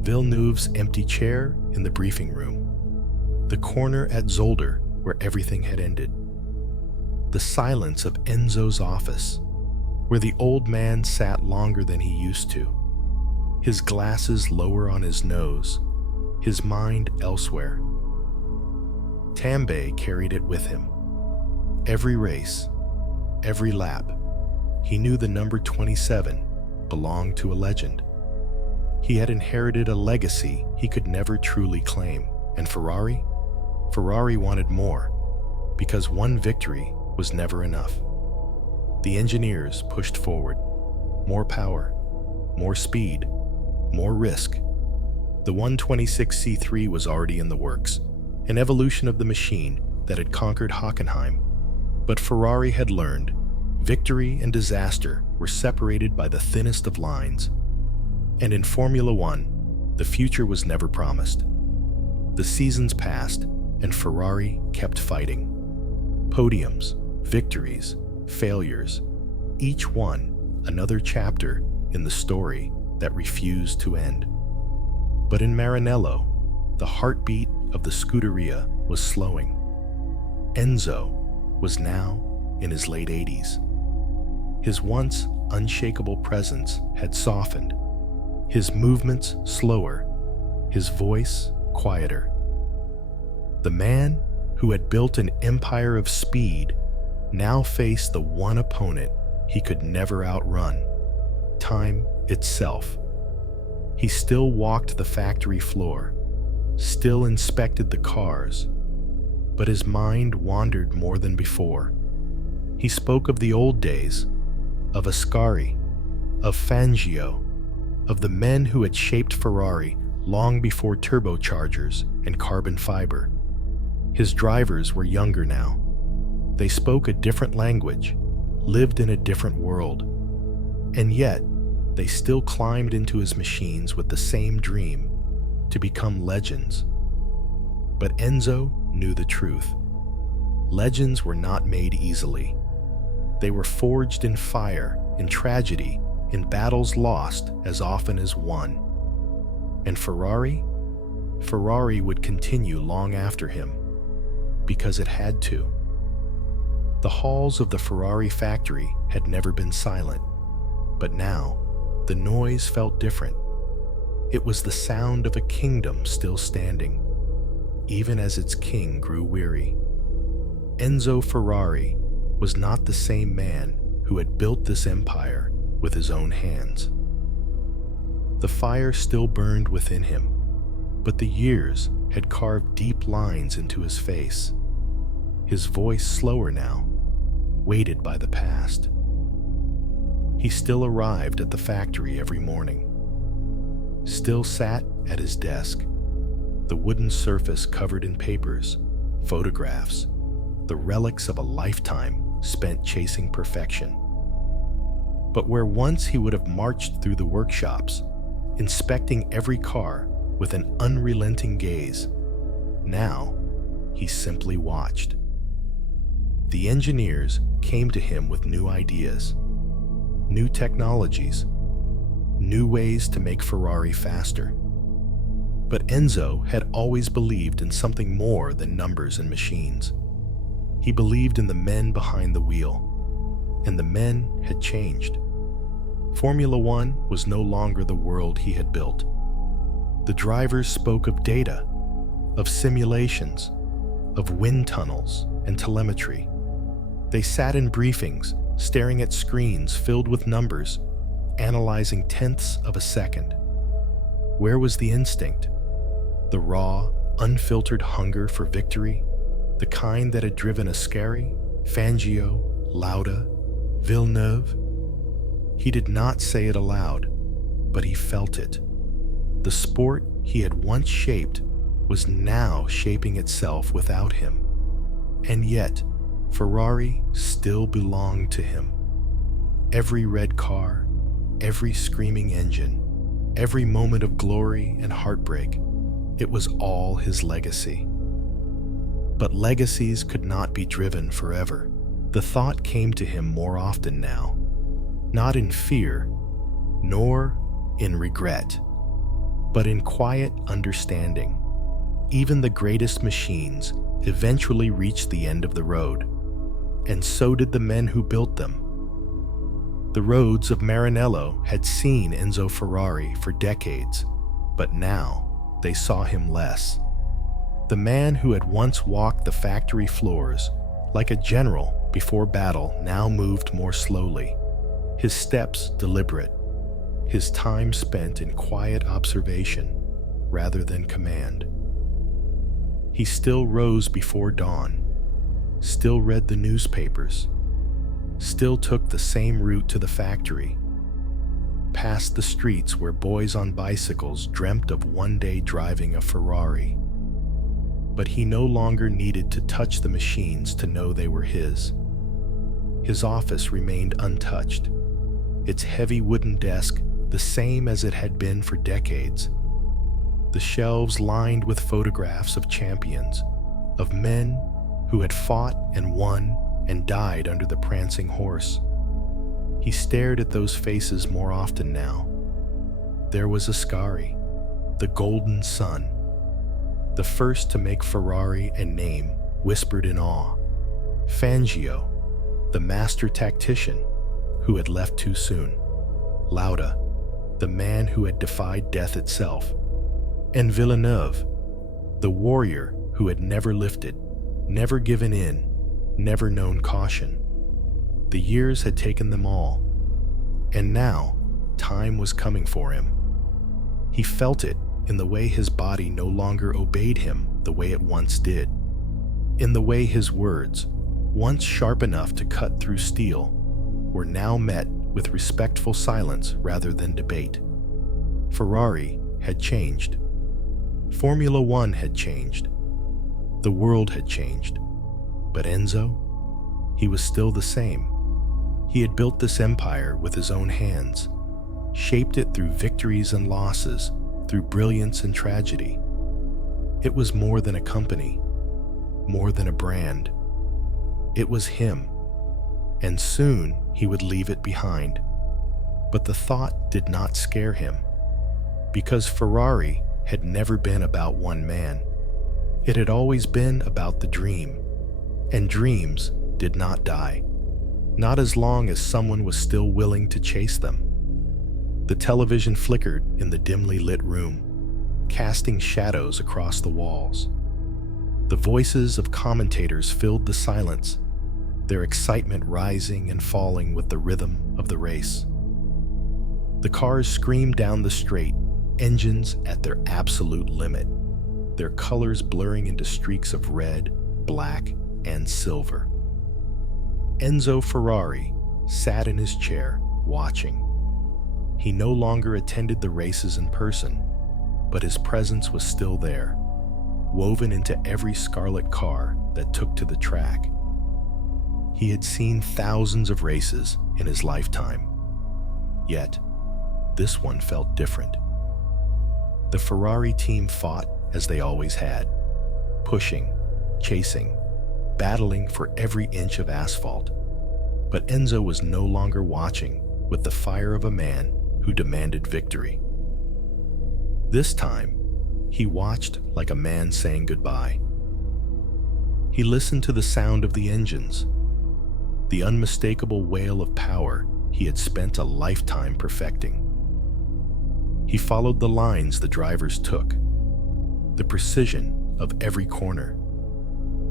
Villeneuve's empty chair in the briefing room. The corner at Zolder where everything had ended. The silence of Enzo's office, where the old man sat longer than he used to. His glasses lower on his nose, his mind elsewhere. Tambay carried it with him. Every race, every lap, he knew the number 27 belonged to a legend. He had inherited a legacy he could never truly claim. And Ferrari wanted more, because one victory was never enough. The engineers pushed forward. More power, more speed, more risk. The 126C3 was already in the works, an evolution of the machine that had conquered Hockenheim. But Ferrari had learned victory and disaster were separated by the thinnest of lines. And in Formula One, the future was never promised. The seasons passed, and Ferrari kept fighting. Podiums, victories, failures, each one another chapter in the story that refused to end. But in Maranello, the heartbeat of the Scuderia was slowing. Enzo was now in his late 80s. His once unshakable presence had softened, his movements slower, his voice quieter. The man who had built an empire of speed now faced the one opponent he could never outrun, time itself. He still walked the factory floor, still inspected the cars, but his mind wandered more than before. He spoke of the old days, of Ascari, of Fangio, of the men who had shaped Ferrari long before turbochargers and carbon fiber. His drivers were younger now. They spoke a different language, lived in a different world, and yet they still climbed into his machines with the same dream, to become legends. But Enzo knew the truth. Legends were not made easily. They were forged in fire, in tragedy, in battles lost as often as won. And Ferrari would continue long after him, because it had to. The halls of the Ferrari factory had never been silent, but now the noise felt different. It was the sound of a kingdom still standing, even as its king grew weary. Enzo Ferrari was not the same man who had built this empire with his own hands. The fire still burned within him, but the years had carved deep lines into his face. His voice slower now, weighted by the past. He still arrived at the factory every morning, still sat at his desk, the wooden surface covered in papers, photographs, the relics of a lifetime spent chasing perfection. But where once he would have marched through the workshops, inspecting every car with an unrelenting gaze, now he simply watched. The engineers came to him with new ideas, new technologies, new ways to make Ferrari faster. But Enzo had always believed in something more than numbers and machines. He believed in the men behind the wheel, and the men had changed. Formula One was no longer the world he had built. The drivers spoke of data, of simulations, of wind tunnels and telemetry. They sat in briefings, staring at screens filled with numbers, analyzing tenths of a second. Where was the instinct? The raw, unfiltered hunger for victory? The kind that had driven Ascari, Fangio, Lauda, Villeneuve? He did not say it aloud, but he felt it. The sport he had once shaped was now shaping itself without him. And yet, Ferrari still belonged to him. Every red car, every screaming engine, every moment of glory and heartbreak, it was all his legacy. But legacies could not be driven forever. The thought came to him more often now, not in fear, nor in regret, but in quiet understanding. Even the greatest machines eventually reached the end of the road, and so did the men who built them. The roads of Maranello had seen Enzo Ferrari for decades, but now they saw him less. The man who had once walked the factory floors like a general before battle now moved more slowly, his steps deliberate, his time spent in quiet observation rather than command. He still rose before dawn, still read the newspapers, still took the same route to the factory, past the streets where boys on bicycles dreamt of one day driving a Ferrari. But he no longer needed to touch the machines to know they were his. His office remained untouched, its heavy wooden desk the same as it had been for decades. The shelves lined with photographs of champions, of men who had fought and won and died under the prancing horse. He stared at those faces more often now. There was Ascari, the golden sun, the first to make Ferrari a name whispered in awe. Fangio, the master tactician who had left too soon. Lauda, the man who had defied death itself. And Villeneuve, the warrior who had never lifted, never given in, never known caution. The years had taken them all, and now time was coming for him. He felt it in the way his body no longer obeyed him the way it once did, in the way his words, once sharp enough to cut through steel, were now met with respectful silence rather than debate. Ferrari had changed. Formula One had changed. The world had changed. But Enzo? He was still the same. He had built this empire with his own hands, shaped it through victories and losses, through brilliance and tragedy. It was more than a company, more than a brand. It was him, and soon he would leave it behind. But the thought did not scare him, because Ferrari had never been about one man. It had always been about the dream, and dreams did not die, not as long as someone was still willing to chase them. The television flickered in the dimly lit room, casting shadows across the walls. The voices of commentators filled the silence, their excitement rising and falling with the rhythm of the race. The cars screamed down the straight, engines at their absolute limit, their colors blurring into streaks of red, black, and silver. Enzo Ferrari sat in his chair, watching. He no longer attended the races in person, but his presence was still there, woven into every scarlet car that took to the track. He had seen thousands of races in his lifetime, yet this one felt different. The Ferrari team fought as they always had, pushing, chasing, battling for every inch of asphalt. But Enzo was no longer watching with the fire of a man who demanded victory. This time, he watched like a man saying goodbye. He listened to the sound of the engines, the unmistakable wail of power he had spent a lifetime perfecting. He followed the lines the drivers took, the precision of every corner,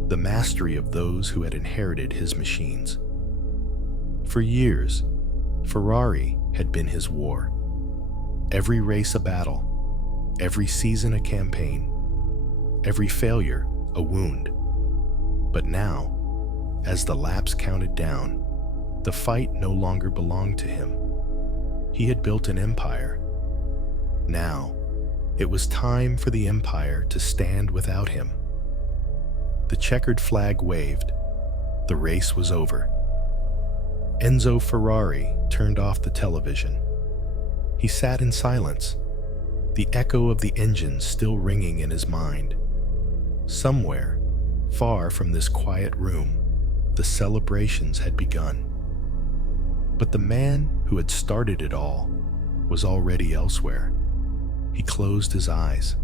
the mastery of those who had inherited his machines. For years, Ferrari had been his war. Every race a battle, every season a campaign, every failure a wound. But now, as the laps counted down, the fight no longer belonged to him. He had built an empire. Now, it was time for the empire to stand without him. The checkered flag waved. The race was over. Enzo Ferrari turned off the television. He sat in silence, the echo of the engines still ringing in his mind. Somewhere, far from this quiet room, the celebrations had begun. But the man who had started it all was already elsewhere. He closed his eyes.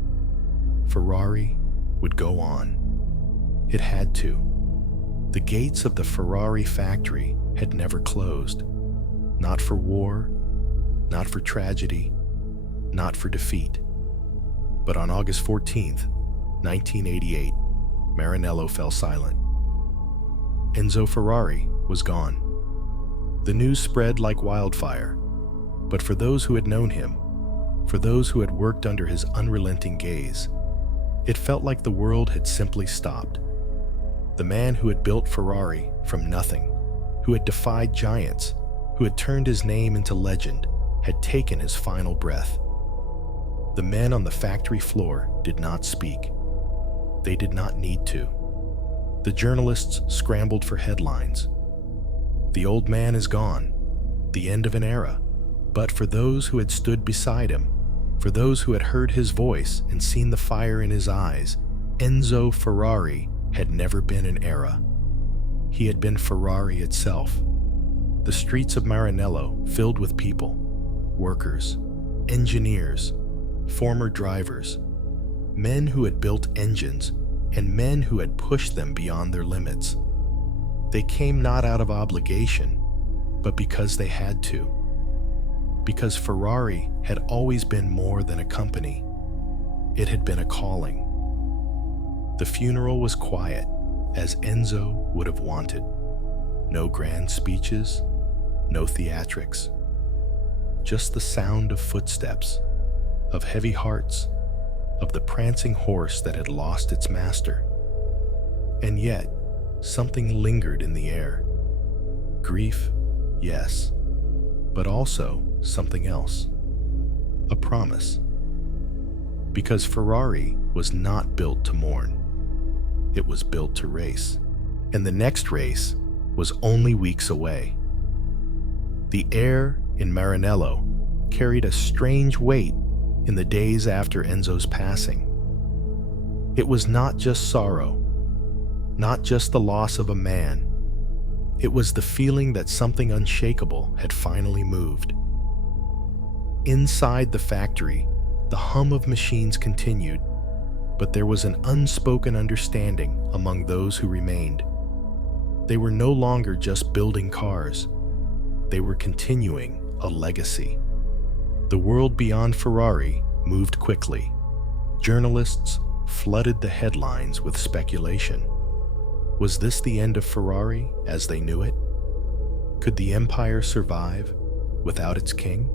Ferrari would go on. It had to. The gates of the Ferrari factory had never closed. Not for war, not for tragedy, not for defeat. But on August 14th, 1988, Maranello fell silent. Enzo Ferrari was gone. The news spread like wildfire, but for those who had known him, for those who had worked under his unrelenting gaze, it felt like the world had simply stopped. The man who had built Ferrari from nothing, who had defied giants, who had turned his name into legend, had taken his final breath. The men on the factory floor did not speak. They did not need to. The journalists scrambled for headlines. The old man is gone, the end of an era. But for those who had stood beside him, for those who had heard his voice and seen the fire in his eyes, Enzo Ferrari had never been an era. He had been Ferrari itself. The streets of Maranello filled with people, workers, engineers, former drivers, men who had built engines and men who had pushed them beyond their limits. They came not out of obligation, but because they had to. Because Ferrari had always been more than a company. It had been a calling. The funeral was quiet, as Enzo would have wanted. No grand speeches, no theatrics. Just the sound of footsteps, of heavy hearts, of the prancing horse that had lost its master. And yet, something lingered in the air. Grief, yes, but also something else. A promise. Because Ferrari was not built to mourn. It was built to race. And the next race was only weeks away. The air in Maranello carried a strange weight in the days after Enzo's passing. It was not just sorrow, not just the loss of a man. It was the feeling that something unshakable had finally moved. Inside the factory, the hum of machines continued, but there was an unspoken understanding among those who remained. They were no longer just building cars. They were continuing a legacy. The world beyond Ferrari moved quickly. Journalists flooded the headlines with speculation. Was this the end of Ferrari as they knew it? Could the empire survive without its king?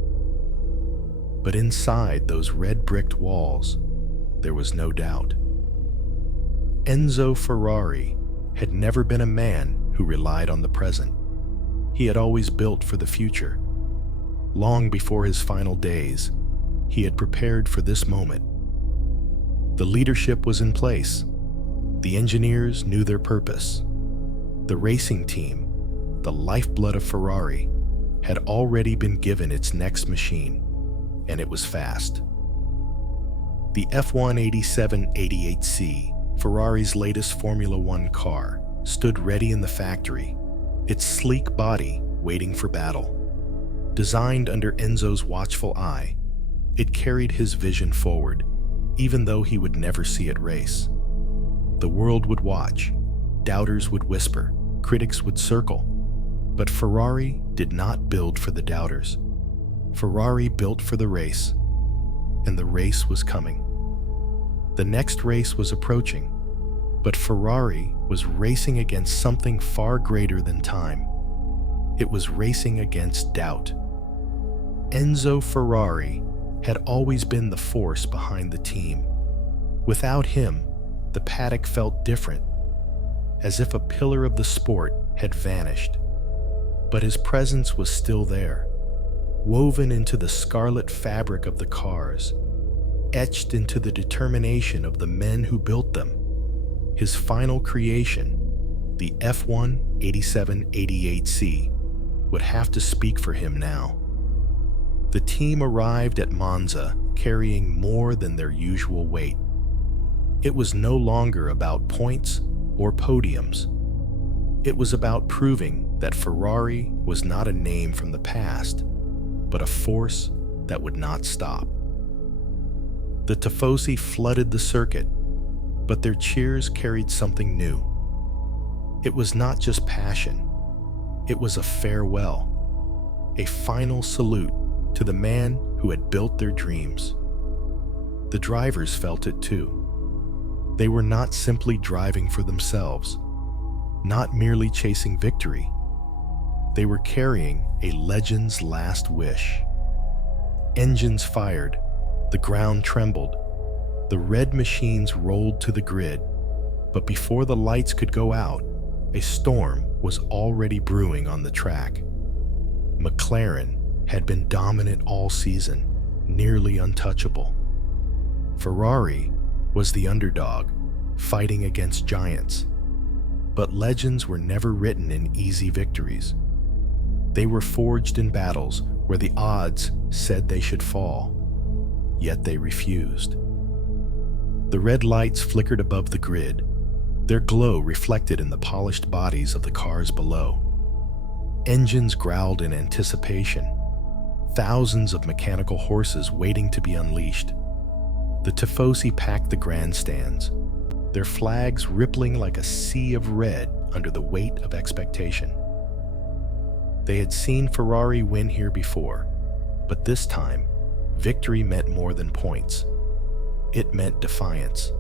But inside those red-bricked walls, there was no doubt. Enzo Ferrari had never been a man who relied on the present. He had always built for the future. Long before his final days, he had prepared for this moment. The leadership was in place. The engineers knew their purpose. The racing team, the lifeblood of Ferrari, had already been given its next machine, and it was fast. The F18788C, Ferrari's latest Formula One car, stood ready in the factory, its sleek body waiting for battle. Designed under Enzo's watchful eye, it carried his vision forward, even though he would never see it race. The world would watch, doubters would whisper, critics would circle. But Ferrari did not build for the doubters. Ferrari built for the race, and the race was coming. The next race was approaching, but Ferrari was racing against something far greater than time. It was racing against doubt. Enzo Ferrari had always been the force behind the team. Without him, the paddock felt different, as if a pillar of the sport had vanished. But his presence was still there, woven into the scarlet fabric of the cars, etched into the determination of the men who built them. His final creation, the F18788C, would have to speak for him now. The team arrived at Monza carrying more than their usual weight. It was no longer about points or podiums. It was about proving that Ferrari was not a name from the past, but a force that would not stop. The Tifosi flooded the circuit, but their cheers carried something new. It was not just passion. It was a farewell, a final salute to the man who had built their dreams. The drivers felt it too. They were not simply driving for themselves, not merely chasing victory. They were carrying a legend's last wish. Engines fired, the ground trembled, the red machines rolled to the grid, but before the lights could go out, a storm was already brewing on the track. McLaren had been dominant all season, nearly untouchable. Ferrari was the underdog, fighting against giants. But legends were never written in easy victories. They were forged in battles where the odds said they should fall, yet they refused. The red lights flickered above the grid, their glow reflected in the polished bodies of the cars below. Engines growled in anticipation, thousands of mechanical horses waiting to be unleashed. The Tifosi packed the grandstands, their flags rippling like a sea of red under the weight of expectation. They had seen Ferrari win here before, but this time, victory meant more than points. It meant defiance.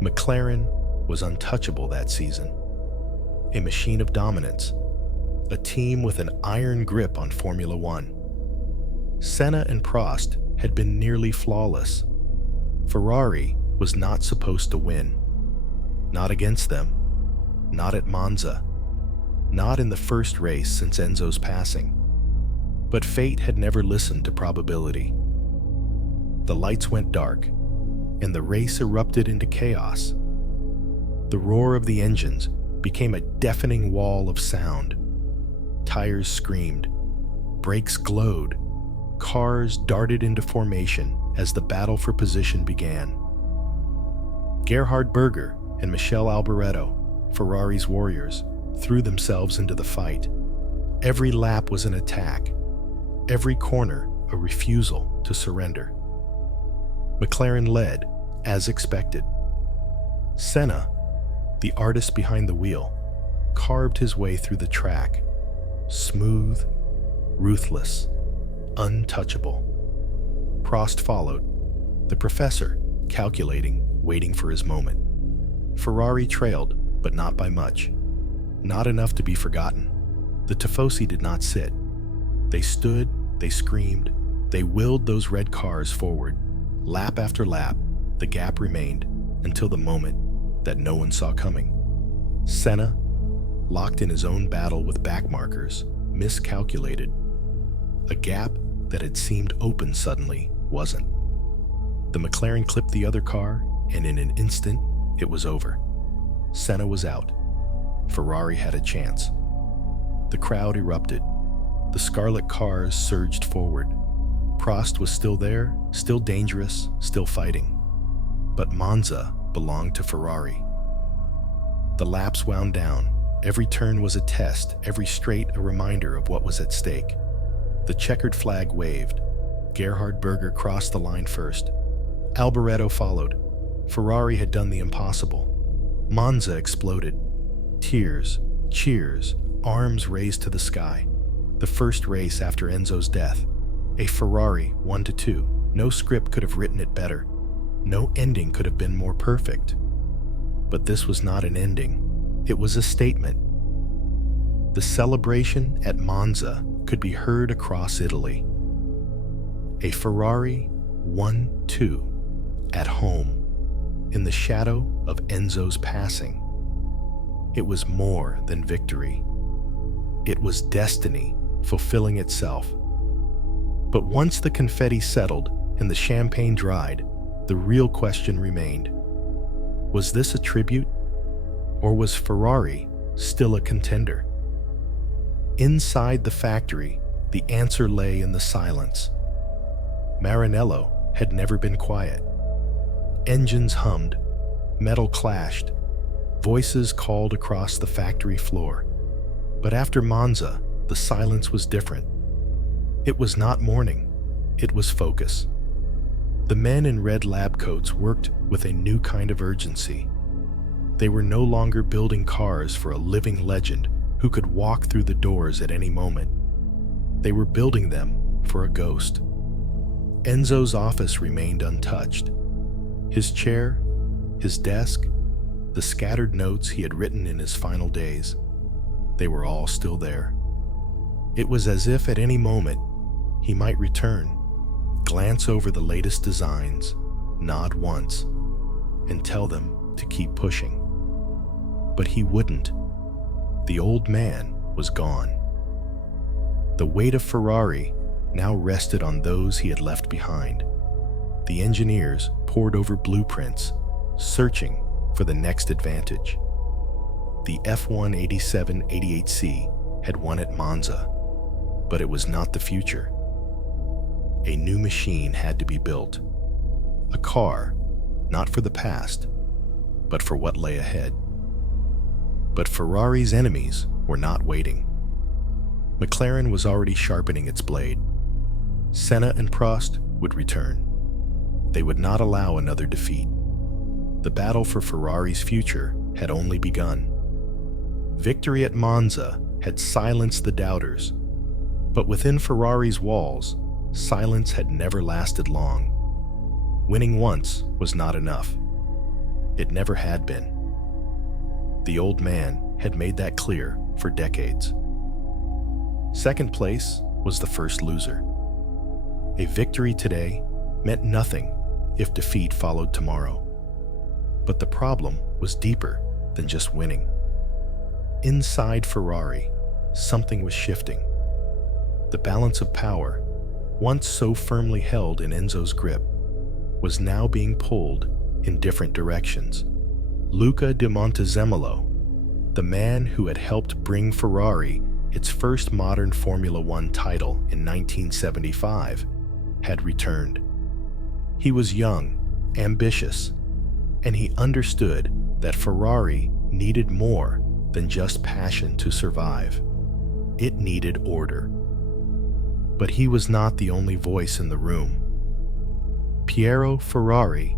McLaren was untouchable that season, a machine of dominance, a team with an iron grip on Formula One. Senna and Prost had been nearly flawless, Ferrari was not supposed to win. Not against them. Not at Monza. Not in the first race since Enzo's passing. But fate had never listened to probability. The lights went dark, and the race erupted into chaos. The roar of the engines became a deafening wall of sound. Tires screamed, brakes glowed, cars darted into formation as the battle for position began. Gerhard Berger and Michele Alboreto, Ferrari's warriors, threw themselves into the fight. Every lap was an attack, every corner a refusal to surrender. McLaren led, as expected. Senna, the artist behind the wheel, carved his way through the track, smooth, ruthless, untouchable. Prost followed, the professor, calculating, waiting for his moment. Ferrari trailed, but not by much. Not enough to be forgotten. The Tifosi did not sit. They stood, they screamed, they willed those red cars forward. Lap after lap, the gap remained until the moment that no one saw coming. Senna, locked in his own battle with backmarkers, miscalculated. A gap that had seemed open suddenly wasn't. The McLaren clipped the other car, and in an instant, it was over. Senna was out. Ferrari had a chance. The crowd erupted. The scarlet cars surged forward. Prost was still there, still dangerous, still fighting. But Monza belonged to Ferrari. The laps wound down. Every turn was a test, every straight a reminder of what was at stake. The checkered flag waved. Gerhard Berger crossed the line first. Alboreto followed. Ferrari had done the impossible. Monza exploded. Tears, cheers, arms raised to the sky. The first race after Enzo's death. A Ferrari 1-2. No script could have written it better. No ending could have been more perfect. But this was not an ending. It was a statement. The celebration at Monza could be heard across Italy. A Ferrari 1-2 at home, in the shadow of Enzo's passing. It was more than victory. It was destiny fulfilling itself. But once the confetti settled and the champagne dried, the real question remained. Was this a tribute, or was Ferrari still a contender? Inside the factory, the answer lay in the silence. Maranello had never been quiet. Engines hummed, metal clashed, voices called across the factory floor. But after Monza, the silence was different. It was not mourning, it was focus. The men in red lab coats worked with a new kind of urgency. They were no longer building cars for a living legend who could walk through the doors at any moment. They were building them for a ghost. Enzo's office remained untouched. His chair, his desk, the scattered notes he had written in his final days, they were all still there. It was as if at any moment he might return, glance over the latest designs, nod once, and tell them to keep pushing. But he wouldn't. The old man was gone. The weight of Ferrari now rested on those he had left behind. The engineers pored over blueprints, searching for the next advantage. The F187-88C had won at Monza, but it was not the future. A new machine had to be built. A car, not for the past, but for what lay ahead. But Ferrari's enemies were not waiting. McLaren was already sharpening its blade. Senna and Prost would return. They would not allow another defeat. The battle for Ferrari's future had only begun. Victory at Monza had silenced the doubters, but within Ferrari's walls, silence had never lasted long. Winning once was not enough. It never had been. The old man had made that clear for decades. Second place was the first loser. A victory today meant nothing if defeat followed tomorrow. But the problem was deeper than just winning. Inside Ferrari, something was shifting. The balance of power, once so firmly held in Enzo's grip, was now being pulled in different directions. Luca di Montezemolo, the man who had helped bring Ferrari its first modern Formula One title in 1975, had returned. He was young, ambitious, and he understood that Ferrari needed more than just passion to survive. It needed order. But he was not the only voice in the room. Piero Ferrari,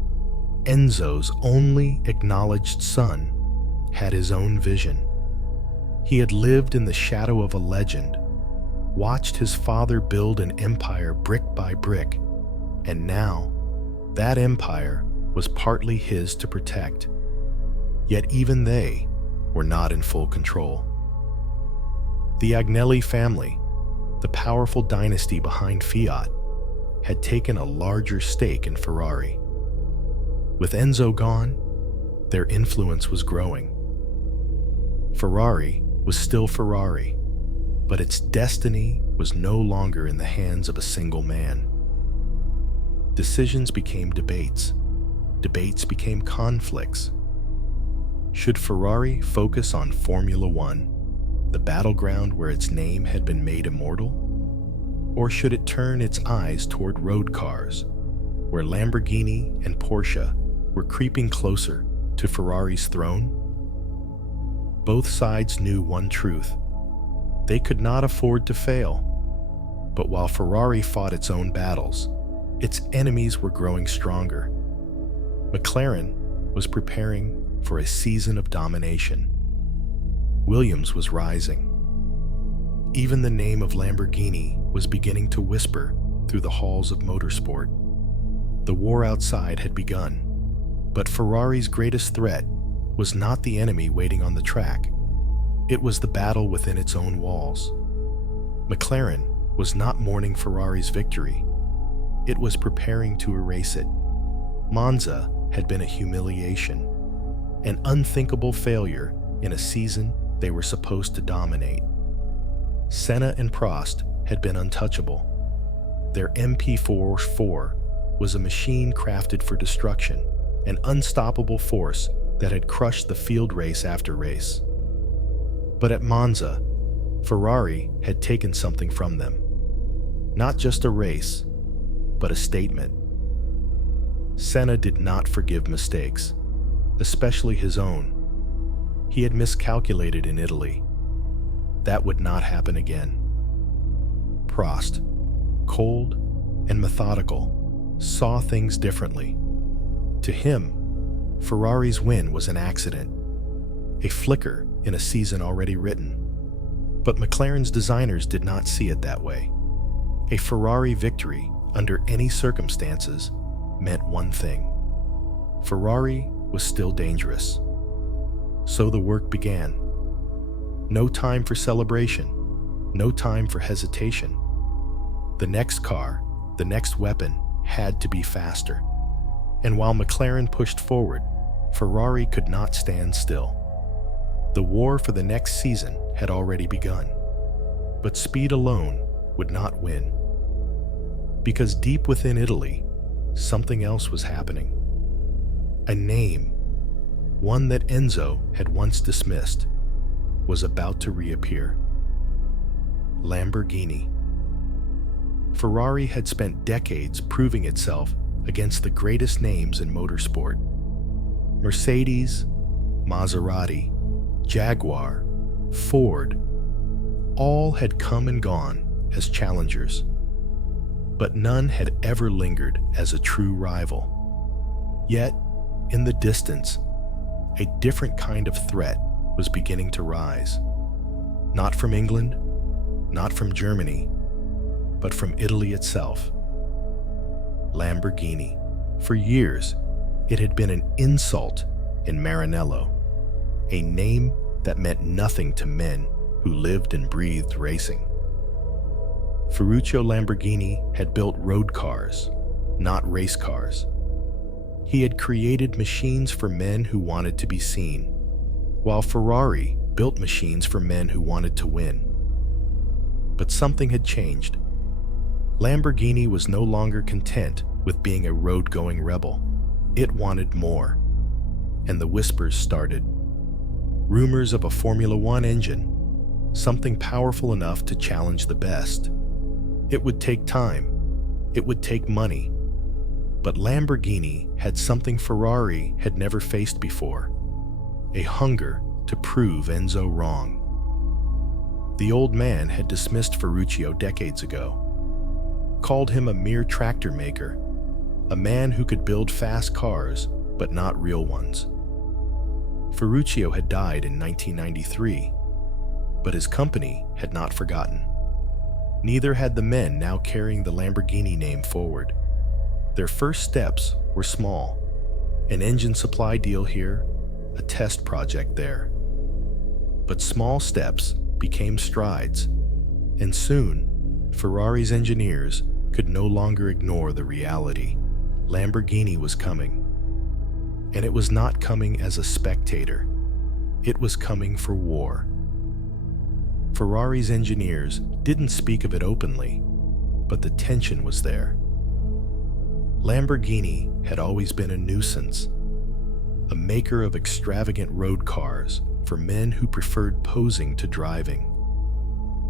Enzo's only acknowledged son, had his own vision. He had lived in the shadow of a legend, watched his father build an empire brick by brick, and now that empire was partly his to protect. Yet even they were not in full control. The Agnelli family, the powerful dynasty behind Fiat, had taken a larger stake in Ferrari. With Enzo gone, their influence was growing. Ferrari was still Ferrari, but its destiny was no longer in the hands of a single man. Decisions became debates. Debates became conflicts. Should Ferrari focus on Formula One, the battleground where its name had been made immortal? Or should it turn its eyes toward road cars, where Lamborghini and Porsche were creeping closer to Ferrari's throne? Both sides knew one truth. They could not afford to fail. But while Ferrari fought its own battles, its enemies were growing stronger. McLaren was preparing for a season of domination. Williams was rising. Even the name of Lamborghini was beginning to whisper through the halls of motorsport. The war outside had begun, but Ferrari's greatest threat was not the enemy waiting on the track. It was the battle within its own walls. McLaren was not mourning Ferrari's victory. It was preparing to erase it. Monza had been a humiliation, an unthinkable failure in a season they were supposed to dominate. Senna and Prost had been untouchable. Their MP4 was a machine crafted for destruction, an unstoppable force that had crushed the field race after race. But at Monza, Ferrari had taken something from them. Not just a race, but a statement. Senna did not forgive mistakes, especially his own. He had miscalculated in Italy. That would not happen again. Prost, cold and methodical, saw things differently. To him, Ferrari's win was an accident, a flicker in a season already written. But McLaren's designers did not see it that way. A Ferrari victory, under any circumstances, meant one thing. Ferrari was still dangerous. So the work began. No time for celebration, no time for hesitation. The next car, the next weapon, had to be faster. And while McLaren pushed forward, Ferrari could not stand still. The war for the next season had already begun. But speed alone would not win. Because deep within Italy, something else was happening. A name, one that Enzo had once dismissed, was about to reappear. Lamborghini. Ferrari had spent decades proving itself against the greatest names in motorsport. Mercedes, Maserati, Jaguar, Ford, all had come and gone as challengers. But none had ever lingered as a true rival. Yet, in the distance, a different kind of threat was beginning to rise. Not from England, not from Germany, but from Italy itself. Lamborghini. For years, it had been an insult in Maranello, a name that meant nothing to men who lived and breathed racing. Ferruccio Lamborghini had built road cars, not race cars. He had created machines for men who wanted to be seen, while Ferrari built machines for men who wanted to win. But something had changed. Lamborghini was no longer content with being a road-going rebel. It wanted more. And the whispers started. Rumors of a Formula One engine, something powerful enough to challenge the best. It would take time. It would take money. But Lamborghini had something Ferrari had never faced before: a hunger to prove Enzo wrong. The old man had dismissed Ferruccio decades ago, called him a mere tractor maker, a man who could build fast cars, but not real ones. Ferruccio had died in 1993, but his company had not forgotten. Neither had the men now carrying the Lamborghini name forward. Their first steps were small: an engine supply deal here, a test project there. But small steps became strides, and soon, Ferrari's engineers could no longer ignore the reality. Lamborghini was coming. And it was not coming as a spectator. It was coming for war. Ferrari's engineers didn't speak of it openly, but the tension was there. Lamborghini had always been a nuisance, a maker of extravagant road cars for men who preferred posing to driving.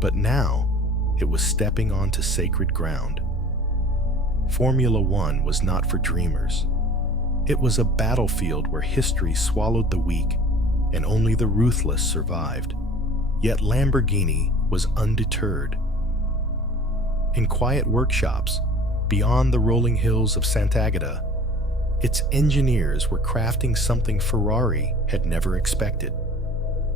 But now, it was stepping onto sacred ground. Formula One was not for dreamers. It was a battlefield where history swallowed the weak and only the ruthless survived. Yet Lamborghini was undeterred. In quiet workshops, beyond the rolling hills of Sant'Agata, its engineers were crafting something Ferrari had never expected: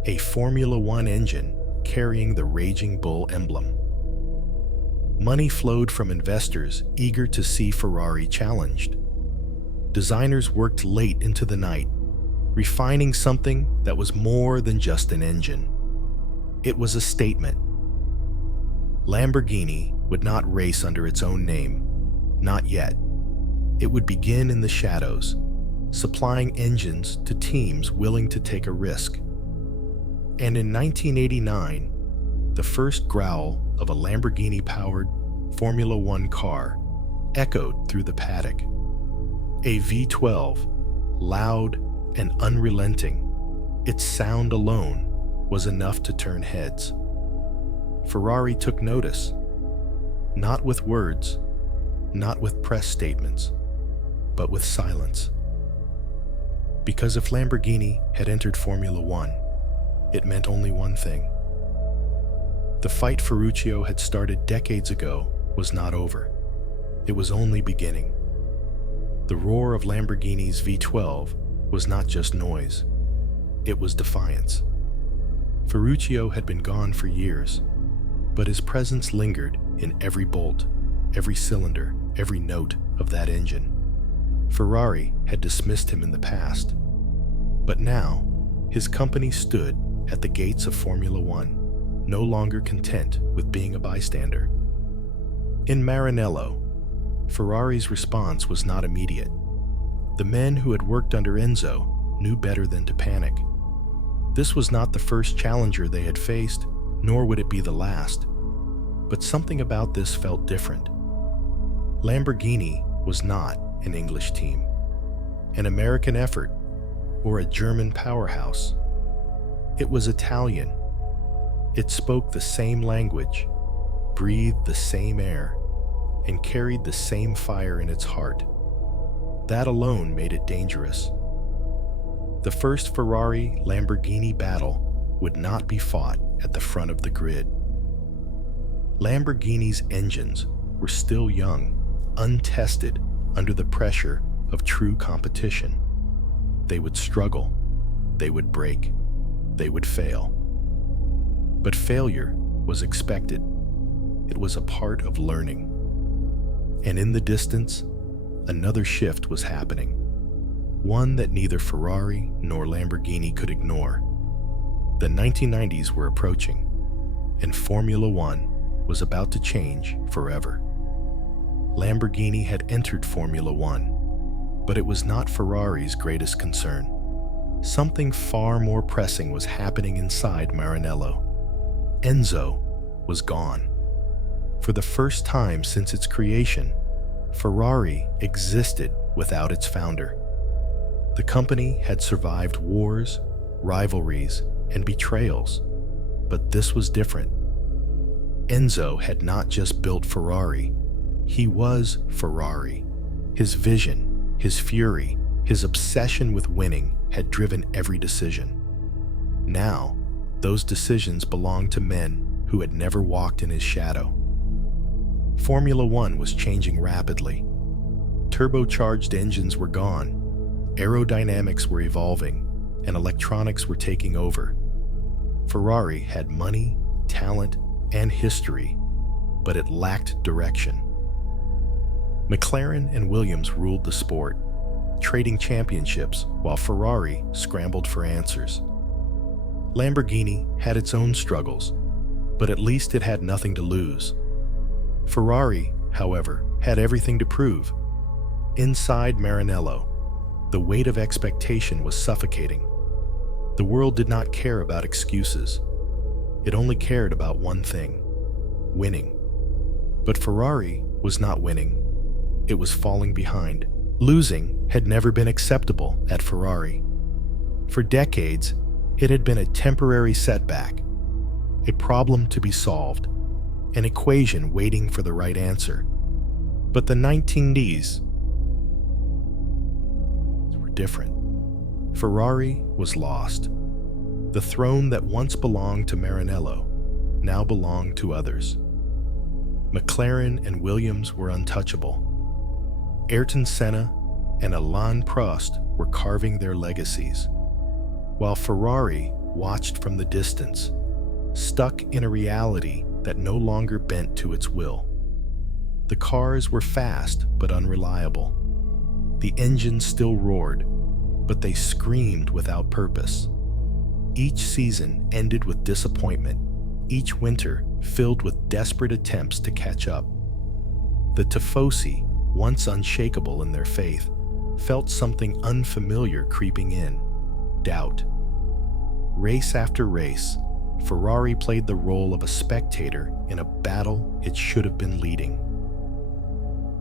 a Formula One engine carrying the Raging Bull emblem. Money flowed from investors eager to see Ferrari challenged. Designers worked late into the night, refining something that was more than just an engine. It was a statement. Lamborghini would not race under its own name, not yet. It would begin in the shadows, supplying engines to teams willing to take a risk. And in 1989, the first growl of a Lamborghini-powered Formula One car echoed through the paddock. A V12, loud and unrelenting, its sound alone was enough to turn heads. Ferrari took notice, not with words, not with press statements, but with silence. Because if Lamborghini had entered Formula One, it meant only one thing. The fight Ferruccio had started decades ago was not over. It was only beginning. The roar of Lamborghini's V12 was not just noise. It was defiance. Ferruccio had been gone for years, but his presence lingered in every bolt, every cylinder, every note of that engine. Ferrari had dismissed him in the past, but now his company stood at the gates of Formula One, no longer content with being a bystander. In Maranello, Ferrari's response was not immediate. The men who had worked under Enzo knew better than to panic. This was not the first challenger they had faced, nor would it be the last. But something about this felt different. Lamborghini was not an English team, an American effort, or a German powerhouse. It was Italian. It spoke the same language, breathed the same air, and carried the same fire in its heart. That alone made it dangerous. The first Ferrari-Lamborghini battle would not be fought at the front of the grid. Lamborghini's engines were still young, untested under the pressure of true competition. They would struggle, they would break, they would fail. But failure was expected. It was a part of learning. And in the distance, another shift was happening, one that neither Ferrari nor Lamborghini could ignore. The 1990s were approaching, and Formula One was about to change forever. Lamborghini had entered Formula One, But it was not Ferrari's greatest concern. Something far more pressing was happening inside Maranello. Enzo was gone. For the first time since its creation, Ferrari existed without its founder. The company had survived wars, rivalries, and betrayals, but this was different. Enzo had not just built Ferrari, he was Ferrari. His vision, his fury, his obsession with winning had driven every decision. Now, those decisions belonged to men who had never walked in his shadow. Formula One was changing rapidly. Turbocharged engines were gone, aerodynamics were evolving, and electronics were taking over. Ferrari had money, talent, and history, but it lacked direction. McLaren and Williams ruled the sport, trading championships while Ferrari scrambled for answers. Lamborghini had its own struggles, but at least it had nothing to lose. Ferrari, however, had everything to prove. Inside Maranello, the weight of expectation was suffocating. The world did not care about excuses. It only cared about one thing: winning. But Ferrari was not winning. It was falling behind. Losing had never been acceptable at Ferrari. For decades, it had been a temporary setback, a problem to be solved, an equation waiting for the right answer. But the 1990s were different. Ferrari was lost. The throne that once belonged to Maranello now belonged to others. McLaren and Williams were untouchable. Ayrton Senna and Alain Prost were carving their legacies, while Ferrari watched from the distance, stuck in a reality that no longer bent to its will. The cars were fast but unreliable. The engines still roared, but they screamed without purpose. Each season ended with disappointment, each winter filled with desperate attempts to catch up. The Tifosi, once unshakable in their faith, felt something unfamiliar creeping in: doubt. Race after race, Ferrari played the role of a spectator in a battle it should have been leading.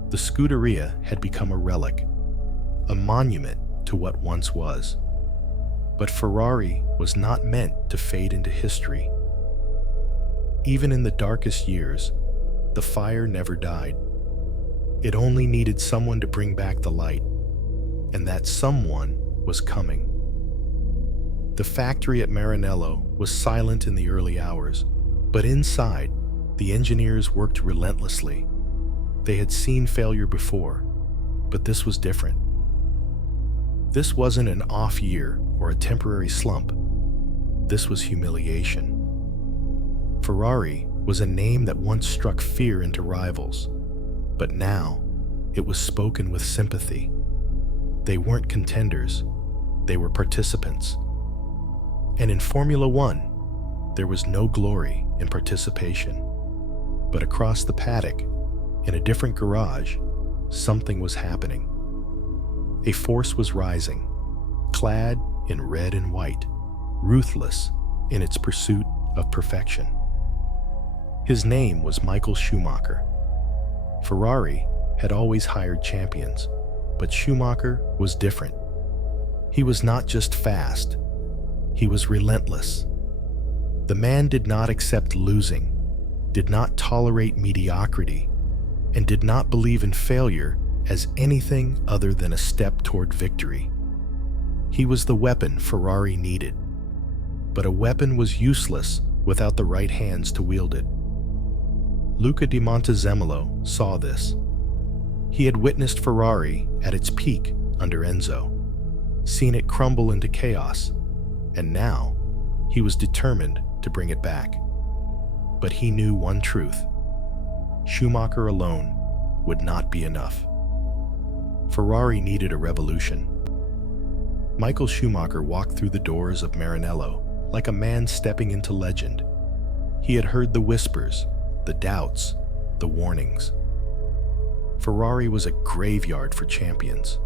The Scuderia had become a relic, a monument to what once was. But Ferrari was not meant to fade into history. Even in the darkest years, the fire never died. It only needed someone to bring back the light, and that someone was coming. The factory at Maranello was silent in the early hours, but inside, the engineers worked relentlessly. They had seen failure before, but this was different. This wasn't an off year or a temporary slump. This was humiliation. Ferrari was a name that once struck fear into rivals, but now it was spoken with sympathy. They weren't contenders, they were participants. And in Formula One, there was no glory in participation. But across the paddock, in a different garage, something was happening. A force was rising, clad in red and white, ruthless in its pursuit of perfection. His name was Michael Schumacher. Ferrari had always hired champions, but Schumacher was different. He was not just fast, he was relentless. The man did not accept losing, did not tolerate mediocrity, and did not believe in failure as anything other than a step toward victory. He was the weapon Ferrari needed, but a weapon was useless without the right hands to wield it. Luca di Montezemolo saw this. He had witnessed Ferrari at its peak under Enzo, seen it crumble into chaos, and now he was determined to bring it back. But he knew one truth: Schumacher alone would not be enough. Ferrari needed a revolution. Michael Schumacher walked through the doors of Maranello like a man stepping into legend. He had heard the whispers, the doubts, the warnings. Ferrari was a graveyard for champions.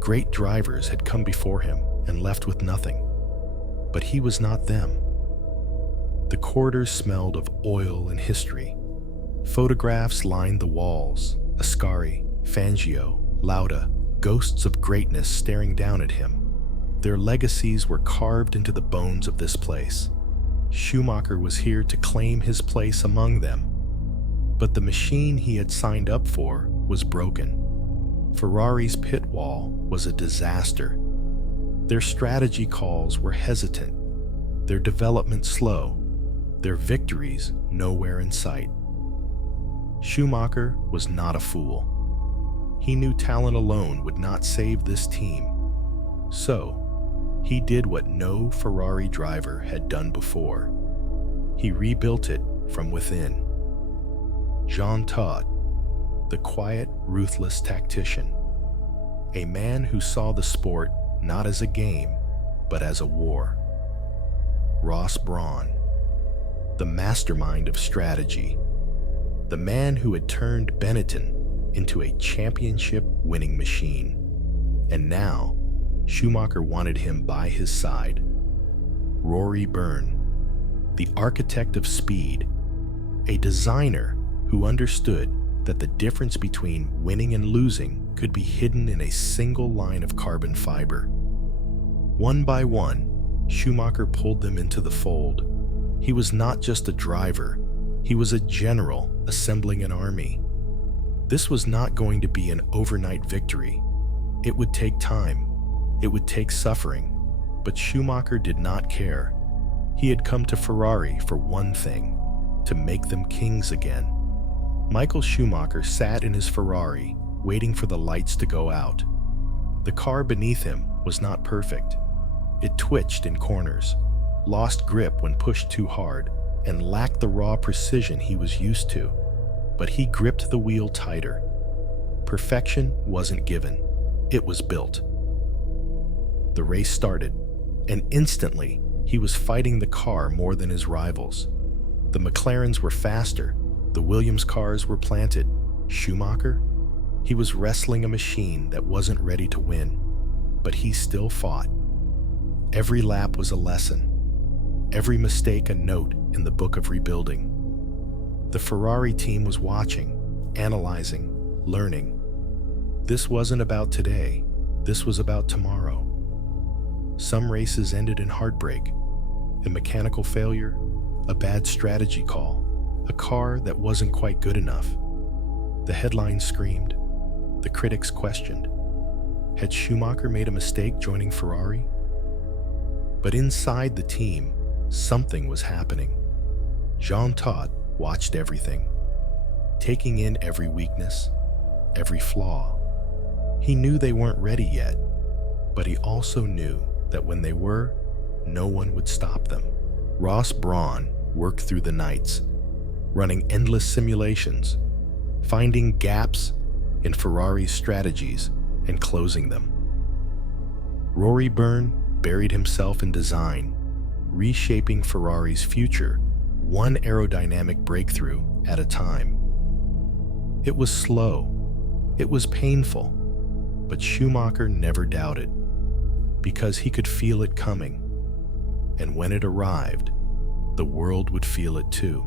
Great drivers had come before him and left with nothing, but he was not them. The corridors smelled of oil and history. Photographs lined the walls, Ascari, Fangio, Lauda, ghosts of greatness staring down at him. Their legacies were carved into the bones of this place. Schumacher was here to claim his place among them. But the machine he had signed up for was broken. Ferrari's pit wall was a disaster. Their strategy calls were hesitant, their development slow, their victories nowhere in sight. Schumacher was not a fool. He knew talent alone would not save this team. So, he did what no Ferrari driver had done before. He rebuilt it from within. Jean Todt, the quiet, ruthless tactician. A man who saw the sport not as a game, but as a war. Ross Brawn, the mastermind of strategy. The man who had turned Benetton into a championship-winning machine. And now, Schumacher wanted him by his side. Rory Byrne, the architect of speed, a designer who understood that the difference between winning and losing could be hidden in a single line of carbon fiber. One by one, Schumacher pulled them into the fold. He was not just a driver, he was a general assembling an army. This was not going to be an overnight victory. It would take time, it would take suffering, but Schumacher did not care. He had come to Ferrari for one thing, to make them kings again. Michael Schumacher sat in his Ferrari, waiting for the lights to go out. The car beneath him was not perfect. It twitched in corners, lost grip when pushed too hard, and lacked the raw precision he was used to. But he gripped the wheel tighter. Perfection wasn't given, it was built. The race started, and instantly, he was fighting the car more than his rivals. The McLarens were faster, the Williams cars were planted. Schumacher? He was wrestling a machine that wasn't ready to win, but he still fought. Every lap was a lesson, every mistake a note in the book of rebuilding. The Ferrari team was watching, analyzing, learning. This wasn't about today, this was about tomorrow. Some races ended in heartbreak, a mechanical failure, a bad strategy call, a car that wasn't quite good enough. The headlines screamed, the critics questioned. Had Schumacher made a mistake joining Ferrari? But inside the team, something was happening. Jean Todt watched everything, taking in every weakness, every flaw. He knew they weren't ready yet, but he also knew that when they were, no one would stop them. Ross Brawn worked through the nights, running endless simulations, finding gaps in Ferrari's strategies and closing them. Rory Byrne buried himself in design, reshaping Ferrari's future, one aerodynamic breakthrough at a time. It was slow, it was painful, but Schumacher never doubted, because he could feel it coming, and when it arrived, the world would feel it too.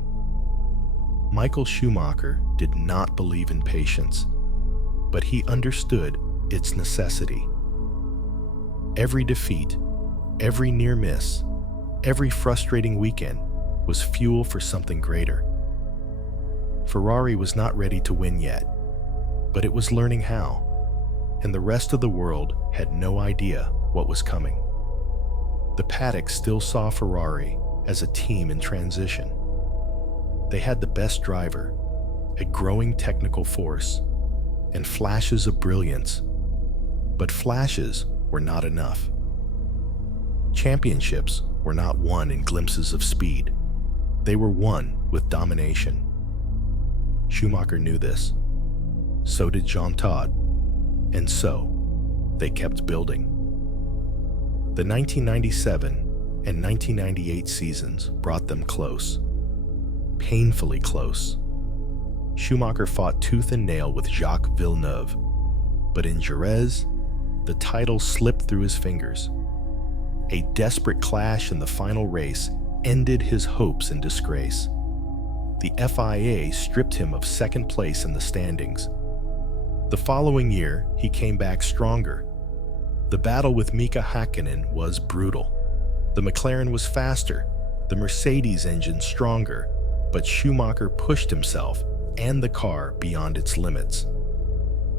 Michael Schumacher did not believe in patience, but he understood its necessity. Every defeat, every near miss, every frustrating weekend was fuel for something greater. Ferrari was not ready to win yet, but it was learning how, and the rest of the world had no idea what was coming. The paddock still saw Ferrari as a team in transition. They had the best driver, a growing technical force, and flashes of brilliance. But flashes were not enough. Championships were not won in glimpses of speed. They were won with domination. Schumacher knew this. So did Jean Todt. And so, they kept building. The 1997 and 1998 seasons brought them close. Painfully close. Schumacher fought tooth and nail with Jacques Villeneuve, but in Jerez, the title slipped through his fingers. A desperate clash in the final race ended his hopes in disgrace. The FIA stripped him of second place in the standings. The following year, he came back stronger. The battle with Mika Häkkinen was brutal. The McLaren was faster, the Mercedes engine stronger, but Schumacher pushed himself and the car beyond its limits.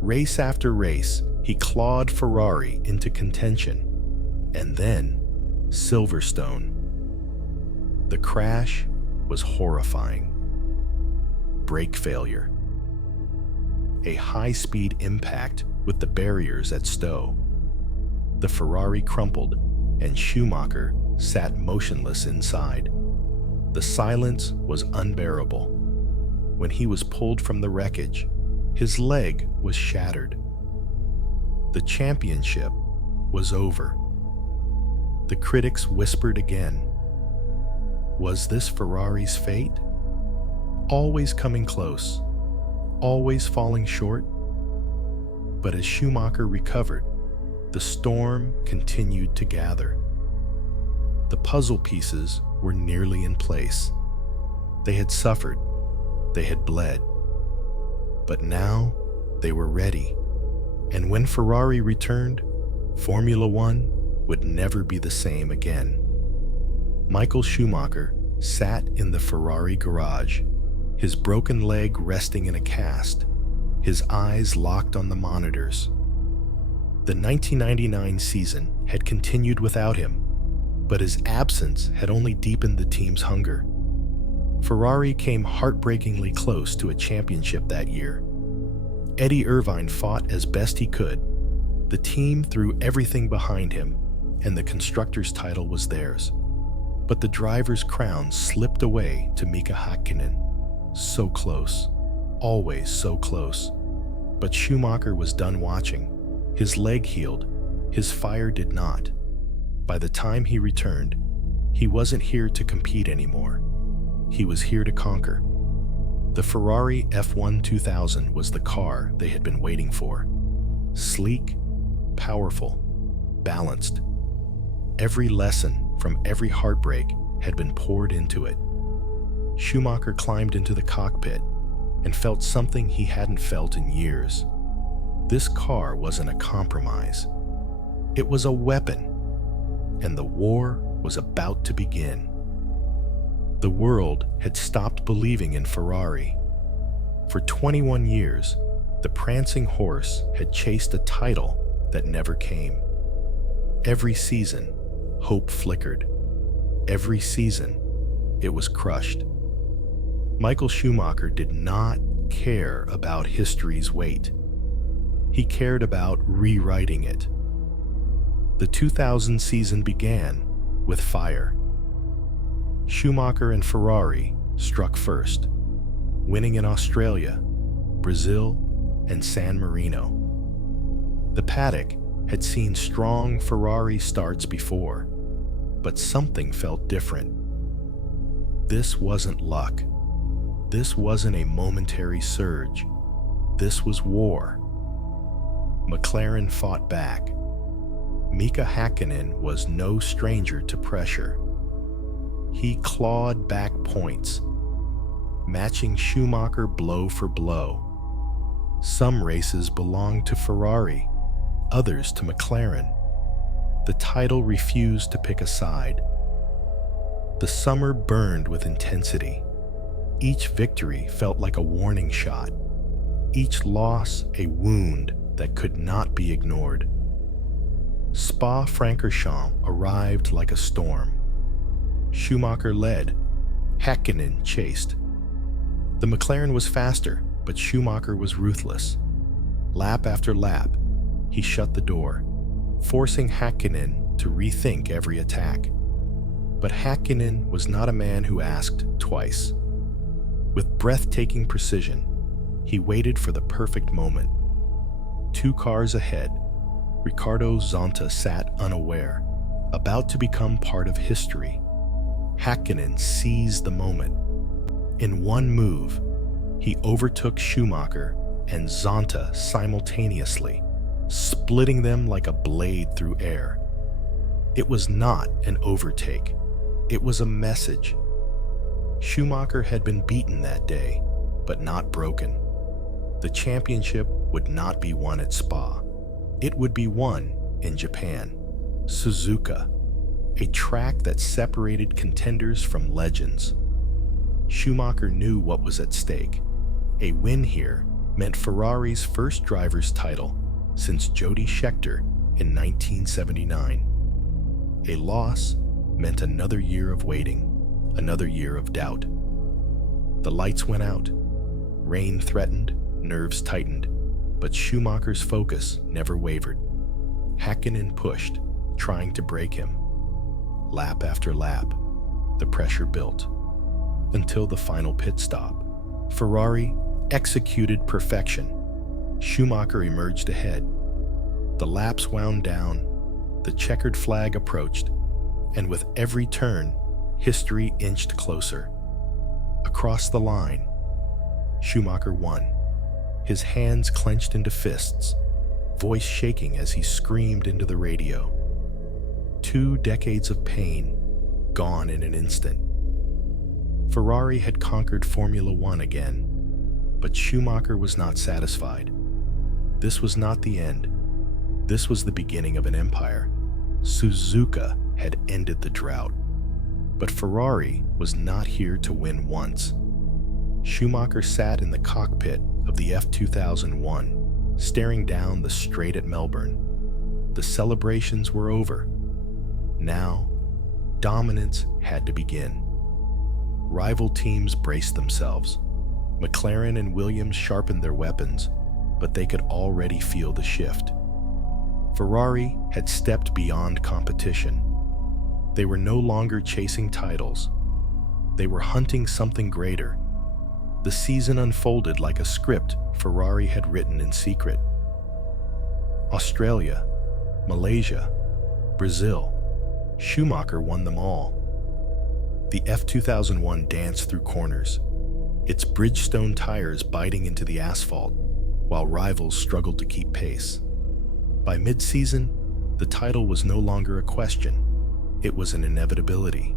Race after race, he clawed Ferrari into contention. And then, Silverstone. The crash was horrifying. Brake failure. A high-speed impact with the barriers at Stowe. The Ferrari crumpled, and Schumacher sat motionless inside. The silence was unbearable. When he was pulled from the wreckage, his leg was shattered. The championship was over. The critics whispered again. Was this Ferrari's fate? Always coming close, always falling short. But as Schumacher recovered, the storm continued to gather. The puzzle pieces were nearly in place. They had suffered, they had bled. But now they were ready. And when Ferrari returned, Formula One would never be the same again. Michael Schumacher sat in the Ferrari garage, his broken leg resting in a cast, his eyes locked on the monitors. The 1999 season had continued without him, but his absence had only deepened the team's hunger. Ferrari came heartbreakingly close to a championship that year. Eddie Irvine fought as best he could. The team threw everything behind him, and the constructors' title was theirs. But the driver's crown slipped away to Mika Häkkinen. So close, always so close. But Schumacher was done watching. His leg healed, his fire did not. By the time he returned, he wasn't here to compete anymore. He was here to conquer. The Ferrari F1 2000 was the car they had been waiting for. Sleek, powerful, balanced. Every lesson from every heartbreak had been poured into it. Schumacher climbed into the cockpit and felt something he hadn't felt in years. This car wasn't a compromise. It was a weapon, and the war was about to begin. The world had stopped believing in Ferrari. For 21 years, the prancing horse had chased a title that never came. Every season, hope flickered. Every season, it was crushed. Michael Schumacher did not care about history's weight. He cared about rewriting it. The 2000 season began with fire. Schumacher and Ferrari struck first, winning in Australia, Brazil, and San Marino. The paddock had seen strong Ferrari starts before, but something felt different. This wasn't luck. This wasn't a momentary surge. This was war. McLaren fought back. Mika Häkkinen was no stranger to pressure. He clawed back points, matching Schumacher blow for blow. Some races belonged to Ferrari, others to McLaren. The title refused to pick a side. The summer burned with intensity. Each victory felt like a warning shot. Each loss a wound that could not be ignored. Spa-Francorchamps arrived like a storm. Schumacher led. Häkkinen chased. The McLaren was faster, but Schumacher was ruthless. Lap after lap, he shut the door, forcing Häkkinen to rethink every attack. But Häkkinen was not a man who asked twice. With breathtaking precision, he waited for the perfect moment. 2 cars ahead, Ricardo Zonta sat unaware, about to become part of history. Häkkinen seized the moment. In one move, he overtook Schumacher and Zonta simultaneously, splitting them like a blade through air. It was not an overtake. It was a message. Schumacher had been beaten that day, but not broken. The championship would not be won at Spa. It would be won in Japan, Suzuka, a track that separated contenders from legends. Schumacher knew what was at stake. A win here meant Ferrari's first driver's title since Jody Scheckter in 1979. A loss meant another year of waiting, another year of doubt. The lights went out. Rain threatened, nerves tightened, but Schumacher's focus never wavered. Häkkinen pushed, trying to break him. Lap after lap, the pressure built. Until the final pit stop, Ferrari executed perfection. Schumacher emerged ahead. The laps wound down, the checkered flag approached, and with every turn, history inched closer. Across the line, Schumacher won, his hands clenched into fists, voice shaking as he screamed into the radio. 2 decades of pain, gone in an instant. Ferrari had conquered Formula One again, but Schumacher was not satisfied. This was not the end. This was the beginning of an empire. Suzuka had ended the drought. But Ferrari was not here to win once. Schumacher sat in the cockpit of the F2001, staring down the straight at Melbourne. The celebrations were over. Now, dominance had to begin. Rival teams braced themselves. McLaren and Williams sharpened their weapons, but they could already feel the shift. Ferrari had stepped beyond competition. They were no longer chasing titles. They were hunting something greater. The season unfolded like a script Ferrari had written in secret. Australia, Malaysia, Brazil, Schumacher won them all. The F2001 danced through corners, its Bridgestone tires biting into the asphalt, while rivals struggled to keep pace. By mid-season, the title was no longer a question. It was an inevitability.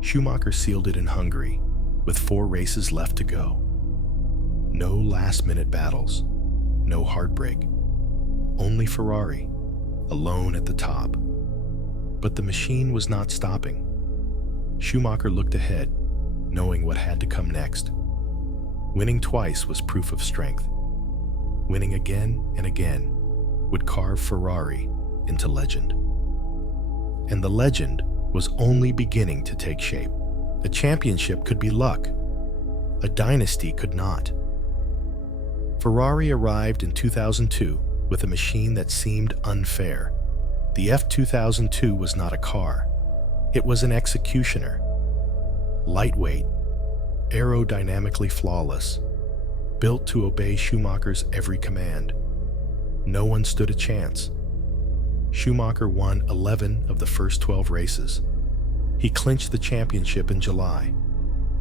Schumacher sealed it in Hungary, with 4 races left to go. No last-minute battles, no heartbreak. Only Ferrari, alone at the top. But the machine was not stopping. Schumacher looked ahead, knowing what had to come next. Winning twice was proof of strength. Winning again and again would carve Ferrari into legend. And the legend was only beginning to take shape. A championship could be luck. A dynasty could not. Ferrari arrived in 2002 with a machine that seemed unfair. The F2002 was not a car. It was an executioner. Lightweight, aerodynamically flawless, built to obey Schumacher's every command. No one stood a chance. Schumacher won 11 of the first 12 races. He clinched the championship in July,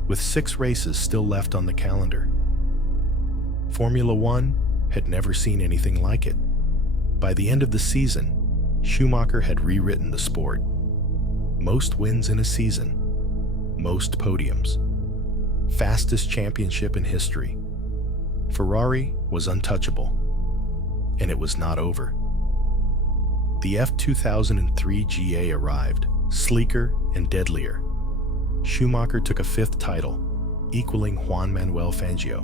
with 6 races still left on the calendar. Formula One had never seen anything like it. By the end of the season, Schumacher had rewritten the sport. Most wins in a season, most podiums, fastest championship in history. Ferrari was untouchable, and it was not over. The F2003 GA arrived, sleeker and deadlier. Schumacher took a 5th title, equaling Juan Manuel Fangio.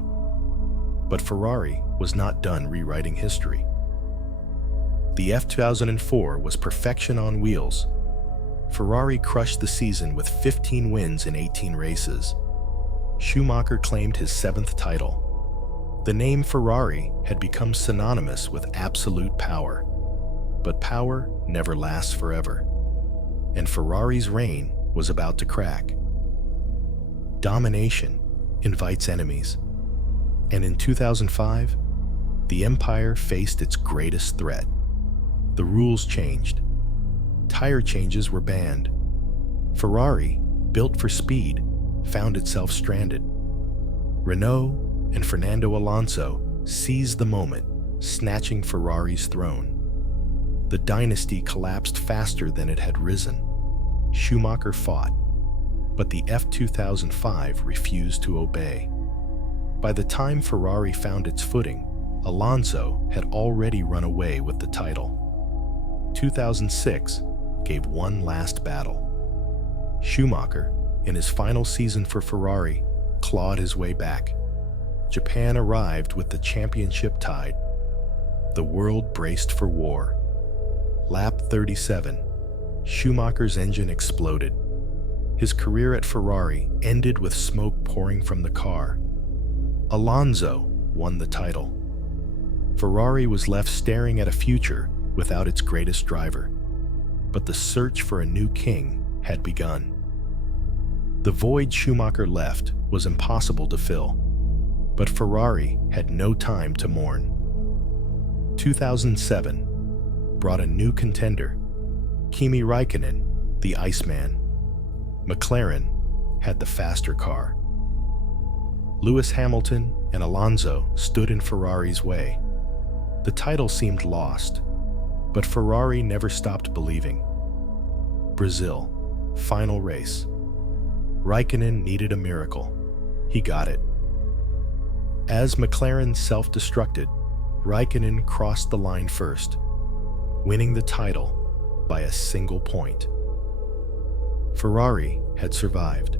But Ferrari was not done rewriting history. The F2004 was perfection on wheels. Ferrari crushed the season with 15 wins in 18 races. Schumacher claimed his 7th title. The name Ferrari had become synonymous with absolute power. But power never lasts forever. And Ferrari's reign was about to crack. Domination invites enemies. And in 2005, the empire faced its greatest threat. The rules changed. Tire changes were banned. Ferrari, built for speed, found itself stranded. Renault and Fernando Alonso seized the moment, snatching Ferrari's throne. The dynasty collapsed faster than it had risen. Schumacher fought, but the F2005 refused to obey. By the time Ferrari found its footing, Alonso had already run away with the title. 2006 gave one last battle. Schumacher, in his final season for Ferrari, clawed his way back. Japan arrived with the championship tied. The world braced for war. Lap 37, Schumacher's engine exploded. His career at Ferrari ended with smoke pouring from the car. Alonso won the title. Ferrari was left staring at a future without its greatest driver. But the search for a new king had begun. The void Schumacher left was impossible to fill, but Ferrari had no time to mourn. 2007 brought a new contender, Kimi Räikkönen, the Iceman. McLaren had the faster car. Lewis Hamilton and Alonso stood in Ferrari's way. The title seemed lost, but Ferrari never stopped believing. Brazil, final race. Räikkönen needed a miracle. He got it. As McLaren self-destructed, Räikkönen crossed the line first, winning the title by a single point. Ferrari had survived.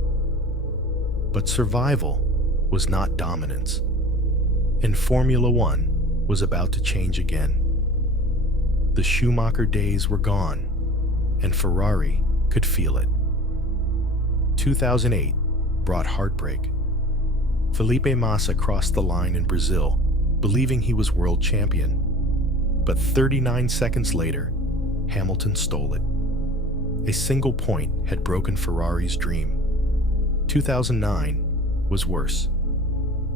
But survival was not dominance. And Formula One was about to change again. The Schumacher days were gone, and Ferrari could feel it. 2008 brought heartbreak. Felipe Massa crossed the line in Brazil, believing he was world champion. But 39 seconds later, Hamilton stole it. A single point had broken Ferrari's dream. 2009 was worse.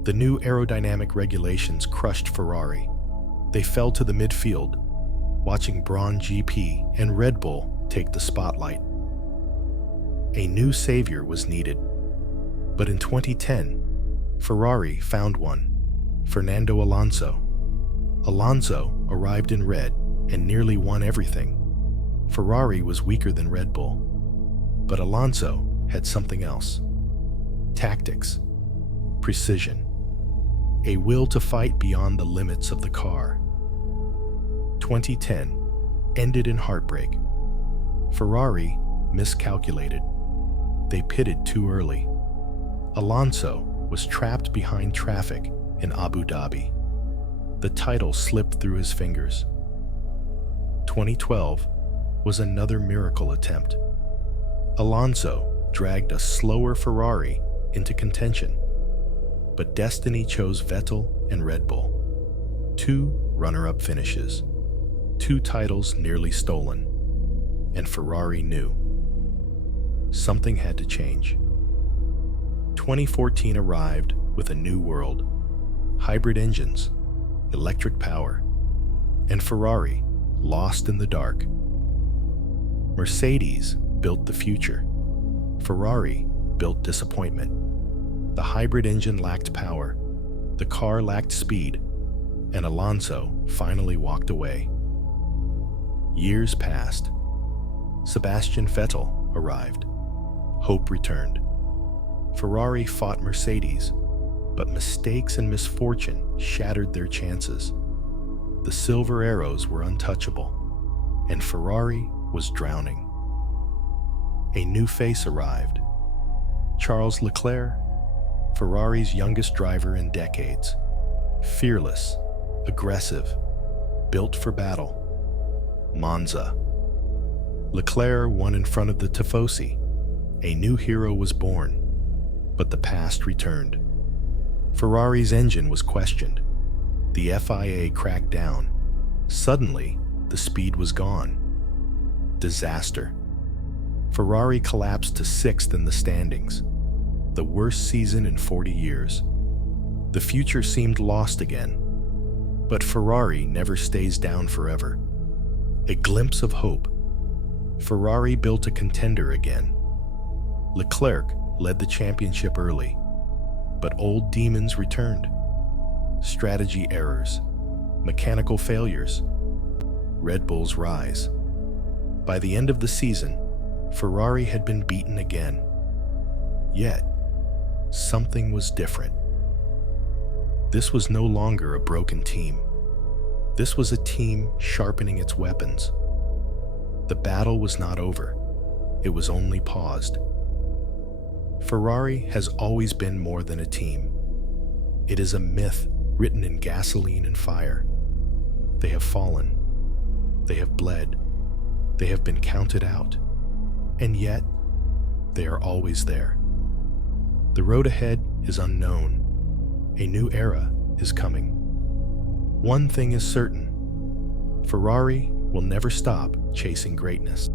The new aerodynamic regulations crushed Ferrari. They fell to the midfield, watching Braun GP and Red Bull take the spotlight. A new savior was needed. But in 2010, Ferrari found one, Fernando Alonso. Alonso arrived in red and nearly won everything. Ferrari was weaker than Red Bull, but Alonso had something else. Tactics, precision, a will to fight beyond the limits of the car. 2010 ended in heartbreak. Ferrari miscalculated. They pitted too early. Alonso was trapped behind traffic in Abu Dhabi. The title slipped through his fingers. 2012 was another miracle attempt. Alonso dragged a slower Ferrari into contention, but destiny chose Vettel and Red Bull. 2 runner-up finishes, 2 titles nearly stolen, and Ferrari knew something had to change. 2014 arrived with a new world, hybrid engines, electric power, and Ferrari lost in the dark. Mercedes built the future. Ferrari built disappointment. The hybrid engine lacked power, the car lacked speed, and Alonso finally walked away. Years passed. Sebastian Vettel arrived. Hope returned. Ferrari fought Mercedes, but mistakes and misfortune shattered their chances. The silver arrows were untouchable, and Ferrari was drowning. A new face arrived. Charles Leclerc, Ferrari's youngest driver in decades. Fearless, aggressive, built for battle. Monza. Leclerc won in front of the Tifosi. A new hero was born, but the past returned. Ferrari's engine was questioned. The FIA cracked down. Suddenly, the speed was gone. Disaster. Ferrari collapsed to 6th in the standings, the worst season in 40 years. The future seemed lost again, but Ferrari never stays down forever. A glimpse of hope. Ferrari built a contender again. Leclerc led the championship early, but old demons returned. Strategy errors, Mechanical failures. Red Bull's rise. By the end of the season, Ferrari had been beaten again. Yet, something was different. This was no longer a broken team. This was a team sharpening its weapons. The battle was not over. It was only paused. Ferrari has always been more than a team. It is a myth written in gasoline and fire. They have fallen. They have bled. They have been counted out. And yet, they are always there. The road ahead is unknown. A new era is coming. One thing is certain: Ferrari will never stop chasing greatness.